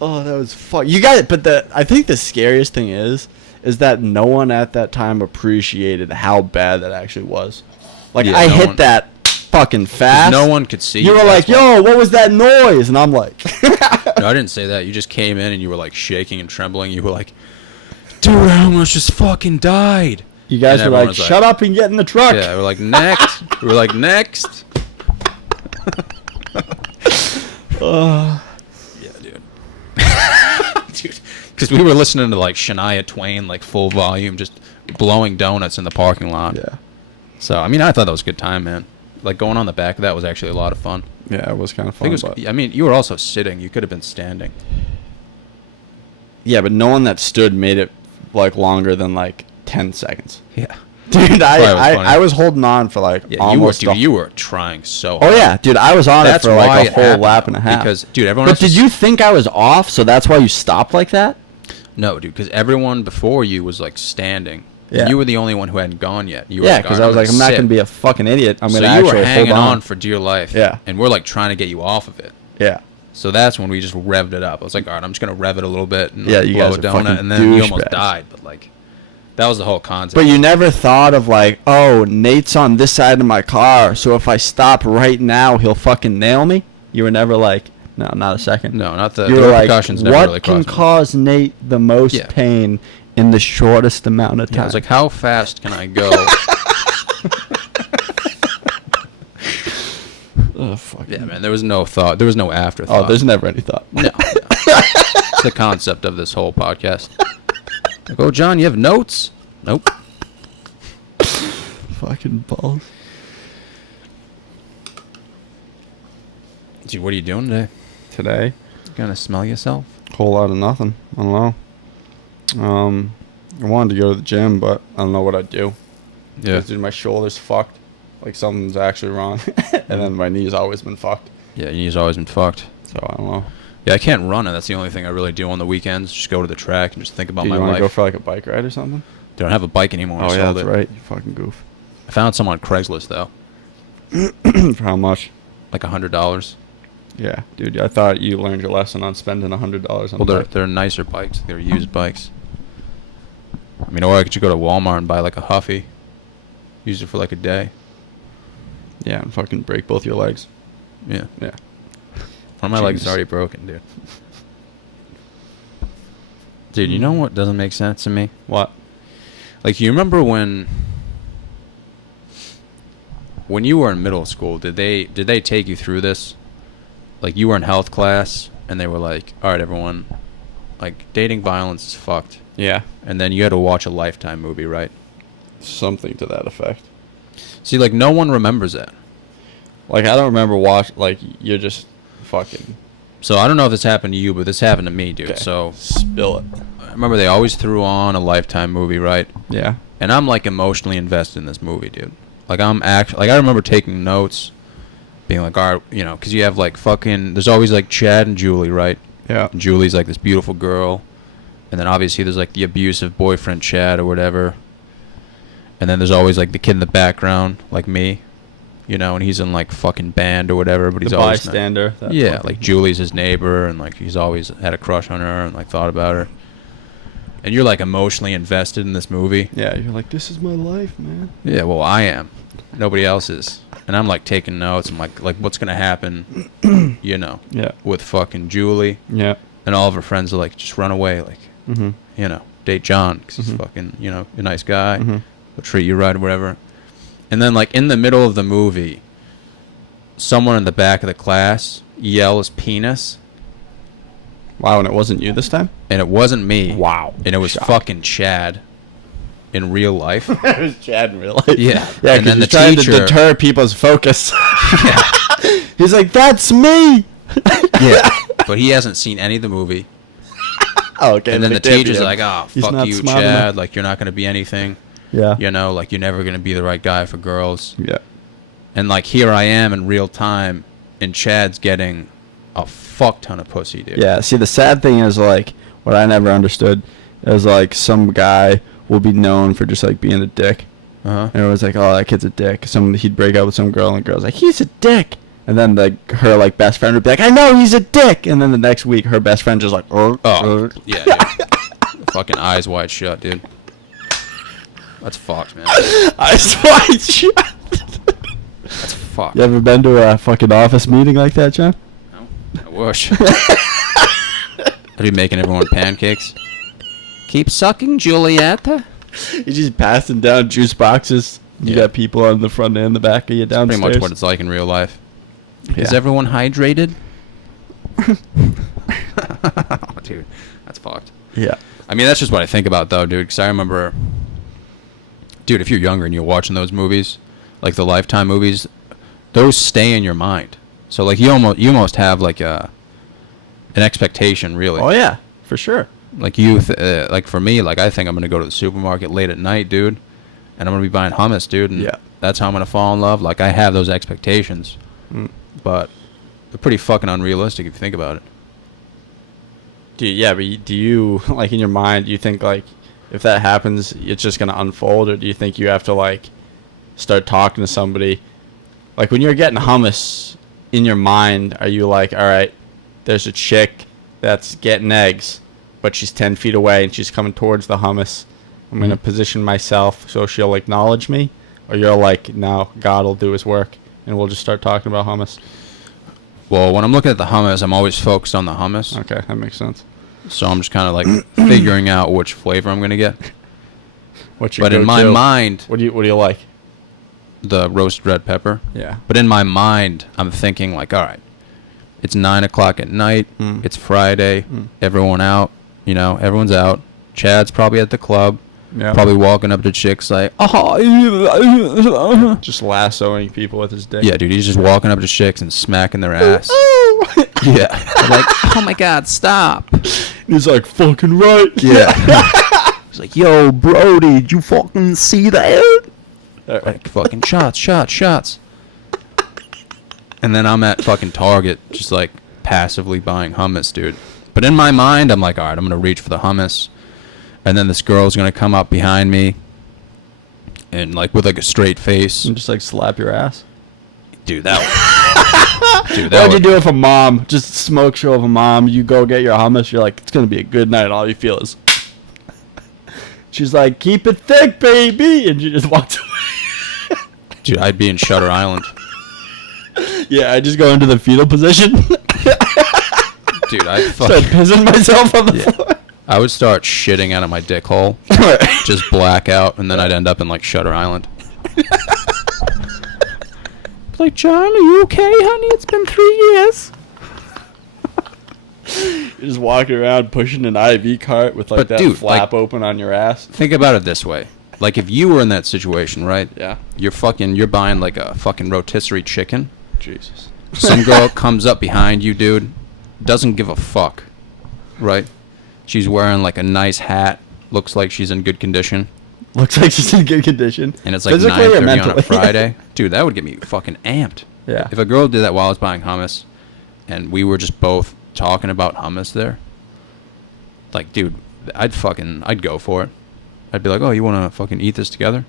Oh, that was fuck. You got it, but I think the scariest thing is that no one at that time appreciated how bad that actually was. Like, Yeah, I no hit one- that fucking fast. No one could see You were that's like, why. yo, what was that noise? And I'm like, No, I didn't say that. You just came in and you were like shaking and trembling. You were like, dude, I almost just fucking died. you guys And were everyone like, was like- shut up and get in the truck. Yeah, we're like, next. We were like, next. Uh, Yeah, dude. Dude, because we were listening to like Shania Twain, like full volume, just blowing donuts in the parking lot. yeah. So, I mean, I thought that was a good time, man. Like, going on the back of that was actually a lot of fun. Yeah, it was kind of I fun. think it was, I mean, you were also sitting. You could have been standing. Yeah, but no one that stood made it, like, longer than, like, 10 seconds. Yeah. Dude, Probably was funny. I was holding on for, like, Yeah, almost you were trying so Oh, hard. yeah, dude, I was on That's it for, why like, a it whole happened, lap and though, a half. because, dude, everyone But else did was- you think I was off, so that's why you stopped like that? No, dude, because everyone before you was, like, standing. Yeah. And you were the only one who hadn't gone yet. You were Yeah, like, because "All I was right, like, I'm not sit." going to be a fucking idiot. I'm So going to you were actually hanging hold on for dear life. Yeah. And we're, like, trying to get you off of it. Yeah. So that's when we just revved it up. I was like, all right, I'm just going to rev it a little bit and Yeah, like, you blow guys a are fucking donut. And then you almost douchebags. died. But, like, that was the whole concept. But you never thought of, like, oh, Nate's on this side of my car, so if I stop right now, he'll fucking nail me? You were never like, no, not a second. No, not the, You the were like, repercussions never really what can crossed my mind. cause Nate the most Yeah. pain in the shortest amount of time? Yeah, I was like, how fast can I go? oh, fuck. Yeah, man, there was no thought. There was no afterthought. Oh, there's never any thought. No. It's the concept of this whole podcast. Like, oh, John, you have notes? Nope. Fucking balls. Dude, what are you doing today? Today, You gonna smell yourself? whole lot of nothing. I don't know. I wanted to go to the gym, but I don't know what I'd do. Yeah. 'Cause, dude, my shoulder's fucked. Like, something's actually wrong. And then my knee's always been fucked. Yeah, your knee's always been fucked. So, I don't know. Yeah, I can't run, and that's the only thing I really do on the weekends. Just go to the track and just think about Do my you want life. to go for, like, a bike ride or something? They don't have a bike anymore. I Oh, yeah, sold that's it. right. You fucking goof. I found some on Craigslist, though. For how much? Like $100. Yeah, dude, I thought you learned your lesson on spending $100 on Well, a bike. they're nicer bikes. They're used bikes. I mean, or I could just go to Walmart and buy like a Huffy. Use it for like a day. Yeah, and fucking break both your legs. Yeah. Yeah. One of my legs is Jesus. already broken, dude. Dude, you know what doesn't make sense to me? What? Like, you remember when you were in middle school, did they take you through this? Like, you were in health class, and they were like, all right, everyone, like, dating violence is fucked. Yeah. And then you had to watch a Lifetime movie, right? Something to that effect. See, like, no one remembers that. Like, I don't remember like, you're just fucking... So I don't know if this happened to you, but this happened to me, dude. Okay. So Spill it. I remember they always threw on a Lifetime movie, right? Yeah. And I'm like emotionally invested in this movie, dude. Like, I remember taking notes, being like, all right, you know, because you have like fucking, there's always like Chad and Julie, right? Yeah. And Julie's like this beautiful girl, and then obviously there's like the abusive boyfriend Chad or whatever, and then there's always like the kid in the background, like me, you know, and he's in like fucking band or whatever, but he's The always bystander. that yeah, fucking- like Julie's his neighbor, and like he's always had a crush on her and like thought about her. And you're like emotionally invested in this movie. Yeah, you're like, this is my life, man. Yeah, well, I am. Nobody else is. And I'm like taking notes. I'm like what's gonna happen? You know, Yeah. with fucking Julie, Yeah. and all of her friends are like, just run away, like, Mm-hmm. you know, date John because he's Mhm. fucking, you know, a nice guy. Mhm. He'll treat you right or whatever. And then like in the middle of the movie, someone in the back of the class yells penis, Wow, and it wasn't you this time? and it wasn't me. Wow. And it was Shock. fucking Chad in real life. It was Chad in real life. Yeah. Yeah, And then because he's the trying teacher- to deter people's focus. He's like, that's me. Yeah. But he hasn't seen any of the movie. Oh, okay. And then the it can't be teacher's him. like, oh, He's fuck not you, smart Chad. enough. Like, you're not going to be anything. Yeah. You know, like, you're never going to be the right guy for girls. Yeah. And, like, here I am in real time, and Chad's getting a fuck ton of pussy, dude. Yeah. See, the sad thing is, like, what I never understood is, like, some guy will be known for just, like, being a dick. Uh-huh. And it was like, oh, that kid's a dick. He'd break up with some girl, and the girl's like, he's a dick. And then like her like best friend would be like, I know he's a dick. And then the next week, her best friend just like, Yeah. Fucking eyes wide shut, dude. That's fucked, man. Eyes wide shut. That's fucked. You ever been to a fucking office meeting like that, John? No, I wish. I'd be making everyone pancakes. Keep sucking, Juliet. You're just passing down juice boxes. You got people on the front and the back of you downstairs. Pretty much what it's like in real life. Yeah. Is everyone hydrated? Oh, dude, that's fucked. Yeah. I mean, that's just what I think about, though, dude. Because I remember, dude, if you're younger and you're watching those movies, like the Lifetime movies, those stay in your mind. So, like, you almost have like an expectation, really. Oh yeah, for sure. Like like for me, like I think I'm gonna go to the supermarket late at night, dude, and I'm gonna be buying hummus, dude, and that's how I'm gonna fall in love. Like I have those expectations, but they're pretty fucking unrealistic if you think about it. But do you like in your mind? Do you think like if that happens, it's just gonna unfold, or do you think you have to like start talking to somebody? Like when you're getting hummus in your mind, are you like, all right, there's a chick that's getting eggs, but she's 10 feet away and she's coming towards the hummus. I'm going to position myself so she'll acknowledge me? Or you're like, no, God will do his work and we'll just start talking about hummus? Well, when I'm looking at the hummus, I'm always focused on the hummus. Okay, that makes sense. So I'm just kind of like figuring out which flavor I'm going to get. What's your But in my mind... What do you like? The roast red pepper. Yeah. But in my mind, I'm thinking like, all right, it's 9 o'clock at night. It's Friday. Everyone out. You know, everyone's out. Chad's probably at the club. Yeah. Probably walking up to chicks like, just lassoing people with his dick. Yeah, dude, he's just walking up to chicks and smacking their ass. Yeah. They're like, oh my God, stop. He's like, fucking right. Yeah. He's like, yo, Brody, did you fucking see that? Like, fucking shots. And then I'm at fucking Target, just like passively buying hummus, dude. But in my mind, I'm like, all right, I'm going to reach for the hummus. And then this girl's going to come up behind me and like with like a straight face. And just like slap your ass? Dude, that would... Dude, that What'd you do if a mom, just smoke show of a mom, you go get your hummus, you're like, it's going to be a good night, and all you feel is... She's like, keep it thick, baby! And she just walks away. Dude, I'd be in Shutter Island. Yeah, I just go into the fetal position. Dude, I'd start pissing myself on the floor. I would start shitting out of my dick hole. Just black out, and then I'd end up in like Shutter Island. Like, John, are you okay, honey? It's been 3 years. You're just walking around pushing an IV cart with like flap open on your ass. Think about it this way. Like if you were in that situation, right? Yeah. You're buying like a fucking rotisserie chicken. Jesus. Some girl comes up behind you, dude. Doesn't give a fuck. Right? She's wearing like a nice hat. Looks like she's in good condition. Looks like she's in good condition. And it's like 9:30 on a Friday. Dude, that would get me fucking amped. Yeah. If a girl did that while I was buying hummus and we were just both talking about hummus there, like, dude, I'd go for it. I'd be like, oh, you want to fucking eat this together?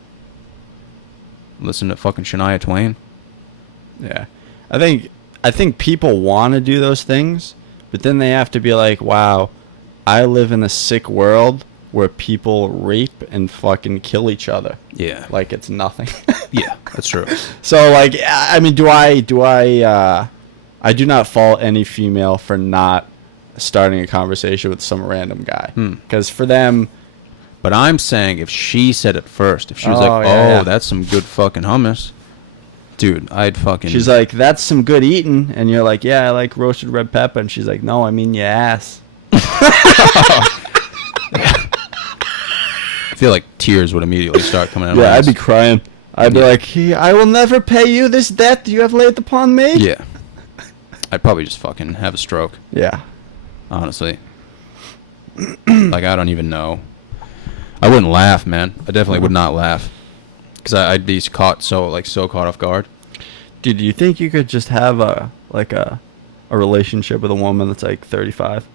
Listen to fucking Shania Twain. Yeah. I think people want to do those things, but then they have to be like, wow, I live in a sick world where people rape and fucking kill each other. Yeah. Like it's nothing. Yeah, that's true. So like, I mean, I do not fault any female for not starting a conversation with some random guy. Because for them... But I'm saying if she said it first, if she was that's some good fucking hummus, dude, I'd fucking... She's like, that's some good eating. And you're like, yeah, I like roasted red pepper. And she's like, no, I mean your ass. I feel like tears would immediately start coming out. Yeah, I'd be crying. I'd be like, I will never pay you this debt you have laid upon me. Yeah. I'd probably just fucking have a stroke. Yeah. Honestly. Like, I don't even know. I wouldn't laugh, man. I definitely would not laugh. Because I'd be caught so caught off guard. Dude, do you think you could just have a a relationship with a woman that's like 35?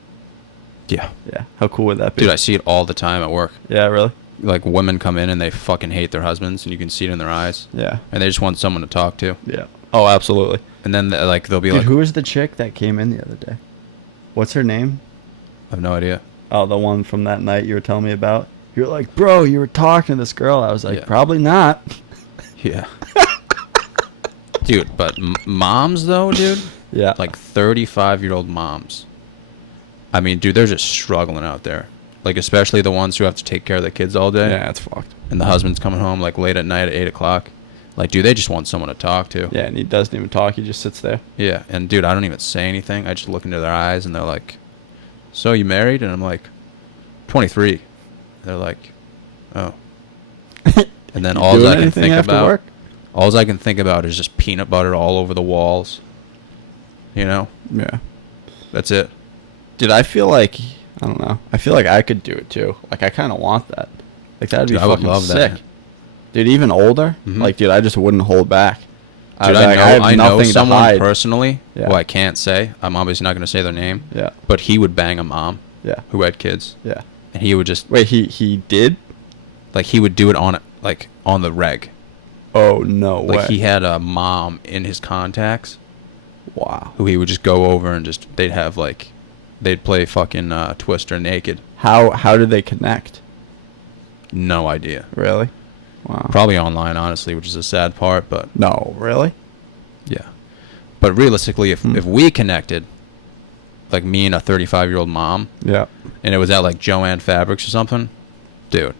Yeah. Yeah. How cool would that be? Dude, I see it all the time at work. Yeah, really? Like, women come in and they fucking hate their husbands, and you can see it in their eyes. Yeah. And they just want someone to talk to. Yeah. Oh, absolutely. And then, like, they'll be Dude, like... who was the chick that came in the other day? What's her name? I have no idea. Oh, the one from that night you were telling me about? You were like, bro, you were talking to this girl. I was like, Yeah. probably not. Yeah. Dude, but moms, though, dude? Yeah. Like, 35-year-old moms. I mean, dude, they're just struggling out there. Like, especially the ones who have to take care of their kids all day. Yeah, it's fucked. And the husband's coming home, like, late at night at 8 o'clock. Like, dude, they just want someone to talk to. Yeah, and he doesn't even talk. He just sits there. Yeah, and, dude, I don't even say anything. I just look into their eyes, and they're like, so, you married? And I'm like, 23. They're like, oh. And then all I can think about... Work? All I can think about is just peanut butter all over the walls. You know? Yeah. That's it. Dude, I feel like... I don't know. I feel like I could do it, too. Like, I kind of want that. Like, that'd be Dude, I would fucking love sick. that. Dude, even older? Mhm. Like, dude, I just wouldn't hold back. Dude, I I know nothing to someone hide. personally Yeah. who I can't say. I'm obviously not going to say their name. Yeah. But he would bang a mom Yeah. who had kids. Yeah. And he would just... Wait, he did? Like, he would do it on, like, on the reg. Oh, no way. Like, he had a mom in his contacts Wow. who he would just go over and just... They'd have, like... They'd play fucking Twister naked. How did they connect? No idea. Really? Wow. Probably online, honestly, which is a sad part, but... No, really? Yeah. But realistically, if we connected, like me and a 35-year-old mom, Yeah. and it was at like Joanne Fabrics or something, dude,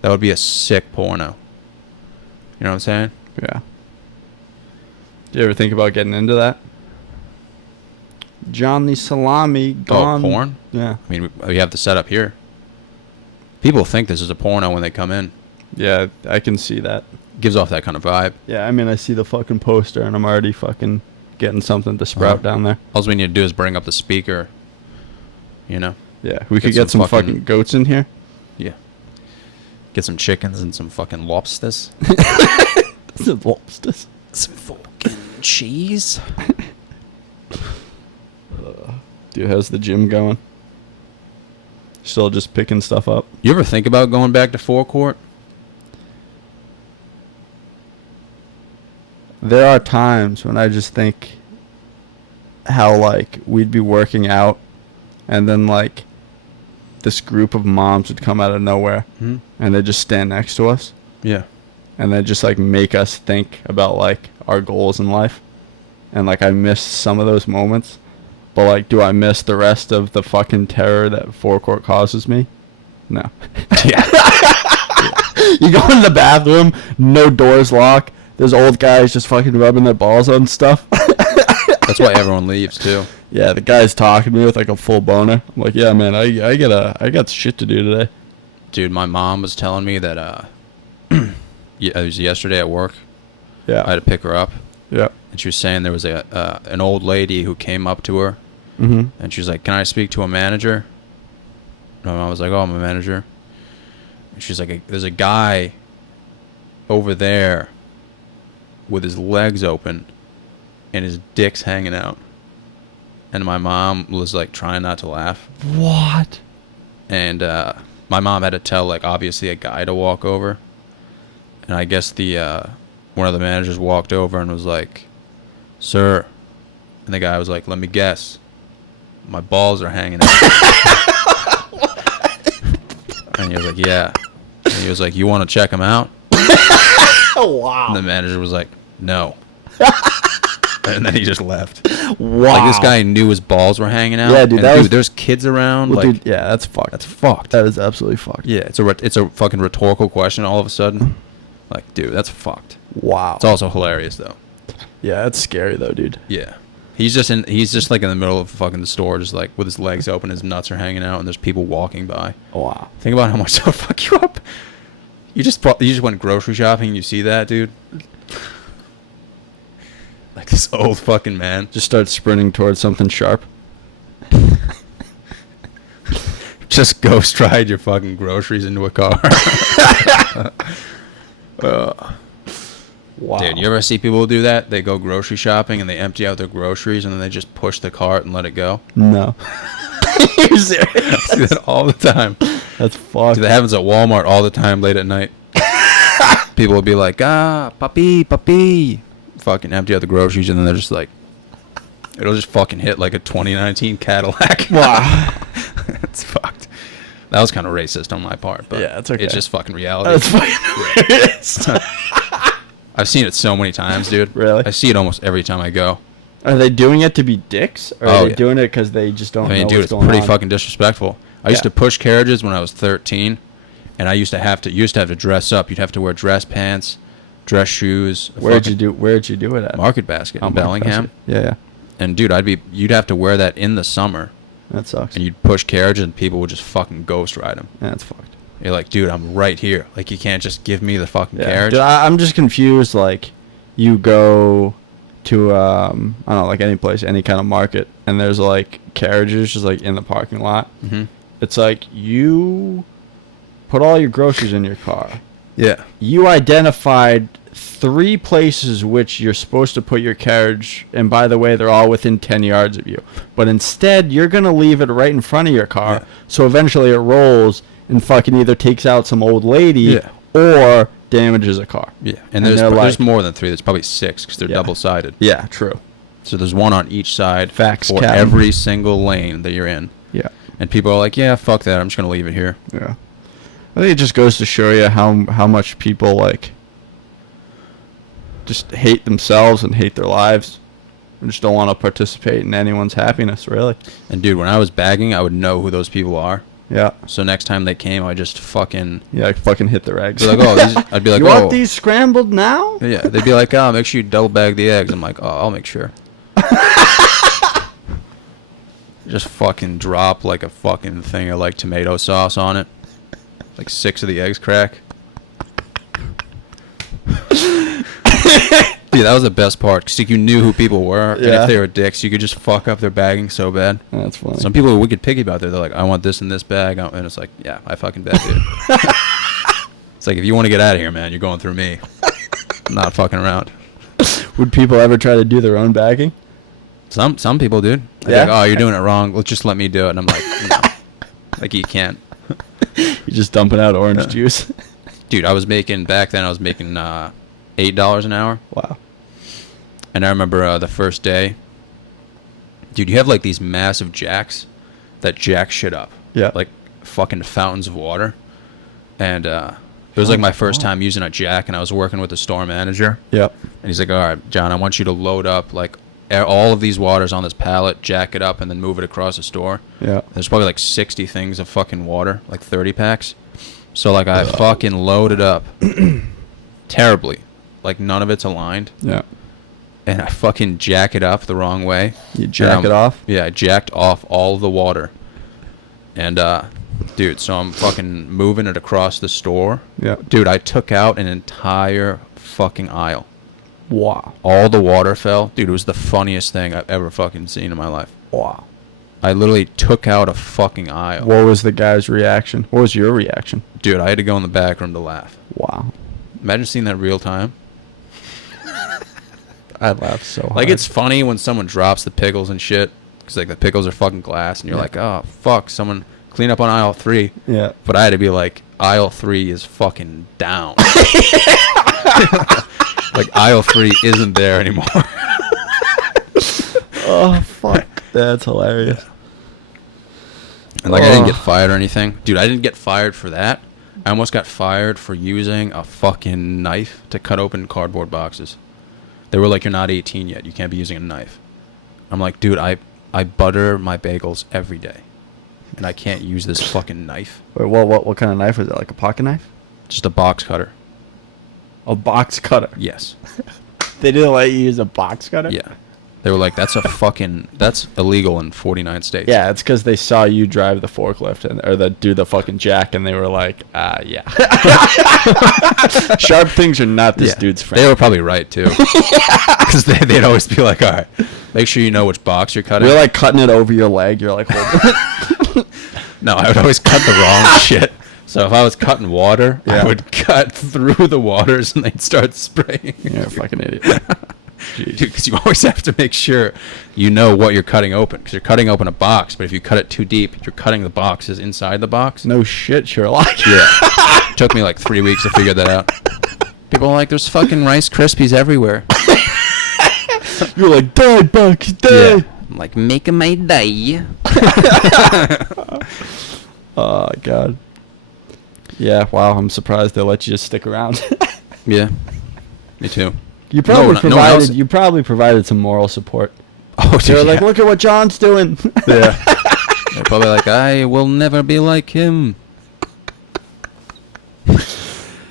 that would be a sick porno. You know what I'm saying? Yeah. Do you ever think about getting into that? Johnny Salami gone. Oh, porn? Yeah. I mean, we have the setup here. People think this is a porno when they come in. Yeah, I can see that. Gives off that kind of vibe. Yeah, I mean, I see the fucking poster and I'm already fucking getting something to sprout down there. All we need to do is bring up the speaker. You know? Yeah, we could get some fucking goats in here. Yeah. Get some chickens and some fucking lobsters. Some lobsters. Some fucking cheese. Dude, how's the gym going? Still just picking stuff up? You ever think about going back to forecourt? There are times when I just think how, like, we'd be working out and then, like, this group of moms would come out of nowhere Hmm? and they'd just stand next to us Yeah. and they'd just, like, make us think about, like, our goals in life. And, like, I miss some of those moments. But, like, do I miss the rest of the fucking terror that forecourt causes me? No. Yeah. You go in the bathroom, no doors locked. There's old guys just fucking rubbing their balls on stuff. That's why everyone leaves, too. Yeah, the guy's talking to me with, like, a full boner. I'm like, yeah, man, I got shit to do today. Dude, my mom was telling me that, it was yesterday at work. Yeah. I had to pick her up. Yeah. And she was saying there was an old lady who came up to her. Mm-hmm. And she was like, can I speak to a manager? And my mom was like, oh, I'm a manager. And she's like, there's a guy over there with his legs open and his dick's hanging out. And my mom was like trying not to laugh. What? And my mom had to tell, like, obviously a guy to walk over. And I guess one of the managers walked over and was like, sir. And the guy was like, let me guess. My balls are hanging out. And he was like, yeah. And he was like, you want to check them out? Oh, wow. And the manager was like, no. And then he just left. Wow. Like, this guy knew his balls were hanging out. Yeah, dude, And that was... there's kids around. Well, like, dude, yeah, that's fucked. that's fucked. That is absolutely fucked. Yeah, it's a fucking rhetorical question all of a sudden. Like, dude, that's fucked. Wow. It's also hilarious, though. Yeah, that's scary, though, dude. Yeah. He's just like in the middle of fucking the store, just like with his legs open, his nuts are hanging out, and there's people walking by. Wow. Think about how much that'll fuck you up. You just went grocery shopping and you see that, dude. Like this old fucking man. Just start sprinting towards something sharp. Just ghost ride your fucking groceries into a car. Wow. Dude, you ever see people do that? They go grocery shopping and they empty out their groceries and then they just push the cart and let it go. No. You're serious? I see that all the time. That's fucked. Dude, that happens at Walmart all the time late at night. People will be like, puppy. Fucking empty out the groceries and then they're just like, it'll just fucking hit like a 2019 Cadillac. Wow. It's fucked. That was kind of racist on my part, but Yeah, it's okay. It's just fucking reality. That's fucking racist. I've seen it so many times, dude. Really? I see it almost every time I go. Are they doing it to be dicks? Or are they yeah. doing it because they just don't know Dude, what's it's going pretty on? fucking disrespectful. I used to push carriages when I was 13, and I used to have to dress up. You'd have to wear dress pants, dress shoes. Where'd you do it at? Market Basket in Market Bellingham. Basket. Yeah. And dude, you'd have to wear that in the summer, That sucks. and you'd push carriages, and people would just fucking ghost ride them. Yeah, that's fucked. You're like, dude, I'm right here. Like, you can't just give me the fucking Yeah. carriage. Dude, I'm just confused. Like, you go to I don't know, like any place, any kind of market, and there's like carriages just like in the parking lot. Mm-hmm. It's like you put all your groceries in your car. Yeah. You identified 3 places which you're supposed to put your carriage, and by the way, they're all within 10 yards of you. But instead, you're going to leave it right in front of your car, Yeah. so eventually it rolls and fucking either takes out some old lady Yeah. or damages a car. Yeah. And And they're there's like- more than 3. There's probably 6 because they're Yeah. double-sided. Yeah, true. So there's one on each side Facts, for Captain. every single lane that you're in. Yeah. And people are like, yeah, fuck that. I'm just going to leave it here. Yeah. I think it just goes to show you how much people, like, just hate themselves and hate their lives. And just don't want to participate in anyone's happiness, really. And, dude, when I was bagging, I would know who those people are. Yeah. So next time they came, I just fucking... Yeah, like fucking hit their eggs. Be like, oh, I'd be like, you oh. want these scrambled now? Yeah, they'd be like, oh, make sure you double bag the eggs. I'm like, oh, I'll make sure. Just fucking drop like a fucking thing of like tomato sauce on it. Like 6 of the eggs crack. Dude, that was the best part. Because you knew who people were. And Yeah. if they were dicks, you could just fuck up their bagging so bad. That's funny. Some people are wicked picky about that. They're like, I want this in this bag. And it's like, yeah, I fucking bet, dude. It's like, if you want to get out of here, man, you're going through me. I'm not fucking around. Would people ever try to do their own bagging? Some people, dude. They're Yeah? like, oh, you're doing it wrong. Let's just let me do it. And I'm like, no. Like, you can't. You're just dumping out orange juice. Dude, back then I was making $8 an hour. Wow. And I remember the first day, dude, you have like these massive jacks that jack shit up. Yeah. Like fucking fountains of water. And it was like my first time using a jack, and I was working with the store manager. Yep. And he's like, all right, John, I want you to load up like all of these waters on this pallet, jack it up, and then move it across the store. Yeah. There's probably like 60 things of fucking water, like 30 packs. So like I fucking loaded up terribly. Like none of it's aligned. Yeah. And I fucking jack it up the wrong way. You jack it off? Yeah, I jacked off all of the water. And dude, so I'm fucking moving it across the store. Yeah. Dude, I took out an entire fucking aisle. Wow. All the water fell. Dude, it was the funniest thing I've ever fucking seen in my life. Wow. I literally took out a fucking aisle. What was the guy's reaction? What was your reaction? Dude, I had to go in the back room to laugh. Wow. Imagine seeing that real time. I laughed so hard. Like, it's funny when someone drops the pickles and shit. Because, like, the pickles are fucking glass. And you're like, oh, fuck, someone clean up on aisle 3. Yeah. But I had to be like, aisle 3 is fucking down. Like, aisle 3 isn't there anymore. Oh, fuck. That's hilarious. And, like, I didn't get fired or anything. Dude, I didn't get fired for that. I almost got fired for using a fucking knife to cut open cardboard boxes. They were like, you're not 18 yet. You can't be using a knife. I'm like, dude, I butter my bagels every day. And I can't use this fucking knife. Wait, what kind of knife was it? Like a pocket knife? Just a box cutter. A box cutter? Yes. They didn't let you use a box cutter? Yeah. They were like, that's illegal in 49 states. Yeah, it's because they saw you drive the forklift or do the fucking jack, and they were like, yeah. Sharp things are not this dude's friend. They were probably right, too. Because they'd always be like, all right, make sure you know which box you're cutting. You're like cutting it over your leg. You're like, holding it. No, I would always cut the wrong shit. So if I was cutting water, Yeah. I would cut through the waters and they'd start spraying. You're a fucking idiot. Dude, because you always have to make sure you know what you're cutting open. Because you're cutting open a box, but if you cut it too deep, you're cutting the boxes inside the box. No shit, Sherlock. Yeah. Took me like 3 weeks to figure that out. People are like, there's fucking Rice Krispies everywhere. You're like, die, Bucks, die. Yeah. I'm like, make 'em my day. Oh, God. Yeah, wow, I'm surprised they let you just stick around. Yeah. Me too. You probably No one else- provided some moral support. Oh, dude, They were like, yeah. look at what John's doing. Yeah. They're probably like, I will never be like him.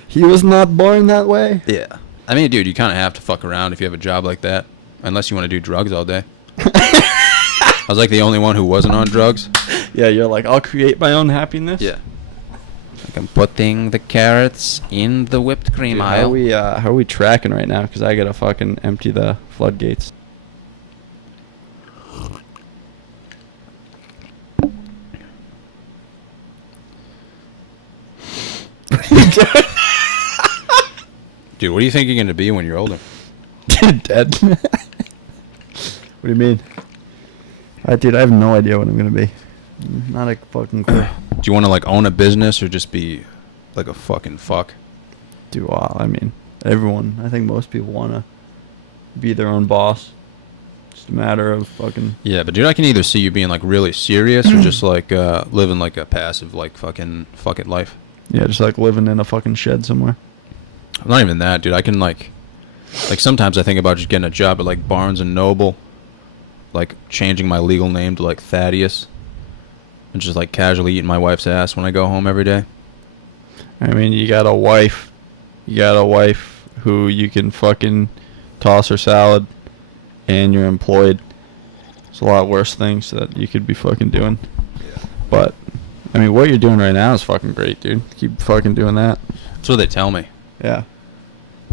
He was not born that way. Yeah. I mean, dude, you kind of have to fuck around if you have a job like that. Unless you want to do drugs all day. I was like the only one who wasn't on drugs. Yeah, you're like, I'll create my own happiness. Yeah. Like I'm putting the carrots in the whipped cream Dude, aisle. how are we tracking right now? Because I gotta fucking empty the floodgates. Dude, what do you think you're going to be when you're older? Dead. What do you mean? Dude, I have no idea what I'm gonna be. Not a fucking clue. Do you want to like own a business or just be like a fucking fuck? I mean, everyone. I think most people wanna be their own boss. Just a matter of fucking. Yeah, but dude, I can either see you being like really serious or just like living like a passive like fucking fuck it life. Yeah, just like living in a fucking shed somewhere. Not even that, dude. I can like sometimes I think about just getting a job at like Barnes and Noble, like changing my legal name to like Thaddeus, and just like casually eating my wife's ass when I go home every day. I mean, you got a wife. You got a wife who you can fucking toss her salad, and you're employed. There's a lot worse things that you could be fucking doing. Yeah. But, I mean, what you're doing right now is fucking great, dude. Keep fucking doing that. That's what they tell me. Yeah.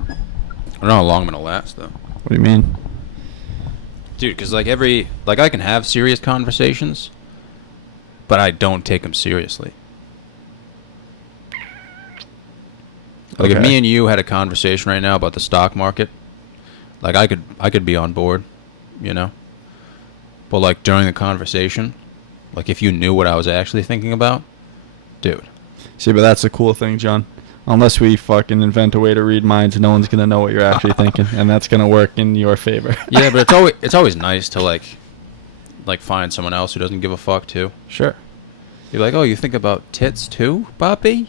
I don't know how long I'm gonna last though. What do you mean? Dude, because like I can have serious conversations, but I don't take them seriously. Like if Okay. me and you had a conversation right now about the stock market, like I could be on board, you know. But like during the conversation, like if you knew what I was actually thinking about, dude. See, but that's the cool thing, John. Unless we fucking invent a way to read minds, no one's gonna know what you're actually thinking, and that's gonna work in your favor. Yeah, but it's always nice to like find someone else who doesn't give a fuck too. Sure. You're like, oh, you think about tits too, Poppy?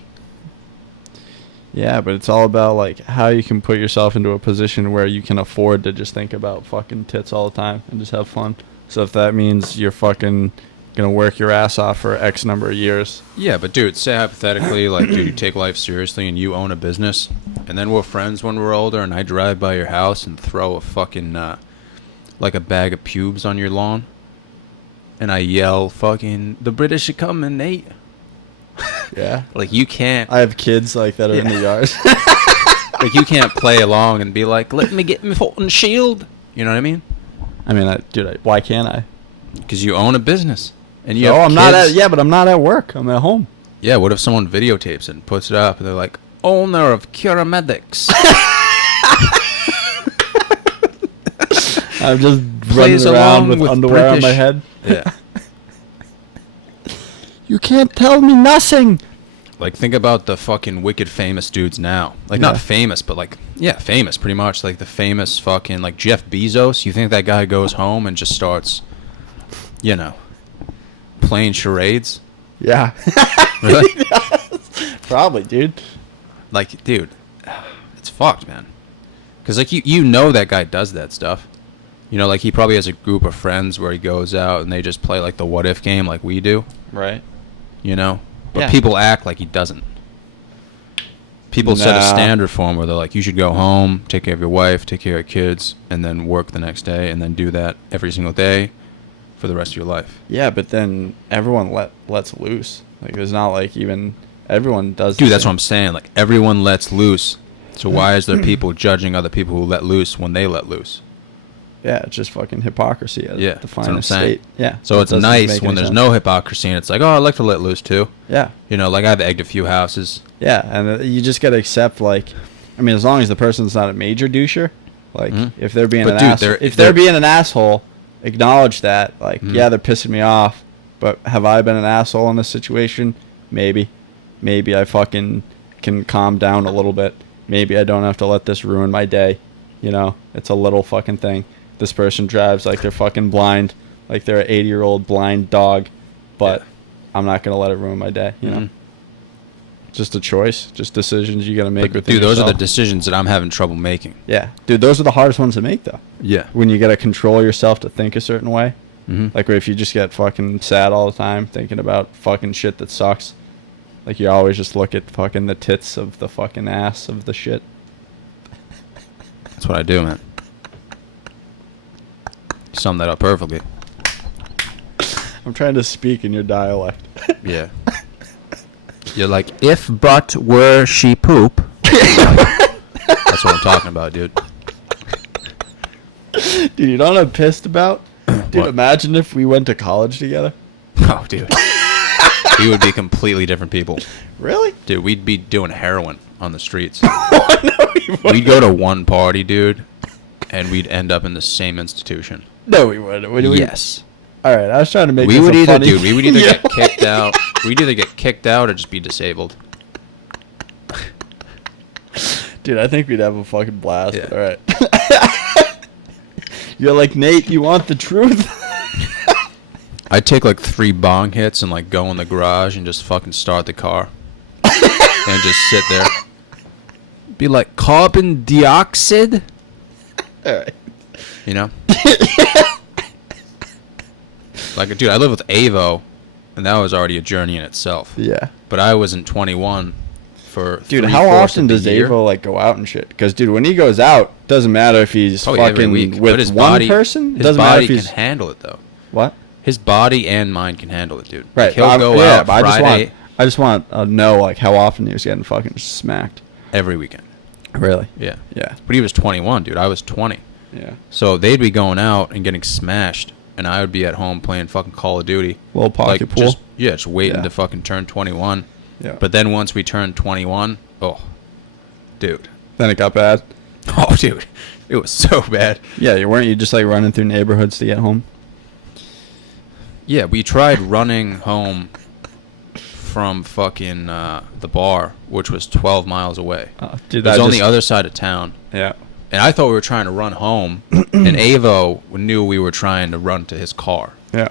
Yeah, but it's all about like how you can put yourself into a position where you can afford to just think about fucking tits all the time and just have fun. So if that means you're fucking gonna work your ass off for X number of years. Yeah, but dude, say hypothetically, like, dude, you take life seriously and you own a business, and then we're friends when we're older, and I drive by your house and throw a fucking, like a bag of pubes on your lawn, and I yell, fucking, the British are coming, Nate. Yeah. Like, you can't, I have kids like that are in the yard. like, you can't play along and be like, let me get my fucking shield. You know what I mean? I mean, why can't I? Because you own a business. And you No, have I'm not kids. at. Yeah, but I'm not at work. I'm at home. Yeah, what if someone videotapes it and puts it up and they're like, owner of Curamedics. I'm just Plays running around along with with underwear on my British- head. Yeah. You can't tell me nothing. Like, think about the fucking wicked famous dudes now. Like, Yeah. not famous, but like, yeah, famous pretty much. Like, the famous fucking, like, Jeff Bezos. You think that guy goes home and just starts, you know, playing charades? Yeah. Really? Probably, dude. Like, dude, it's fucked, man. Because, like, you know that guy does that stuff. You know, like, he probably has a group of friends where he goes out and they just play, like, the what-if game like we do. Right. You know? But Yeah. people act like he doesn't. People set a Nah. standard for him where they're like, you should go home, take care of your wife, take care of your kids, and then work the next day, and then do that every single day for the rest of your life. Yeah, but then everyone lets loose. Like, there's not like even everyone does. Dude, the that's same. what I'm saying. Like, everyone lets loose. So why is there people judging other people who let loose when they let loose? Yeah, it's just fucking hypocrisy at Yeah, the that's what I'm finest saying. state. Yeah. So that it's doesn't nice make when any there's sense. no hypocrisy and it's like, oh, I like to let loose too. Yeah. You know, like I've egged a few houses. Yeah, and you just gotta accept, like, I mean, as long as the person's not a major doucher, like, if they're being if they're being an asshole, acknowledge that. Like, yeah, they're pissing me off, but have I been an asshole in this situation? Maybe. Maybe I fucking can calm down a little bit. Maybe I don't have to let this ruin my day. You know, it's a little fucking thing. This person drives like they're fucking blind, like they're an 80-year-old blind dog, but I'm not gonna let it ruin my day. You know, just a choice, just decisions you gotta make. But, dude, those are the decisions that I'm having trouble making. Yeah, dude, those are the hardest ones to make, though. Yeah. When you gotta control yourself to think a certain way. Mm-hmm. Like, if you just get fucking sad all the time, thinking about fucking shit that sucks. Like, you always just look at fucking the tits of the fucking ass of the shit. That's what I do, man. You summed that up perfectly. I'm trying to speak in your dialect. Yeah. You're like, if but were she poop. That's what I'm talking about, dude. Dude, you know what I'm pissed about? Dude, What? imagine if we went to college together. Oh, dude. We would be completely different people. Really? Dude, we'd be doing heroin on the streets. Oh, no, we wouldn't. We'd go to one party, dude, and we'd end up in the same institution. No, we wouldn't. Would we? Yes. All right, I was trying to make We this would a either, funny... dude, we would either Yeah. get kicked out. We'd either get kicked out or just be disabled. Dude, I think we'd have a fucking blast. Yeah. All right. You're like, Nate, you want the truth? I'd take like 3 bong hits and like go in the garage and just fucking start the car. And just sit there. Be like, carbon dioxide? All right. You know? Like, dude, I live with Avo, and that was already a journey in itself. Yeah. But I wasn't 21 for Dude, 3/4 how often of the does year. Avo, like, go out and shit? Because, dude, when he goes out, doesn't matter if he's Probably every fucking week. But with his one body, person. His Doesn't matter body if he's... can handle it, though. What? His body and mind can handle it, dude. Right. Like, he'll go yeah, out but Friday I just want to know, like, how often he was getting fucking smacked. every weekend. Really? Yeah. Yeah. But he was 21, dude. I was 20. Yeah. So they'd be going out and getting smashed, and I would be at home playing fucking Call of Duty. Little pocket pool. Just waiting Yeah. to fucking turn 21. Yeah. But then once we turned 21, oh, dude. Then it got bad. Oh, dude. It was so bad. Yeah, weren't you just, like, running through neighborhoods to get home? Yeah, we tried running home from fucking the bar, which was 12 miles away. Dude, It was that on just- the other side of town. Yeah. And I thought we were trying to run home, and Avo knew we were trying to run to his car. Yeah.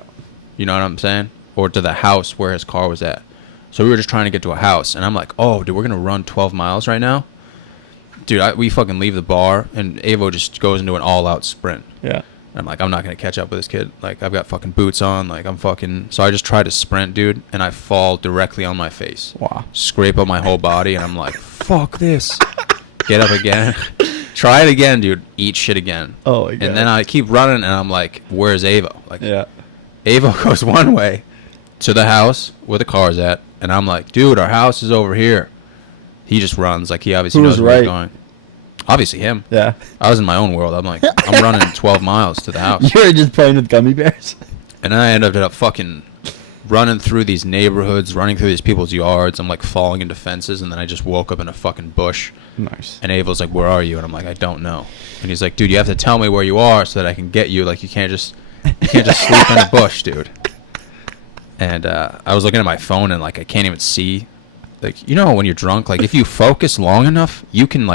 You know what I'm saying? Or to the house where his car was at. So we were just trying to get to a house, and I'm like, oh, dude, we're going to run 12 miles right now? Dude, we fucking leave the bar, and Avo just goes into an all-out sprint. Yeah. I'm like, I'm not going to catch up with this kid. Like, I've got fucking boots on. Like, I'm fucking... So I just try to sprint, dude, and I fall directly on my face. Wow. Scrape up my whole body, and I'm like, fuck this. Get up again. Try it again, dude. Eat shit again. Oh, my God. And then I keep running, and I'm like, where's Avo? Like, Yeah. Avo goes one way to the house where the car's at, and I'm like, dude, our house is over here. He just runs. Like, he obviously Who's knows where he's right? going. Obviously him. Yeah. I was in my own world. I'm like, I'm running 12 miles to the house. You were just playing with gummy bears? And then I ended up fucking running through these neighborhoods, running through these people's yards. I'm like falling into fences, and then I just woke up in a fucking bush. Nice. And Abel's like, where are you? And I'm like, I don't know. And he's like, dude, you have to tell me where you are so that I can get you. Like, you can't just sleep in a bush, dude. And I was looking at my phone, and like I can't even see. Like, you know when you're drunk, like if you focus long enough, you can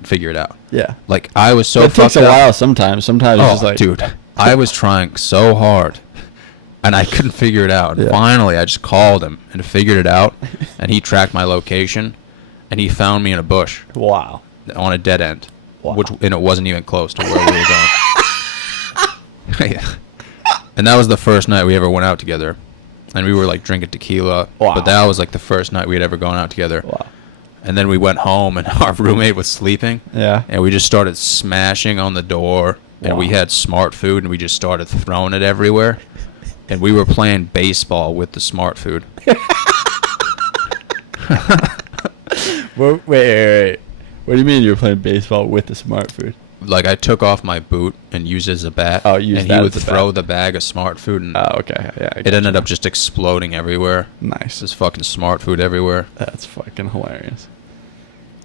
figure it out. Yeah. Like I was so But it takes fucked a up. while sometimes. Sometimes it's Oh, just like... dude, I was trying so hard, and I couldn't figure it out. Yeah. Finally, I just called him and figured it out, and he tracked my location, and he found me in a bush Wow. on a dead end, Wow. and it wasn't even close to where we were going. Yeah. And that was the first night we ever went out together, and we were like drinking tequila. Wow. But that was like the first night we had ever gone out together. Wow. And then we went home, and our roommate was sleeping. Yeah. And we just started smashing on the door, and we Wow. had smart food, and we just started throwing it everywhere. And we were playing baseball with the smart food. Wait. What do you mean you were playing baseball with the smart food? like I took off my boot and used it as a bat. Oh, use and that he would as a throw bat. the bag of smart food, and Oh, okay. Yeah. I it got ended you. up just exploding everywhere. Nice. Just fucking smart food everywhere. That's fucking hilarious.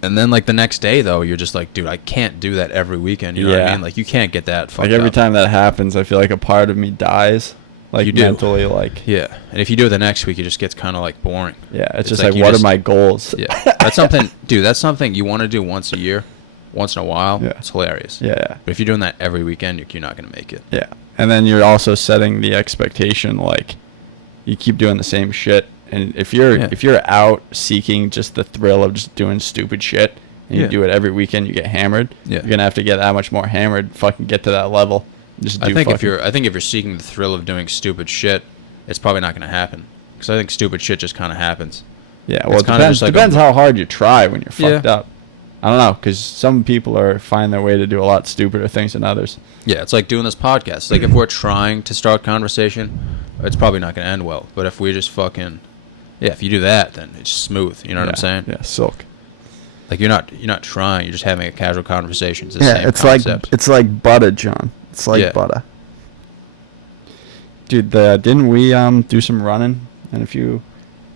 And then like the next day though, you're just like, dude, I can't do that every weekend. You know what I Yeah. mean? Like you can't get that fucked Like every up. time that happens, I feel like a part of me dies. Like You do. mentally, like Yeah, and if you do it the next week, it just gets kind of like boring. yeah, it's just like like you what just- are my goals? Yeah, that's something, dude. That's something you want to do once a year, once in a while. Yeah. It's hilarious. Yeah. But if you're doing that every weekend, you're not gonna make it. Yeah. And then you're also setting the expectation like you keep doing the same shit, and if you're out seeking just the thrill of just doing stupid shit and Yeah. you do it every weekend, you get hammered. Yeah. You're going to have to get that much more hammered, fucking get to that level. Just do I think if fucking- you're seeking the thrill of doing stupid shit, it's probably not gonna happen. Because I think stupid shit just kind of happens. Yeah, well, it kinda depends, just like depends a- how hard you try when you're fucked Yeah. up. I don't know, because some people find their way to do a lot stupider things than others. Yeah, it's like doing this podcast. Like if we're trying to start conversation, it's probably not gonna end well. But if we just fucking, yeah, if you do that, then it's smooth. You know what I'm saying? Yeah, silk. Like you're not trying. You're just having a casual conversation. It's the Yeah, same it's concept. like it's like butter, John. It's like Yeah. butter. Dude, didn't we do some running? And if you,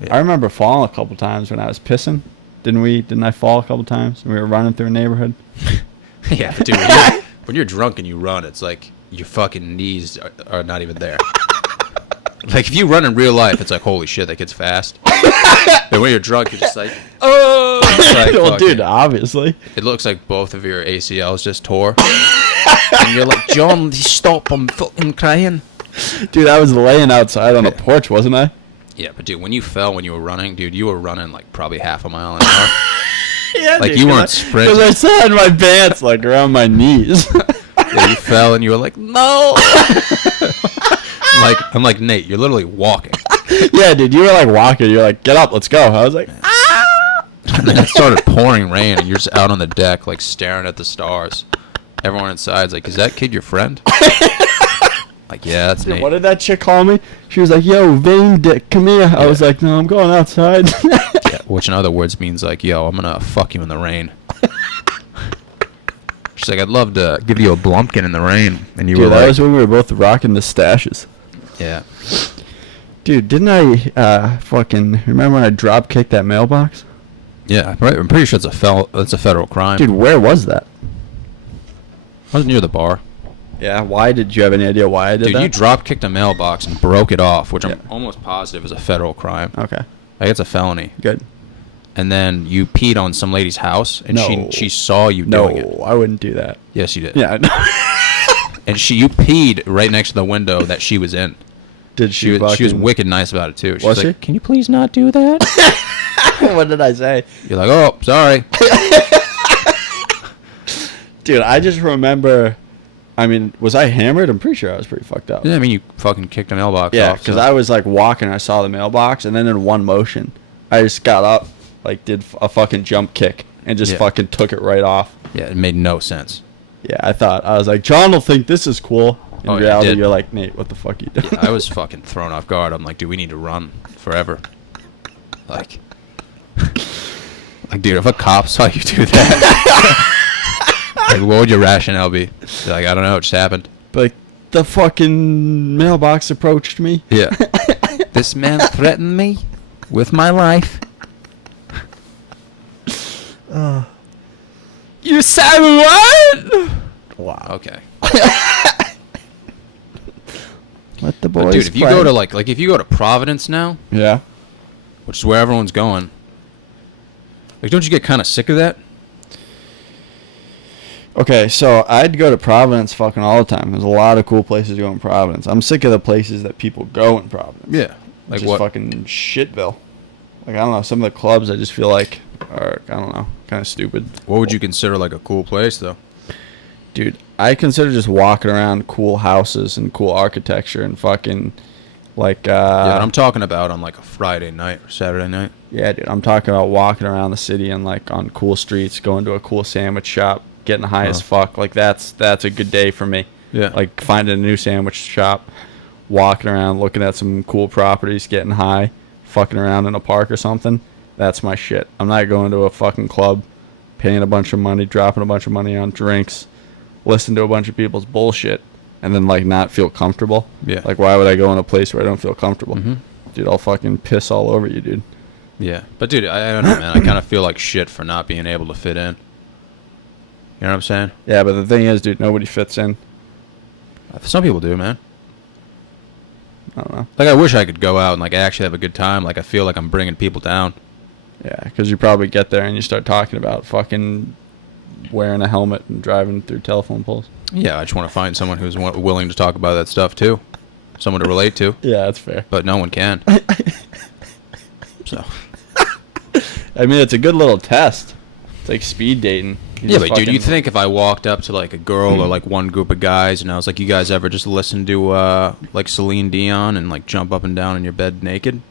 Yeah. I remember falling a couple times when I was pissing. Didn't I fall a couple times when we were running through a neighborhood? Yeah, but dude, when you're drunk and you run, it's like your fucking knees are not even there. Like if you run in real life, it's like holy shit, that kid's fast. And when you're drunk, you're just like, oh. It's like, Well, fucking- dude, obviously. it looks like both of your ACLs just tore. And you're like, John, stop! I'm fucking crying. Dude, I was laying outside on a Yeah. porch, wasn't I? Yeah, but dude, when you fell when you were running, dude, you were running like probably half a mile an hour. Yeah, Like, you weren't sprinting. Because I still had my pants like around my knees. Yeah, you fell and you were like, no. I'm like Nate, you're literally walking. Yeah, dude, you were like walking. You're like, get up, let's go. I was like, And then it started pouring rain, and you're just out on the deck, like staring at the stars. Everyone inside's like, "Is that kid your friend?" Like, yeah, that's dude, Nate. what did that chick call me? She was like, yo, vein dick, come here. I was Yeah. like, no, I'm going outside. Yeah, which in other words means like, "Yo, I'm gonna fuck you in the rain." She's like, "I'd love to give you a blumpkin in the rain," and you Dude, were that like, was when we were both rocking the stashes. "Yeah." Dude, didn't I fucking remember when I drop kicked that mailbox? Yeah, I'm pretty sure that's a federal crime. Dude, where was that? I was near the bar. Yeah, why did you have any idea why I did Dude, that? you drop kicked a mailbox and broke it off, which Yeah. I'm almost positive is a federal crime. Okay, Like it's a felony. good. And then you peed on some lady's house, and No. she saw you No, doing it. I wouldn't do that. Yes, you did. Yeah, no. And you peed right next to the window that she was in. Did She was fucking- wicked nice about it too. She Was was like, she? "Can you please not do that?" What did I say? You're like, "Oh, sorry." Dude, I just remember. I mean, was I hammered? I'm pretty sure I was pretty fucked up. Yeah, I mean, you fucking kicked a mailbox Yeah, off. because so- I was like walking, I saw the mailbox, and then in one motion, I just got up, like did a fucking jump kick, and just Yeah. fucking took it right off. Yeah, it made no sense. Yeah, I was like, John will think this is cool. In Oh, yeah, it reality, did. you're like, Nate, what the fuck are you doing? Yeah, I was fucking thrown off guard. I'm like, dude, we need to run forever. Like, dude, if a cop saw you do that, like, what would your rationale be? You're like, I don't know, it just happened. Like, the fucking mailbox approached me. Yeah. This man threatened me with my life. You said what? Wow. Okay. Let the boys But dude, if you play. go to like if you go to Providence now, Yeah. which is where everyone's going, like, don't you get kind of sick of that? Okay, so I'd go to Providence fucking all the time. There's a lot of cool places to go in Providence. I'm sick of the places that people go in Providence. Yeah. Like Just what? fucking shitville. Like, I don't know, some of the clubs I just feel like are, I don't know, kind of stupid. What would you consider like a cool place though? Dude, I consider just walking around cool houses and cool architecture and fucking, like, Yeah, I'm talking about on like a Friday night or Saturday night. yeah, dude, I'm talking about walking around the city and, like, on cool streets, going to a cool sandwich shop, getting high as fuck. Like, that's a good day for me. Yeah. Like, finding a new sandwich shop, walking around, looking at some cool properties, getting high, fucking around in a park or something. That's my shit. I'm not going to a fucking club, paying a bunch of money, dropping a bunch of money on drinks, listen to a bunch of people's bullshit and then like not feel comfortable. Yeah. Like why would I go in a place where I don't feel comfortable? Mhm. Dude, I'll fucking piss all over you, dude. Yeah. But dude, I don't know, man. I kind of feel like shit for not being able to fit in. You know what I'm saying? Yeah, but the thing is, dude, nobody fits in. Some people do, man. I don't know. Like I wish I could go out and like actually have a good time. Like I feel like I'm bringing people down. Yeah, because you probably get there and you start talking about fucking wearing a helmet and driving through telephone poles. Yeah, I just want to find someone who's willing to talk about that stuff too. Someone to relate to. Yeah, that's fair. But no one can. So. I mean, it's a good little test. It's like speed dating. Yeah, but dude, you think if I walked up to like a girl or like one group of guys and I was like, you guys ever just listen to like Celine Dion and like jump up and down in your bed naked?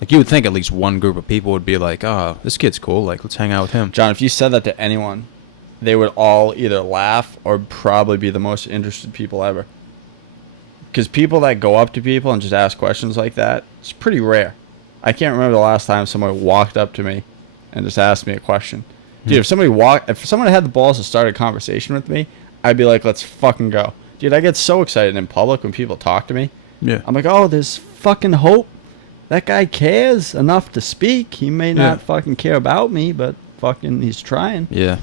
Like you would think at least one group of people would be like, oh, this kid's cool. Like, let's hang out with him. John, if you said that to anyone, they would all either laugh or probably be the most interested people ever. Because people that go up to people and just ask questions like that, it's pretty rare. I can't remember the last time someone walked up to me and just asked me a question. Dude, if someone had the balls to start a conversation with me, I'd be like, let's fucking go. Dude, I get so excited in public when people talk to me. Yeah. I'm like, oh, there's fucking hope. That guy cares enough to speak. He may not fucking care about me, but fucking he's trying. Yeah.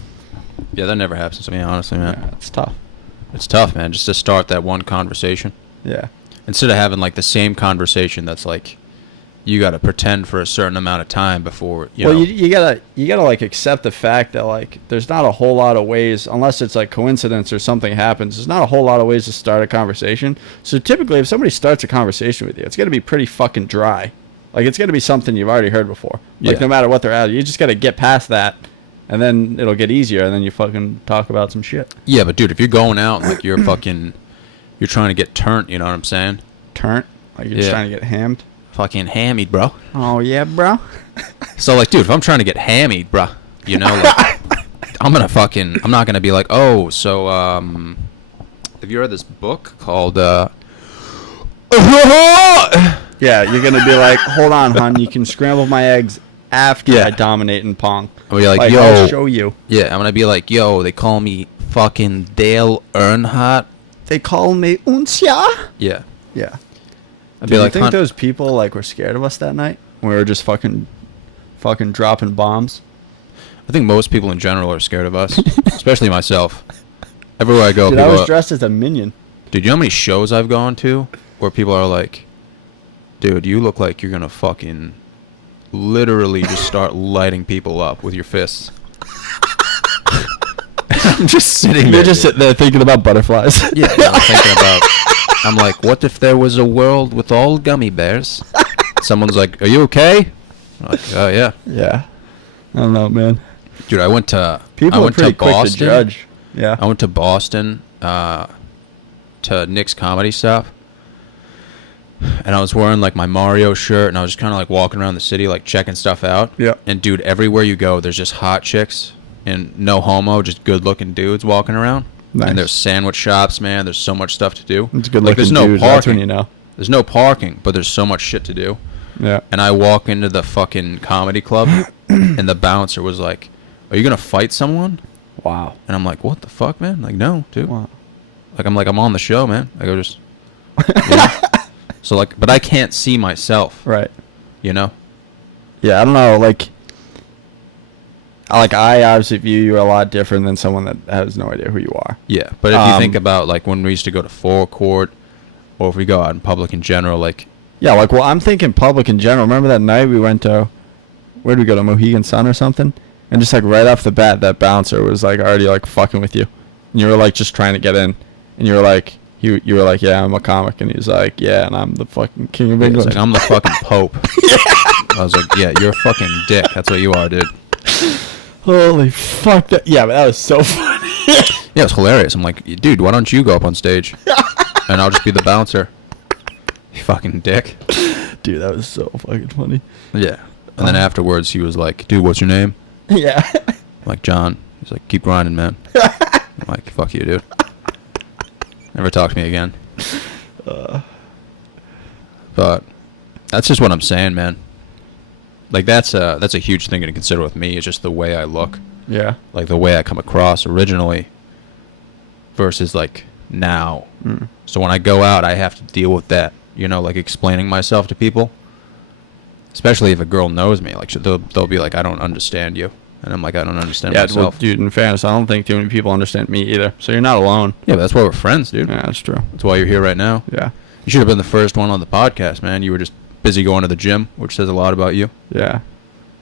Yeah, that never happens to me, honestly, man. Yeah, it's tough. It's tough, man, just to start that one conversation. Yeah. Instead of having like the same conversation that's like you got to pretend for a certain amount of time before you know. You gotta like accept the fact that like there's not a whole lot of ways, unless it's like coincidence or something happens, there's not a whole lot of ways to start a conversation. So typically if somebody starts a conversation with you, it's gonna be pretty fucking dry. Like it's gonna be something you've already heard before. Like no matter what they're at, you just gotta get past that and then it'll get easier and then you fucking talk about some shit. Yeah, but dude, if you're going out and like you're fucking you're trying to get turnt, you know what I'm saying? Turnt? Like you're just trying to get hammed? Fucking hammied, bro. Oh yeah, bro. So like, dude, if I'm trying to get hammied, bro, you know, like, I'm not gonna be like, oh, so have you read this book called Yeah, you're gonna be like, hold on, hon, you can scramble my eggs after I dominate in Pong. I'll be like, yo, I'll show you. Yeah, I'm gonna be like, yo, they call me fucking Dale Earnhardt. They call me Uncia. Yeah. Yeah. I'd Do be you like, think those people like were scared of us that night? We were just fucking dropping bombs. I think most people in general are scared of us, especially myself. Everywhere I go, Dude, people I was dressed as a minion. Dude, you know how many shows I've gone to where people are like, dude, you look like you're gonna fucking literally just start lighting people up with your fists. I'm just sitting there. You're just sitting there thinking about butterflies. Yeah, I'm thinking about. I'm like, what if there was a world with all gummy bears? Someone's like, are you okay? I'm like, oh yeah. Yeah. I don't know, man. Dude, I went to pretty quick Boston. to judge. Yeah. I went to Boston to Nick's comedy stuff. And I was wearing like my Mario shirt and I was just kind of like walking around the city like checking stuff out. Yeah. And dude, everywhere you go there's just hot chicks and no homo, just good-looking dudes walking around. Nice. And there's sandwich shops, man. There's so much stuff to do. It's good like, looking there's no dudes, parking. that's when you know. There's no parking, but there's so much shit to do. Yeah. And I walk into the fucking comedy club, and the bouncer was like, "Are you gonna fight someone?" Wow. And I'm like, "What the fuck, man? Like, no, dude. Wow. I'm on the show, man. I go just." You know? So like, but I can't see myself. Right. You know. Yeah, I don't know. Like I obviously view you a lot different than someone that has no idea who you are. Yeah, but if you think about like when we used to go to forecourt, or if we go out in public in general, like. Yeah, like, well, I'm thinking public in general. Remember that night we went to, where did we go, to Mohegan Sun or something? And just, like, right off the bat, that bouncer was, like, already, like, fucking with you. And you were, like, just trying to get in. And you were, like, you were like, yeah, I'm a comic. And he was like, yeah, and I'm the fucking king of England. Like, I'm the fucking Pope. Yeah. I was like, yeah, you're a fucking dick. That's what you are, dude. Holy fuck. Yeah, but that was so funny. Yeah, it was hilarious. I'm like, dude, why don't you go up on stage? And I'll just be the bouncer. You fucking dick. Dude, that was so fucking funny. Yeah. And then afterwards, he was like, dude, what's your name? Yeah. I'm like, John. He's like, keep grinding, man. I'm like, fuck you, dude. Never talk to me again. But that's just what I'm saying, man. Like, that's a huge thing to consider with me. It's just the way I look. Yeah. Like, the way I come across originally. versus like now. Mm. So when I go out, I have to deal with that. You know, like explaining myself to people. Especially if a girl knows me, like they'll be like, I don't understand you, and I'm like, I don't understand myself. Well, dude, in fairness, I don't think too many people understand me either. So you're not alone. Yeah, but that's why we're friends, dude. Yeah, that's true. That's why you're here right now. Yeah. You should have been the first one on the podcast, man. You were just busy going to the gym, which says a lot about you. Yeah.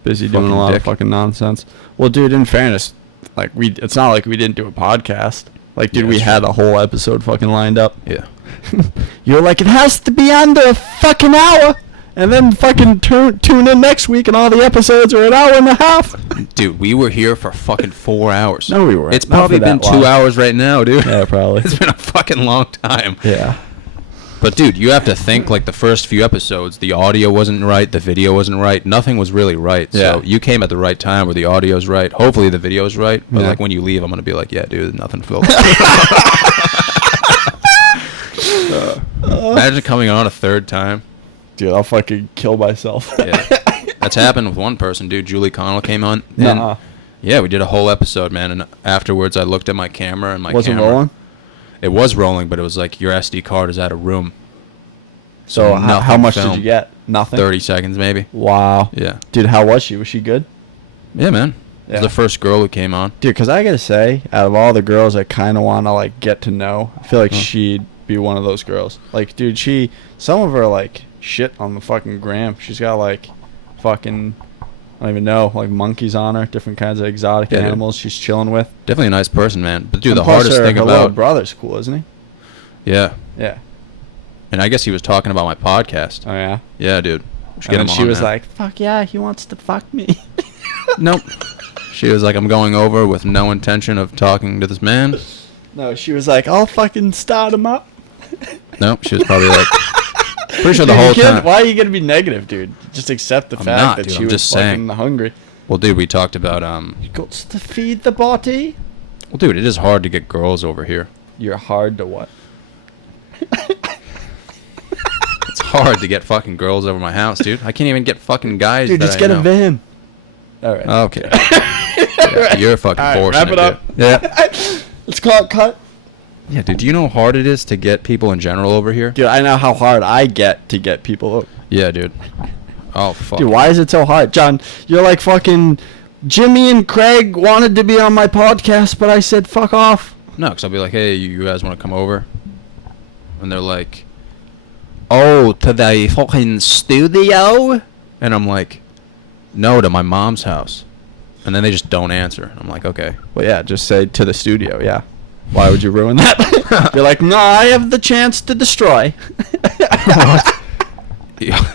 Busy Fucking doing a lot dick. of fucking nonsense. Well, dude, in fairness, like it's not like we didn't do a podcast. Like, dude, Yeah, we that's had true. a whole episode fucking lined up. Yeah. You're like, it has to be under a fucking hour. And then fucking tune in next week and all the episodes are an hour and a half. Dude, we were here for fucking 4 hours. No, we weren't. It's Not probably for been that 2 long. hours right now, dude. Yeah, probably. It's been a fucking long time. Yeah. But, dude, you have to think, like, the first few episodes, the audio wasn't right, the video wasn't right, nothing was really right. Yeah. So you came at the right time where the audio's right. Hopefully the video's right. But, Yeah. like, when you leave, I'm going to be like, yeah, dude, nothing fills. Imagine coming on a third time. Dude, I'll fucking kill myself. Yeah. That's happened with one person, dude. Julie Connell came on. And Nuh-uh. yeah, we did a whole episode, man. And afterwards, I looked at my camera and my Wasn't camera. rolling? It was rolling, but it was like your SD card is out of room. So how nothing much did filmed. you get? Nothing? 30 seconds, maybe. Wow. Yeah. Dude, how was she? Was she good? Yeah, man. It Yeah. was the first girl who came on. Dude, because I got to say, out of all the girls I kind of want to, like, get to know, I feel like she'd be one of those girls. Like, dude, some of her, like, shit on the fucking gram. She's got, like, fucking, I don't even know, like, monkeys on her, different kinds of exotic Yeah, dude. animals she's chilling with. Definitely a nice person, man. But, dude, And the plus hardest thing her little about... brother's cool, isn't he? Yeah. Yeah. And I guess he was talking about my podcast. Oh, yeah? Yeah, dude. We should And get then him she on, was man. like, fuck yeah, he wants to fuck me. Nope. She was like, I'm going over with no intention of talking to this man. No, she was like, I'll fucking start him up. Nope. She was probably like... Pretty sure the Dude, whole you can't- time... Why are you going to be negative, dude? Just accept the I'm fact not, that dude, she I'm was just fucking saying. hungry. Well, dude, we talked about... Goes to feed the body. Well, dude, it is hard to get girls over here. You're hard to what? It's hard to get fucking girls over my house, dude. I can't even get fucking guys. Dude, that just I get know. a Vim. All right. Okay. Yeah, you're fucking All right, forcing wrap it up. dude. Yeah. Let's call it cut. Yeah, dude. Do you know how hard it is to get people in general over here? Dude, I know how hard I get to get people up. Yeah, dude. Oh fuck. Dude, why is it so hard? John, you're like fucking Jimmy and Craig wanted to be on my podcast, but I said fuck off. No, because I'll be like, hey, you guys want to come over? And they're like, oh, to the fucking studio? And I'm like, no, to my mom's house. And then they just don't answer. I'm like, okay. Well, yeah, just say to the studio, yeah. Why would you ruin that? You're like, no, I have the chance to destroy. Yeah.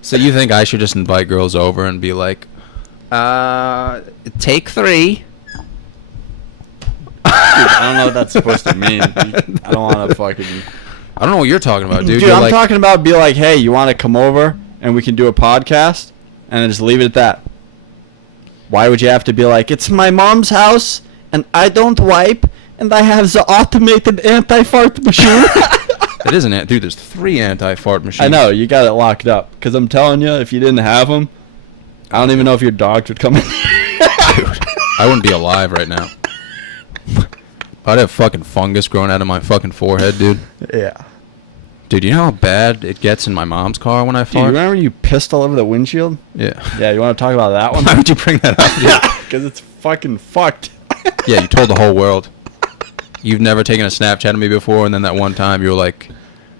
So you think I should just invite girls over and be like, take 3? Dude, I don't know what that's supposed to mean. I don't want to fucking... I don't know what you're talking about, dude. Dude, You're I'm like, talking about be like, hey, you want to come over and we can do a podcast? And then just leave it at that. Why would you have to be like, it's my mom's house and I don't wipe and I have the automated anti-fart machine? It isn't it, dude. There's 3 anti-fart machines. I know, you got it locked up. Because I'm telling you, if you didn't have them, I don't even know if your dogs would come in. Dude, I wouldn't be alive right now. I'd have fucking fungus growing out of my fucking forehead, dude. Yeah. Dude, you know how bad it gets in my mom's car when I Dude, fart? you remember you pissed all over the windshield? Yeah. Yeah, you want to talk about that one? Why would you bring that up, dude? Because it's fucking fucked. Yeah, you told the whole world. You've never taken a Snapchat of me before, and then that one time you were like,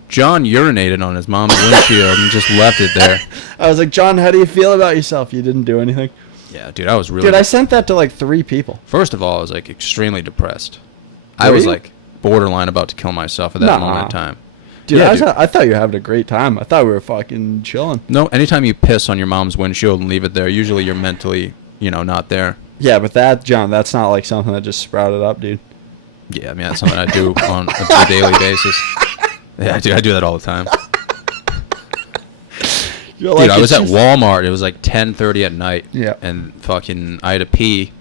John urinated on his mom's windshield and just left it there. I was like, John, how do you feel about yourself? You didn't do anything. Yeah, dude, I was really... Dude, I sent that to like 3 people. First of all, I was like extremely depressed. I Were was you? like borderline about to kill myself at that Nah. moment in time. Dude, Yeah, I thought you were having a great time. I thought we were fucking chilling. No, anytime you piss on your mom's windshield and leave it there, usually you're mentally, not there. Yeah, but that, John, that's not like something that just sprouted up, dude. Yeah, I mean, that's something I do on a daily basis. Yeah, dude, I do that all the time. You're Dude, like, I was it's at just- Walmart. It was like 10:30 at night. Yeah. And fucking, I had to pee.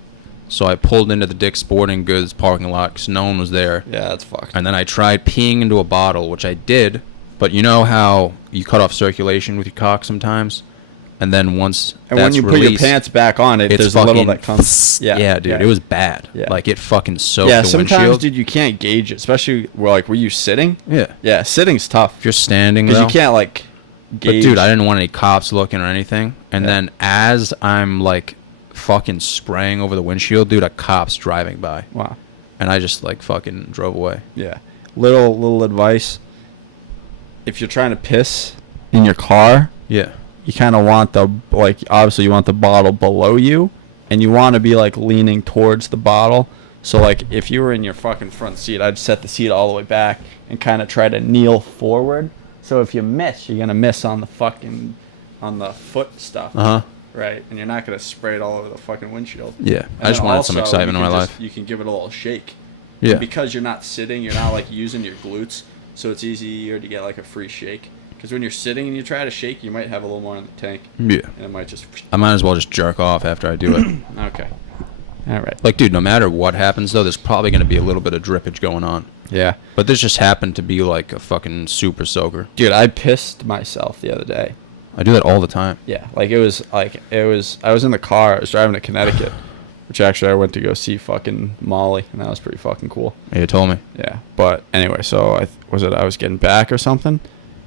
So I pulled into the Dick's Sporting Goods parking lot because no one was there. Yeah, that's fucked. And then I tried peeing into a bottle, which I did. But you know how you cut off circulation with your cock sometimes? And then once And that's when you released, put your pants back on, there's a little that comes. Yeah, dude, it was bad. Yeah. Like it fucking soaked Yeah, the sometimes, windshield. dude, you can't gauge it, especially were you sitting? Yeah. Yeah, sitting's tough If you're standing, because though. you can't like gauge. But dude, I didn't want any cops looking or anything. And Yeah. then as I'm like fucking spraying over the windshield, dude, a cop's driving by, Wow. and I just like fucking drove away. Yeah. Little advice. If you're trying to piss in your car, Yeah. you kind of want obviously you want the bottle below you, and you want to be like leaning towards the bottle. So like if you were in your fucking front seat, I'd set the seat all the way back and kind of try to kneel forward. So if you miss, you're gonna miss on the foot stuff. Uh huh. Right, and you're not gonna spray it all over the fucking windshield. Yeah. And I just then wanted some also, excitement in you my can life. You can give it a little shake. Yeah. Because you're not sitting, you're not like using your glutes, so it's easier to get like a free shake. Because when you're sitting and you try to shake, you might have a little more in the tank, Yeah. and it might just. I might as well just jerk off after I do it. Okay. All right. Like, dude, no matter what happens, though, there's probably going to be a little bit of drippage going on. Yeah. But this just happened to be like a fucking super soaker. Dude, I pissed myself the other day. I do that all the time. Yeah, I was in the car. I was driving to Connecticut, which actually I went to go see fucking Molly, and that was pretty fucking cool. Yeah, you told me. Yeah, but anyway, so I was getting back or something,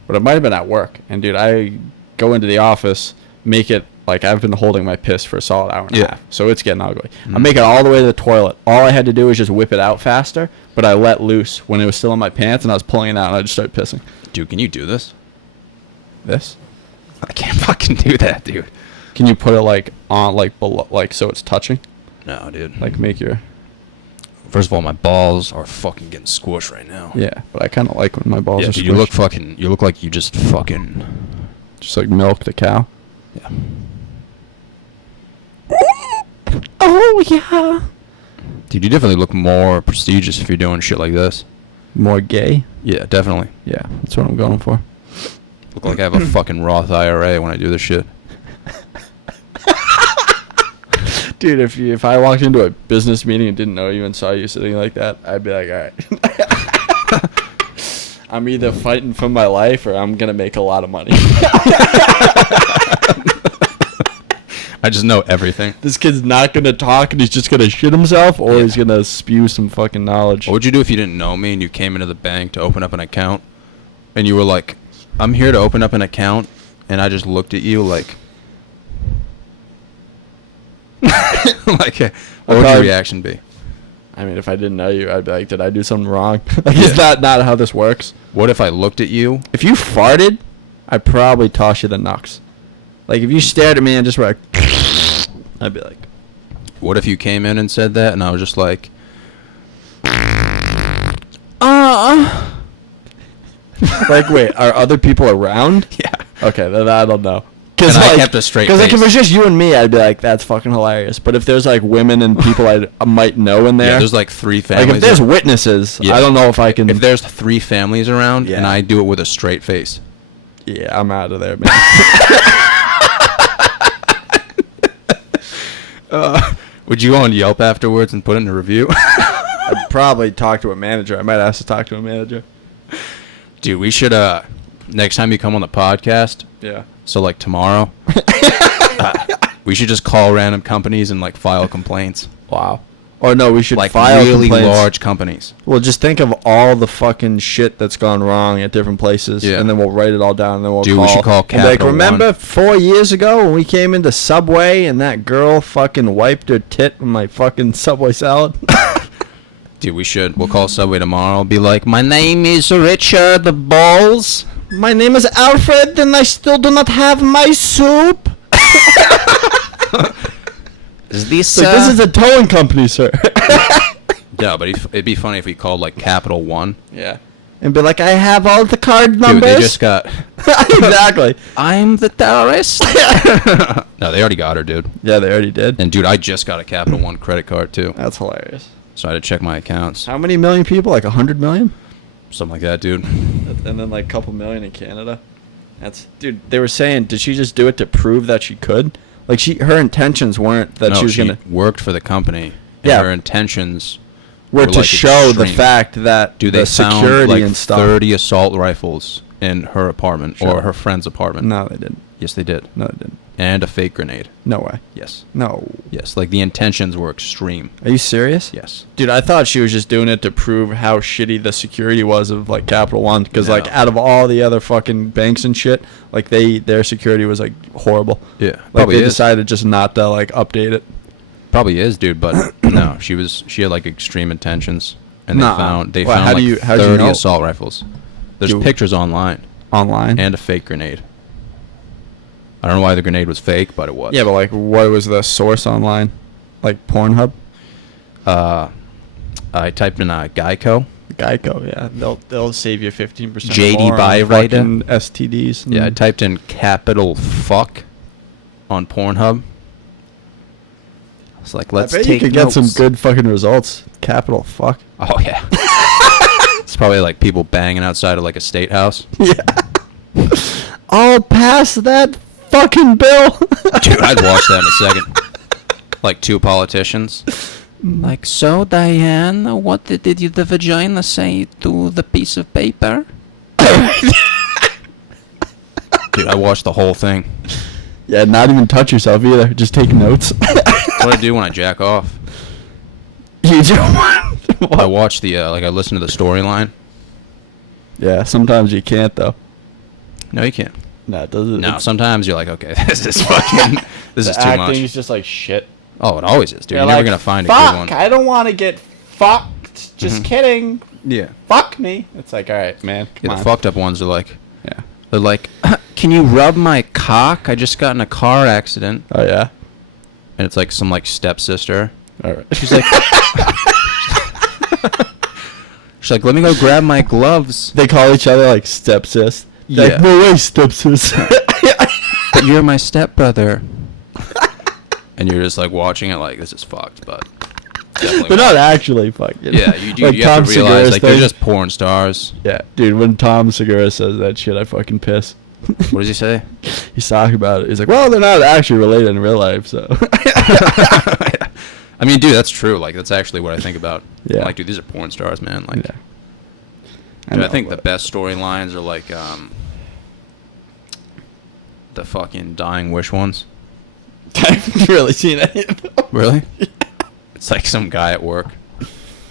but it might have been at work. And dude, I go into the office, make it like I've been holding my piss for a solid hour and a half, so it's getting ugly. I make it all the way to the toilet. All I had to do was just whip it out faster, but I let loose when it was still in my pants, and I was pulling it out, and I just started pissing. Dude, can you do this? This? I can't fucking do that, dude. Can you put it like on like below, like so it's touching? No, dude. Like make your. First of all, my balls are fucking getting squished right now. Yeah, but I kind of like when my balls Yeah, are dude, squished. you look like you just fucking. Just like milk the cow. Yeah. Oh yeah. Dude, you definitely look more prestigious if you're doing shit like this. More gay. Yeah, definitely. Yeah, that's what I'm going for. Look like I have a fucking Roth IRA when I do this shit. Dude, if I walked into a business meeting and didn't know you and saw you sitting like that, I'd be like, all right. I'm either fighting for my life or I'm gonna make a lot of money. I just know everything. This kid's not gonna talk and he's just gonna shit himself, or he's gonna spew some fucking knowledge. What would you do if you didn't know me and you came into the bank to open up an account and you were like, I'm here to open up an account, and I just looked at you like like what would your reaction be? I mean, if I didn't know you, I'd be like, did I do something wrong? Like, is that not how this works? What if I looked at you? If you farted, I'd probably toss you the knucks. Like, if you stared at me and just were like, I'd be like, What if you came in and said that and I was just like, like, wait, are other people around? yeah. Okay, then I don't know. And I kept a straight Because like, if face. it's just you and me, I'd be like, that's fucking hilarious. But if there's like women and people I might know in there, Yeah, there's like 3 families. like if there's witnesses, Yeah. I don't know if I can. If there's 3 families around and Yeah. I do it with a straight face. Yeah, I'm out of there, man. Would you go on Yelp afterwards and put it in a review? I'd probably talk to a manager. I might ask to talk to a manager. Dude, we should next time you come on the podcast, Yeah. so like tomorrow, we should just call random companies and like file complaints. Wow. Or no, we should Like file really complaints. large companies. Well, just think of all the fucking shit that's gone wrong at different places, Yeah. and then we'll write it all down, and then we'll Dude, call. we should call and be like, Capital remember One." 4 years ago when we came into Subway and that girl fucking wiped her tit with my fucking Subway salad? Dude, we should. We'll call Subway tomorrow. Be like, my name is Richard the Balls. My name is Alfred, and I still do not have my soup. Is this? Like, this is a towing company, sir. Yeah, but it'd be funny if we called like Capital One. Yeah. And be like, I have all the card Dude, numbers. they just got. Exactly. I'm the terrorist. No, they already got her, dude. Yeah, they already did. And dude, I just got a Capital One credit card too. That's hilarious. So I had to check my accounts. How many million people? Like 100 million? Something like that, dude. And then like a couple million in Canada. Dude, they were saying, did she just do it to prove that she could? Like, her intentions weren't that No, she was she gonna worked for the company. And Yeah. her intentions were to like show the extreme. fact that Dude, the they found security like and stuff. 30 assault rifles in her apartment Sure. or her friend's apartment. No, they didn't. Yes, they did. No, they didn't. and a fake grenade. No way. Yes. No. Yes, like the intentions were extreme. Are you serious? Yes. Dude, I thought she was just doing it to prove how shitty the security was of like Capital One, because No. like out of all the other fucking banks and shit, like their security was like horrible. Yeah. Like Probably they is. decided just not to like update it. Probably is, dude, but no, she had like extreme intentions. And Nah. they Well, found how like do you- how'd you 30 know? assault rifles. There's You- pictures online Online. and a fake grenade. I don't know why the grenade was fake, but it was. Yeah, but like, what was the source online? Like Pornhub, I typed in Geico. Geico. Yeah, they'll save you 15%. JD more on Buyrider. fucking STDs. Yeah, I typed in capital fuck on Pornhub. I was like, let's I bet take you could get some notes. good fucking results. Capital fuck. Oh yeah. It's probably like people banging outside of like a state house. Yeah. I'll pass that fucking bill. Dude, I'd watch that in a second. Like two politicians. Like, so Diane, what did the vagina say to the piece of paper? Dude, I watched the whole thing. Yeah, not even touch yourself either. Just take notes. That's what I do when I jack off. You do I watch the I listen to the storyline. Yeah, sometimes you can't though. No, you can't. No, it doesn't. No, sometimes you're like, okay, this is fucking, this is too much. is just like shit. Oh, it always is, dude. You're never gonna find a good one. I don't want to get fucked. Just Mhm. kidding. Yeah. Fuck me. It's like, all right, man. Come Yeah, the on. fucked up ones are like, Yeah. they're like, can you rub my cock? I just got in a car accident. Oh yeah. And it's like some like stepsister. All right. She's like, she's like, let me go grab my gloves. They call each other like stepsis. Yeah. Like, no way, stepsis. But you're my stepbrother. And you're just like watching it like, this is fucked, but definitely They're not actually fucking. Yeah, you do. Like You have to Tom realize Segura's like they're thing. just porn stars. Yeah, dude. When Tom Segura says that shit, I fucking piss. What does he say? He's talking about it. He's like, well, they're not actually related in real life, so. I mean, dude, that's true. Like, that's actually what I think about. Yeah. Like, dude, these are porn stars, man. Like, Yeah. dude, I know, think the but- best storylines are like the fucking Dying Wish ones. I haven't really seen any of them. Really? It's like some guy at work.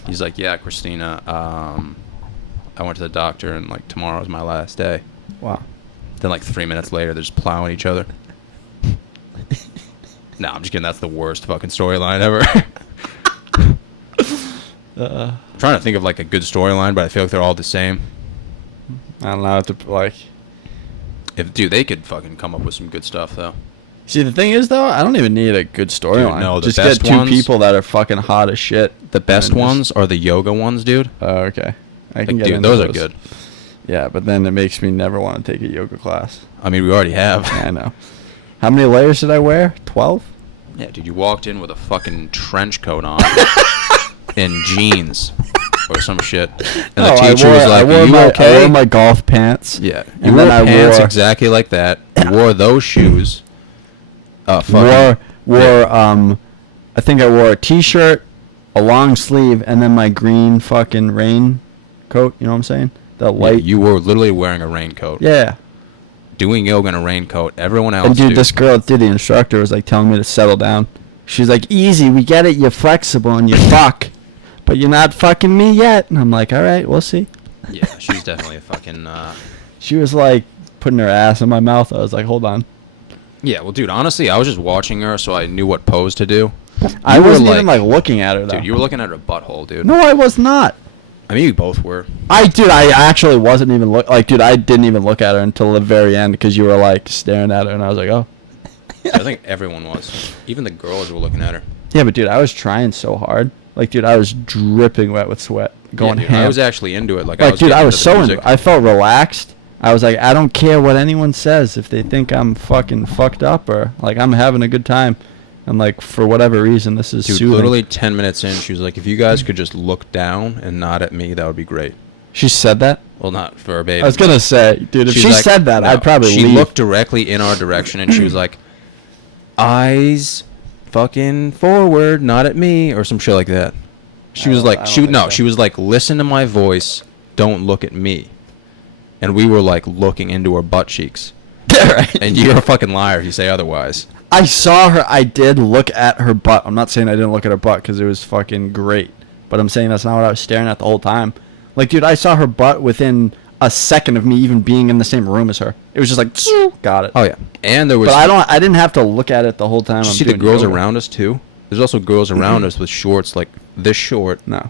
He's like, yeah, Christina, I went to the doctor and like tomorrow's my last day. Wow. Then like 3 minutes later, they're just plowing each other. No, I'm just kidding. That's the worst fucking storyline ever. I'm trying to think of like a good storyline, but I feel like they're all the same. I don't know. Like, If dude, they could fucking come up with some good stuff though. see, the thing is though, I don't even need a good storyline. no, the just best get two ones- people that are fucking hot as shit. The best and just- ones are the yoga ones, dude. Oh, okay. I Like, can get dude, into those are good. Yeah, but then it makes me never want to take a yoga class. I mean, we already have. Yeah, I know. How many layers did I wear? 12? Yeah, dude, you walked in with a fucking trench coat on and jeans or some shit, and the teacher was like, "Are you okay?" I wore my golf pants. Yeah, you And wore then I pants wore- exactly like that. You wore those shoes. Fucking, I think I wore a t-shirt, a long sleeve, and then my green fucking rain coat. You know what I'm saying? The yeah, light. you were literally wearing a raincoat. Yeah. Doing yoga in a raincoat. Everyone else. And dude, this girl, the instructor, was like telling me to settle down. She's like, easy, we get it, you're flexible and you fuck. But you're not fucking me yet. And I'm like, all right, we'll see. Yeah, she's definitely a fucking. She was like putting her ass in my mouth. I was like, hold on. Yeah, well, dude, honestly, I was just watching her, so I knew what pose to do. I You were wasn't even like looking at her though. Dude, you were looking at her butthole, dude. No, I was not. I mean, you both were. I actually wasn't even dude, I didn't even look at her until the very end because you were like staring at her and I was like, oh. I think everyone was. Even the girls were looking at her. Yeah, but dude, I was trying so hard. Like, dude, I was dripping wet with sweat, going dude, ham. I was actually into it. Like, Like, dude, getting I was into the so music. into. I felt relaxed. I was like, I don't care what anyone says if they think I'm fucking fucked up or like I'm having a good time. And like for whatever reason, this is Dude, soothing. literally 10 minutes in, she was like, if you guys could just look down and nod at me, that would be great. She said that. Well, not verbatim. I was gonna say, dude, if She's she like- said that, no, I'd probably She leave. looked directly in our direction, and she was like, eyes fucking forward, not at me, or some shit like that. She I was don't- I like, don't she think no, so. she was like, listen to my voice, don't look at me. And we were like looking into her butt cheeks. Right. And you're a fucking liar if you say otherwise. I saw her. I did look at her butt. I'm not saying I didn't look at her butt because it was fucking great. But I'm saying that's not what I was staring at the whole time. Like, dude, I saw her butt within a second of me even being in the same room as her. It was just like, got it. Oh yeah, and there was. But I didn't have to look at it the whole time. Did you I'm see the doing girls yoga. around us too? There's also girls around us with shorts like this short No.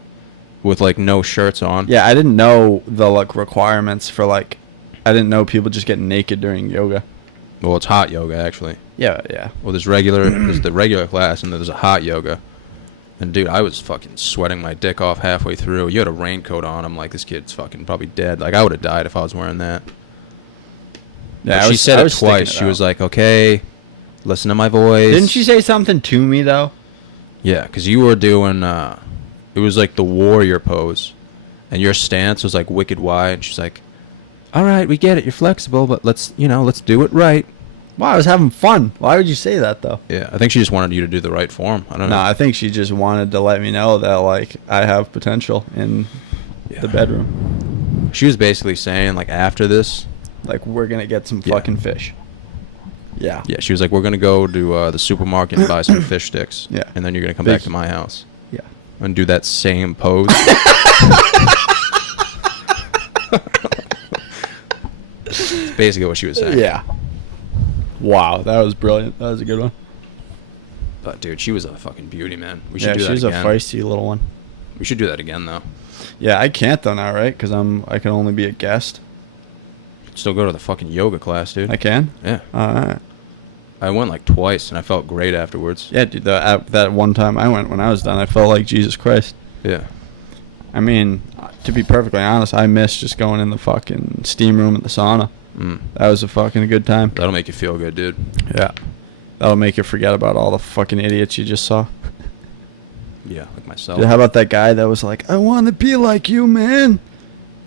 with like no shirts on. Yeah, I didn't know the like requirements for like. I didn't know people just get naked during yoga. Well, it's hot yoga actually. Yeah, yeah. Well, there's the regular class, and there's a hot yoga. And dude, I was fucking sweating my dick off halfway through. You had a raincoat on. I'm like, this kid's fucking probably dead. Like, I would have died if I was wearing that. Yeah, But she said it twice. She was like, okay, listen to my voice. Didn't she say something to me though? Yeah, because you were doing, it was like the warrior pose. And your stance was like wicked wide. And she's like, all right, we get it. You're flexible, but let's do it right. Wow, I was having fun. Why would you say that though? Yeah, I think she just wanted you to do the right form. I don't know. No, I think she just wanted to let me know that like I have potential in the bedroom. She was basically saying like after this. Like we're gonna get some Yeah. fucking fish. Yeah. Yeah, she was like, we're gonna go to the supermarket and buy some fish sticks. Yeah. And then you're gonna come Big- back to my house Yeah. and do that same pose. It's basically what she was saying. Yeah. Wow, that was brilliant. That was a good one. But dude, she was a fucking beauty, man. We should Yeah, do that she's again. a feisty little one. We should do that again though. Yeah, I can't though now, right? Because I can only be a guest. Still go to the fucking yoga class, dude. I can. Yeah. All right. I went like twice and I felt great afterwards. Yeah, dude. That one time I went when I was done, I felt like Jesus Christ. Yeah. I mean, to be perfectly honest, I miss just going in the fucking steam room at the sauna. Mm. That was a fucking good time. That'll make you feel good, dude. Yeah. That'll make you forget about all the fucking idiots you just saw. Yeah, like myself. Dude, how about that guy that was like, I want to be like you, man.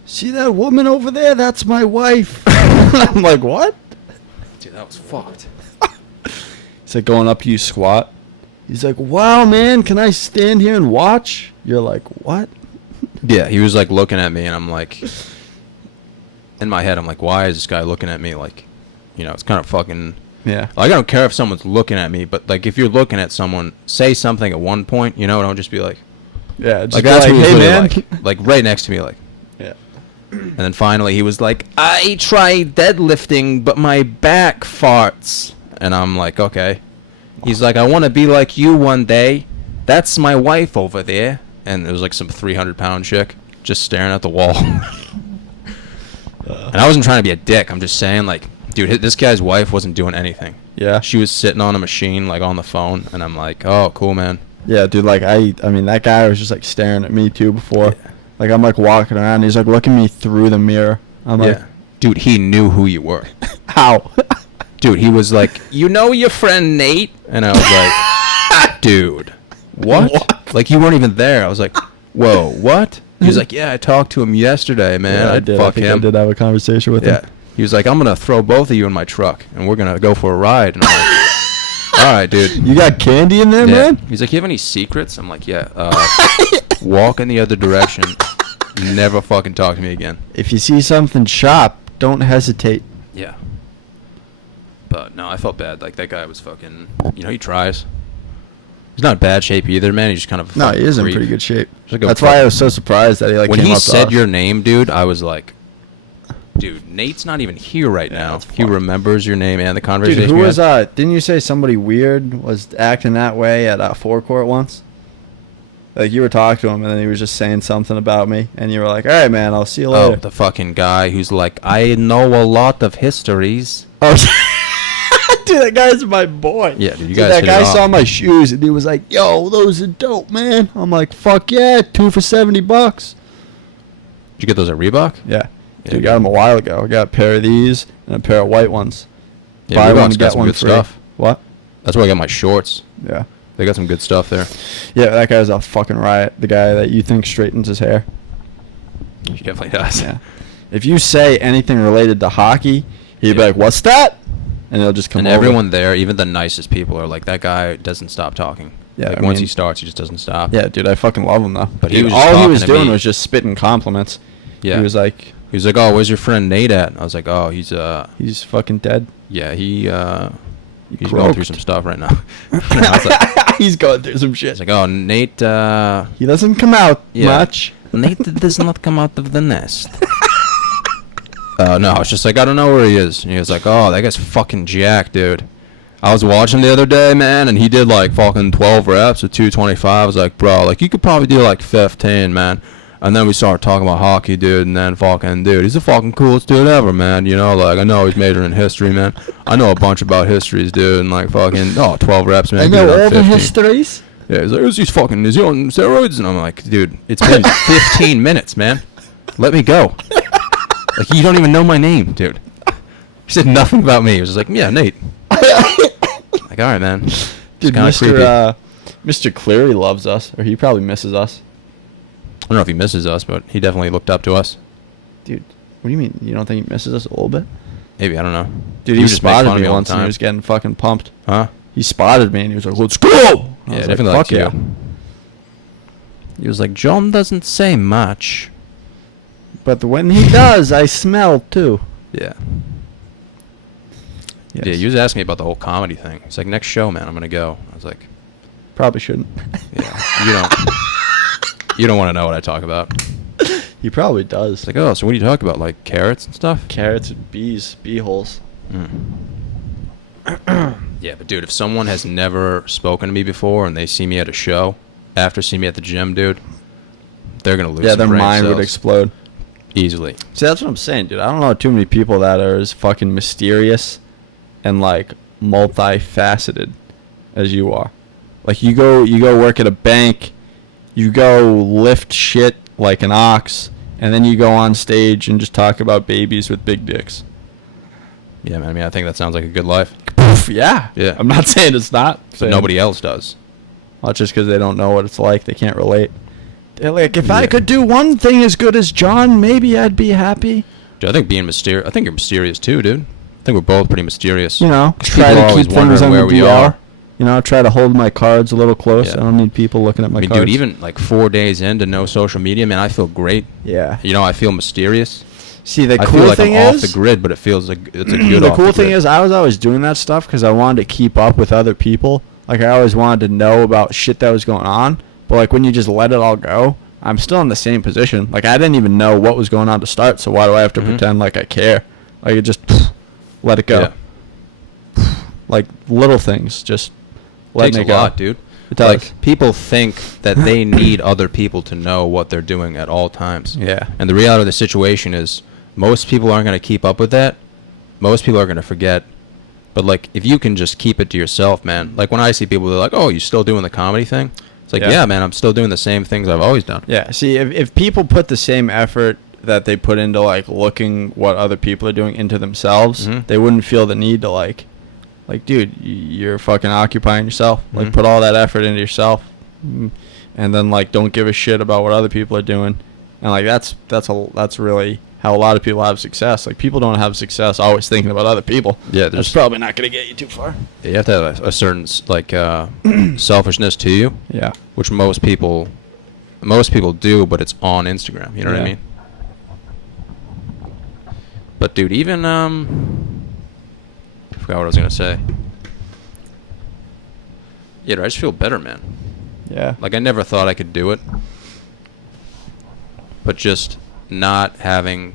See that woman over there? That's my wife. I'm like, what? Dude, that was fucked. He's like going up to you squat. He's like, wow, man, can I stand here and watch? You're like, what? Yeah, he was like looking at me, and I'm like, in my head, I'm like, why is this guy looking at me? Like, you know, it's kind of fucking. Yeah. Like, I don't care if someone's looking at me, but like, if you're looking at someone, say something at one point, you know, don't just be like, Yeah. Just like be that's like, what he was hey, literally man. like right next to me, like. Yeah. And then finally, he was like, I tried deadlifting, but my back farts. And I'm like, okay. He's like, I want to be like you one day. That's my wife over there. And it was like some 300-pound chick just staring at the wall. And I wasn't trying to be a dick. I'm just saying, like, dude, this guy's wife wasn't doing anything. Yeah. She was sitting on a machine, like, on the phone. And I'm like, oh, cool, man. Yeah, dude, like, I mean, that guy was just, like, staring at me, too, before. Yeah. Like, I'm, like, walking around. He's, like, looking me through the mirror. I'm like, Yeah. Dude, he knew who you were. how? Dude, he was like, you know your friend Nate? And I was like, dude, what? Like, you weren't even there. I was like, whoa, what? He was like, yeah, I talked to him yesterday, man. Yeah, I I'd did. fuck I think him. I did have a conversation with Yeah. him. He was like, I'm going to throw both of you in my truck, and we're going to go for a ride. And I'm like, all right, dude. You got candy in there, Yeah. man? He's like, you have any secrets? I'm like, yeah. Walk in the other direction. Never fucking talk to me again. If you see something sharp, don't hesitate. Yeah. But no, I felt bad. Like, that guy was fucking, you know, he tries. He's not in bad shape either, man. He's just kind of. No, he is in creep. pretty good shape. He's like a That's why I fucking- was so surprised that he, like, When came he up to said us. your name, dude, I was like, dude, Nate's not even here right now. that's He fucked. remembers your name and the conversation. Dude, who we was, had. didn't you say somebody weird was acting that way at forecourt once? Like, you were talking to him, and then he was just saying something about me, and you were like, all right, man, I'll see you Oh, later. the fucking guy who's like, I know a lot of histories. Oh, dude, that guy's my boy. Yeah, dude, you Dude, guys that hit it guy off. saw my shoes, and he was like, yo, those are dope, man. I'm like, fuck yeah, 2 for $70. Did you get those at Reebok? Yeah. Yeah, Dude, got them a while ago. I got a pair of these and a pair of white ones. Yeah, Buy Reebok's one, got get some one good free. stuff. What? That's where I got my shorts. Yeah. They got some good stuff there. Yeah, that guy's a fucking riot. The guy that you think straightens his hair. He definitely does. Yeah. If you say anything related to hockey, he'd be Yeah. like, what's that? And he'll just come And over. everyone there, even the nicest people, are like, that guy doesn't stop talking. Yeah, Like, I once mean- he starts, he just doesn't stop. Yeah, dude, I fucking love him, though. But he Dude, was just all he talking was to doing me. was just spitting compliments. Yeah. He was like, He was like, "Oh, where's your friend Nate at?" I was like, "Oh, He's fucking dead. yeah, he's going croaked. through some stuff right now." I was like, He's going through some shit. it's like, "Oh, Nate, He doesn't come out much. Nate does not come out of the nest." No, it's just like, I don't know where he is. And he was like, "Oh, that guy's fucking jacked, dude." I was watching the other day, man, and he did like fucking 12 reps with 225. I was like, bro, like you could probably do like 15, man. And then we started talking about hockey, dude, and then fucking, dude, he's the fucking coolest dude ever, man. You know, like, I know he's majoring in history, man. I know a bunch about histories, dude, and like fucking, 12 reps, man. I you know could do all the 15. histories. Yeah, he's like, is he on steroids? And I'm like, dude, it's been 15 minutes, man. Let me go. Like, you don't even know my name, dude. He said nothing about me. He was just like, yeah, Nate. Like, all right, man. Dude, Mr. Cleary loves us, or he probably misses us. I don't know if he misses us, but he definitely looked up to us. Dude, what do you mean? You don't think he misses us a little bit? Maybe, I don't know. Dude, he was just making spotted fun of me all the once and he time. was getting fucking pumped. Huh? He spotted me and he was like, let's go! Yeah, I was definitely like, like fuck you. yeah. He was like, John doesn't say much. But when he does, I smell too. Yeah. Yes. Yeah, he was asking me about the whole comedy thing. He's like, next show, man, I'm going to go. I was like, Probably shouldn't. yeah, you don't want to know what I talk about. He probably does. It's like, oh, so what do you talk about? Like carrots and stuff? Carrots and bees, bee holes. Yeah, but dude, if someone has never spoken to me before and they see me at a show, after seeing me at the gym, dude, they're going to lose Yeah, some their brain mind would cells explode. easily. See, that's what I'm saying, dude. I don't know too many people that are as fucking mysterious and like multifaceted as you are. Like you go work at a bank, you go lift shit like an ox, and then you go on stage and just talk about babies with big dicks. Yeah, man, I mean, I think that sounds like a good life. Yeah. Yeah. I'm not saying it's not. But nobody else does. Well, just because they don't know what it's like, they can't relate. They're like, if I Yeah. could do one thing as good as John, maybe I'd be happy. Dude, I think being mysterious. I think you're mysterious too, dude. I think we're both pretty mysterious. You know, 'Cause try people are to always keep things wondering on where the we DL. are. You know, try to hold my cards a little close. Yeah. I don't need people looking at my I mean, cards. dude, even like 4 days into no social media, man, I feel great. Yeah. You know, I feel mysterious. See, the I cool feel like thing I'm is, off the grid, but it feels like it's a good. the off cool the thing grid. is, I was always doing that stuff because I wanted to keep up with other people. Like, I always wanted to know about shit that was going on. But like, when you just let it all go, I'm still in the same position. Like, I didn't even know what was going on to start. So why do I have to pretend like I care? Like, it just let it go. Yeah. Like little things, just letting Takes it a go. lot, dude. It does. Like, people think that they need other people to know what they're doing at all times. Yeah. And the reality of the situation is, most people aren't going to keep up with that. Most people are going to forget. But like, if you can just keep it to yourself, man. Like when I see people, they're like, "Oh, you still doing the comedy thing?" It's like, yeah, man, I'm still doing the same things I've always done. Yeah. See, if people put the same effort that they put into like looking what other people are doing into themselves, they wouldn't feel the need to like, dude, you're fucking occupying yourself. Like, put all that effort into yourself, and then like don't give a shit about what other people are doing. And like that's really how a lot of people have success. Like, people don't have success always thinking about other people. Yeah, That's probably not gonna get you too far. You have to have a certain like selfishness to you, Yeah. which most people do, but it's on Instagram. You know what I Yeah. mean? But dude, even I forgot what I was gonna say. Yeah, dude, I just feel better, man. Yeah. Like, I never thought I could do it, but just not having,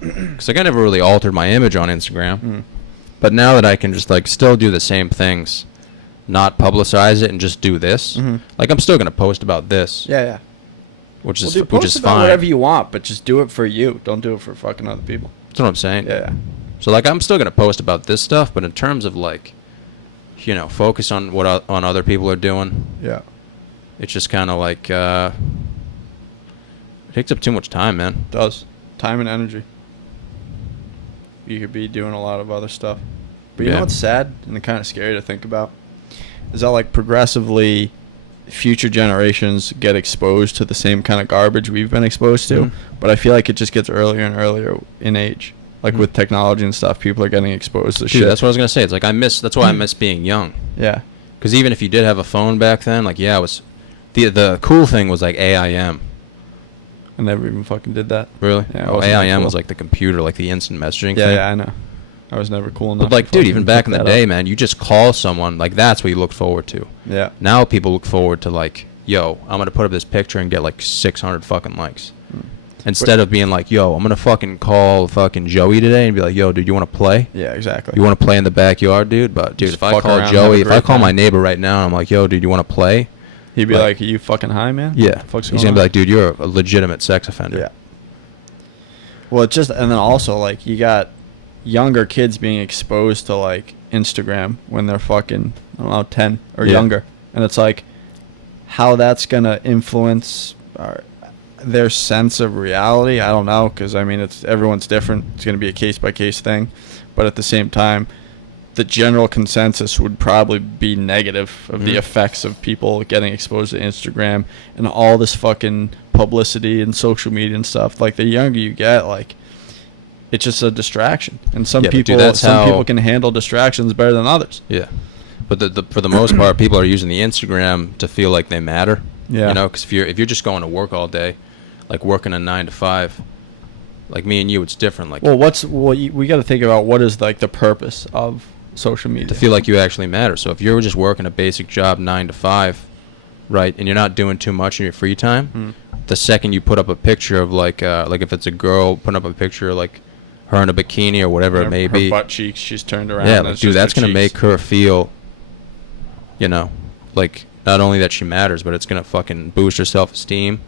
because like I never really altered my image on Instagram, but now that I can just like still do the same things, not publicize it and just do this, like I'm still gonna post about this, Yeah. which is Well, dude, which post is about fine. whatever you want, but just do it for you. Don't do it for fucking other people. That's what I'm saying. Yeah. So like I'm still gonna post about this stuff, but in terms of like, you know, focus on what on other people are doing. Yeah. It's just kind of like it takes up too much time, man. Does. Time and energy. You could be doing a lot of other stuff. But you Yeah. know what's sad and kind of scary to think about? Is that like progressively future generations get exposed to the same kind of garbage we've been exposed to. But I feel like it just gets earlier and earlier in age. Like with technology and stuff, people are getting exposed to Dude, shit. that's what I was gonna say. It's like that's why I miss being young. Yeah. Because even if you did have a phone back then, like, yeah, it was the cool thing was like AIM. I never even fucking did that. Really? Yeah, I Oh, wasn't that AIM cool. was like the computer, like the instant messaging Yeah, thing. yeah, I know. I was never cool enough. But like, to dude, fucking even back in pick the that day, up. man, you just call someone. Like, that's what you looked forward to. Yeah. Now people look forward to like, yo, I'm gonna put up this picture and get like 600 fucking likes. Instead of being like, yo, I'm gonna fucking call fucking Joey today and be like, yo, dude, you want to play? Yeah, exactly. You want to play in the backyard, dude? But dude, Just if I fuck call around and have a Joey, if I great call my time. neighbor right now, and I'm like, yo, dude, you want to play? He'd be like- like, "Are you fucking high, man?" Yeah. What the fuck's He's going gonna be on? like, dude, you're a legitimate sex offender. Yeah. Well, it's just, and then also like you got younger kids being exposed to like Instagram when they're fucking, I don't know, 10 or Yeah. younger, and it's like how that's gonna influence their sense of reality. I don't know, because I mean, it's everyone's different. It's gonna be a case by case thing, but at the same time, the general consensus would probably be negative of the Mhm. effects of people getting exposed to Instagram and all this fucking publicity and social media and stuff. Like the younger you get, like it's just a distraction. And some Yeah, but dude, people, that's some how- people can handle distractions better than others. Yeah. But the for the most part, people are using the Instagram to feel like they matter. Yeah. You know, because if you're just going to work all day, like working a 9 to 5, like me and you, it's different. Like Well, we got to think about what is like the purpose of social media. to feel like you actually matter. So if you're just working a basic job 9 to 5, right, and you're not doing too much in your free time, the second you put up a picture of like if it's a girl putting up a picture of, like her in a bikini or whatever it may her be, butt cheeks, she's turned around. yeah, and like, it's dude, just that's her gonna cheeks. make her feel, you know, like not only that she matters, but it's gonna fucking boost her self-esteem,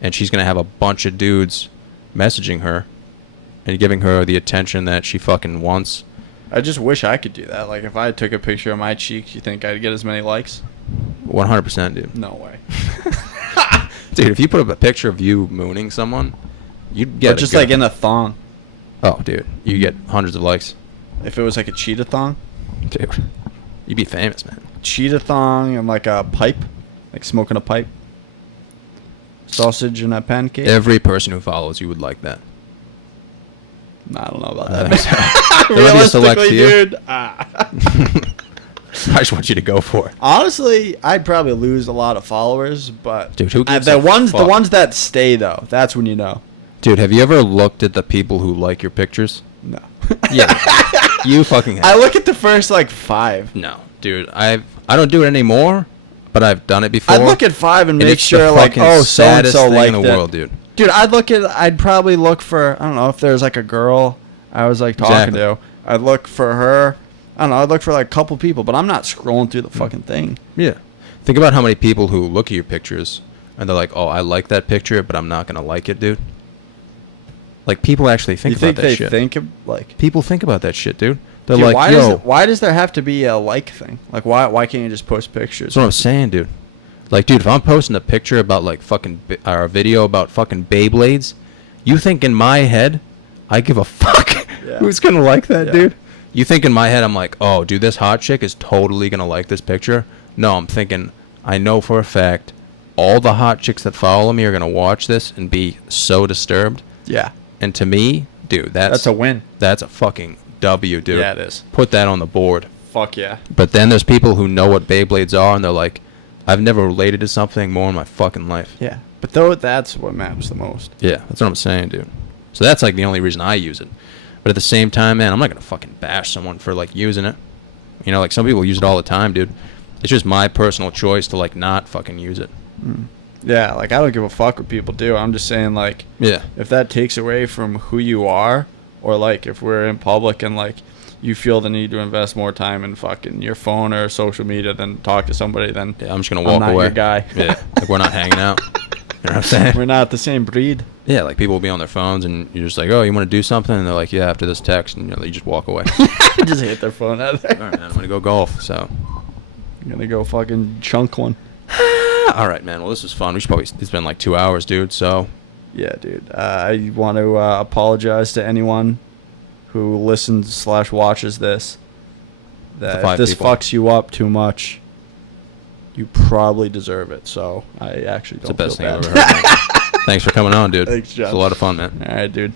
and she's gonna have a bunch of dudes messaging her and giving her the attention that she fucking wants. I just wish I could do that. Like if I took a picture of my cheeks, you think I'd get as many likes? 100%, dude. No way. Dude, if you put up a picture of you mooning someone, you'd get But just like in a thong. oh, dude, you get hundreds of likes, If it was like a cheetah thong, dude. You'd be famous, man. cheetah thong and like a pipe, like smoking a pipe, sausage and a pancake. Every person who follows you would like that. I don't know about I that. think so. There would be a select Realistically, few. dude. I just want you to go for it. Honestly, I'd probably lose a lot of followers, but Dude, who gives the a ones fuck? that stay though, that's when you know. Dude, have you ever looked at the people who like your pictures? No. Yeah. You fucking have. I look at the first like 5. No, dude, I don't do it anymore, but I've done it before. I'd look at 5 and and make it's sure the like, fucking oh, so and saddest so thing liked in the it. world, dude. Dude, I'd probably look for, I don't know, if there's like a girl I was like talking Exactly. to, I'd look for her. I don't know, I'd look for like a couple people, but I'm not scrolling through the fucking thing. Yeah. Think about how many people who look at your pictures and they're like, "Oh, I like that picture, but I'm not gonna like it, dude." Like people actually think You about think that they shit. think of like People think about that shit, dude. They're Dude, like, "Yo." why does there have to be a like thing? Like why can't you just post pictures? That's what I'm saying, dude. Like, dude, if I'm posting a picture about like fucking or a video about fucking Beyblades, you think in my head I give a fuck Yeah. who's gonna like that, Yeah. dude? You think in my head I'm like, oh, dude, this hot chick is totally gonna like this picture? No, I'm thinking I know for a fact all the hot chicks that follow me are gonna watch this and be so disturbed. Yeah. And to me, dude, That's a win. That's a fucking W, dude. Yeah, it is. Put that on the board. Fuck yeah. But then there's people who know what Beyblades are, and they're like, I've never related to something more in my fucking life. Yeah. But though that's what matters the most. Yeah, that's what I'm saying, dude. So that's like the only reason I use it. But at the same time, man, I'm not gonna fucking bash someone for like using it. You know, like some people use it all the time, dude. It's just my personal choice to like not fucking use it. Yeah, like I don't give a fuck what people do. I'm just saying like Yeah. if that takes away from who you are, or like if we're in public and like you feel the need to invest more time in fucking your phone or social media than talk to somebody, then Yeah, I'm just gonna I'm walk not away. your guy. Yeah, like we're not hanging out. You know what I'm saying? we're not the same breed. Yeah, like people will be on their phones, and you're just like, oh, you want to do something? And they're like, yeah, after this text, and you just walk away. Just hit their phone out there. All right, man, I'm gonna go golf. So, I'm gonna go fucking chunk one. all right, man. Well, this was fun. It's been like 2 hours, dude. So, Yeah, dude. I want to apologize to anyone who listens / watches this. That if 5 this people. fucks you up too much, you probably deserve it. So I actually it's the don't best thing feel I've bad. ever heard. Man. Thanks for coming on, dude. Thanks, John. It's a lot of fun, man. All right, dude.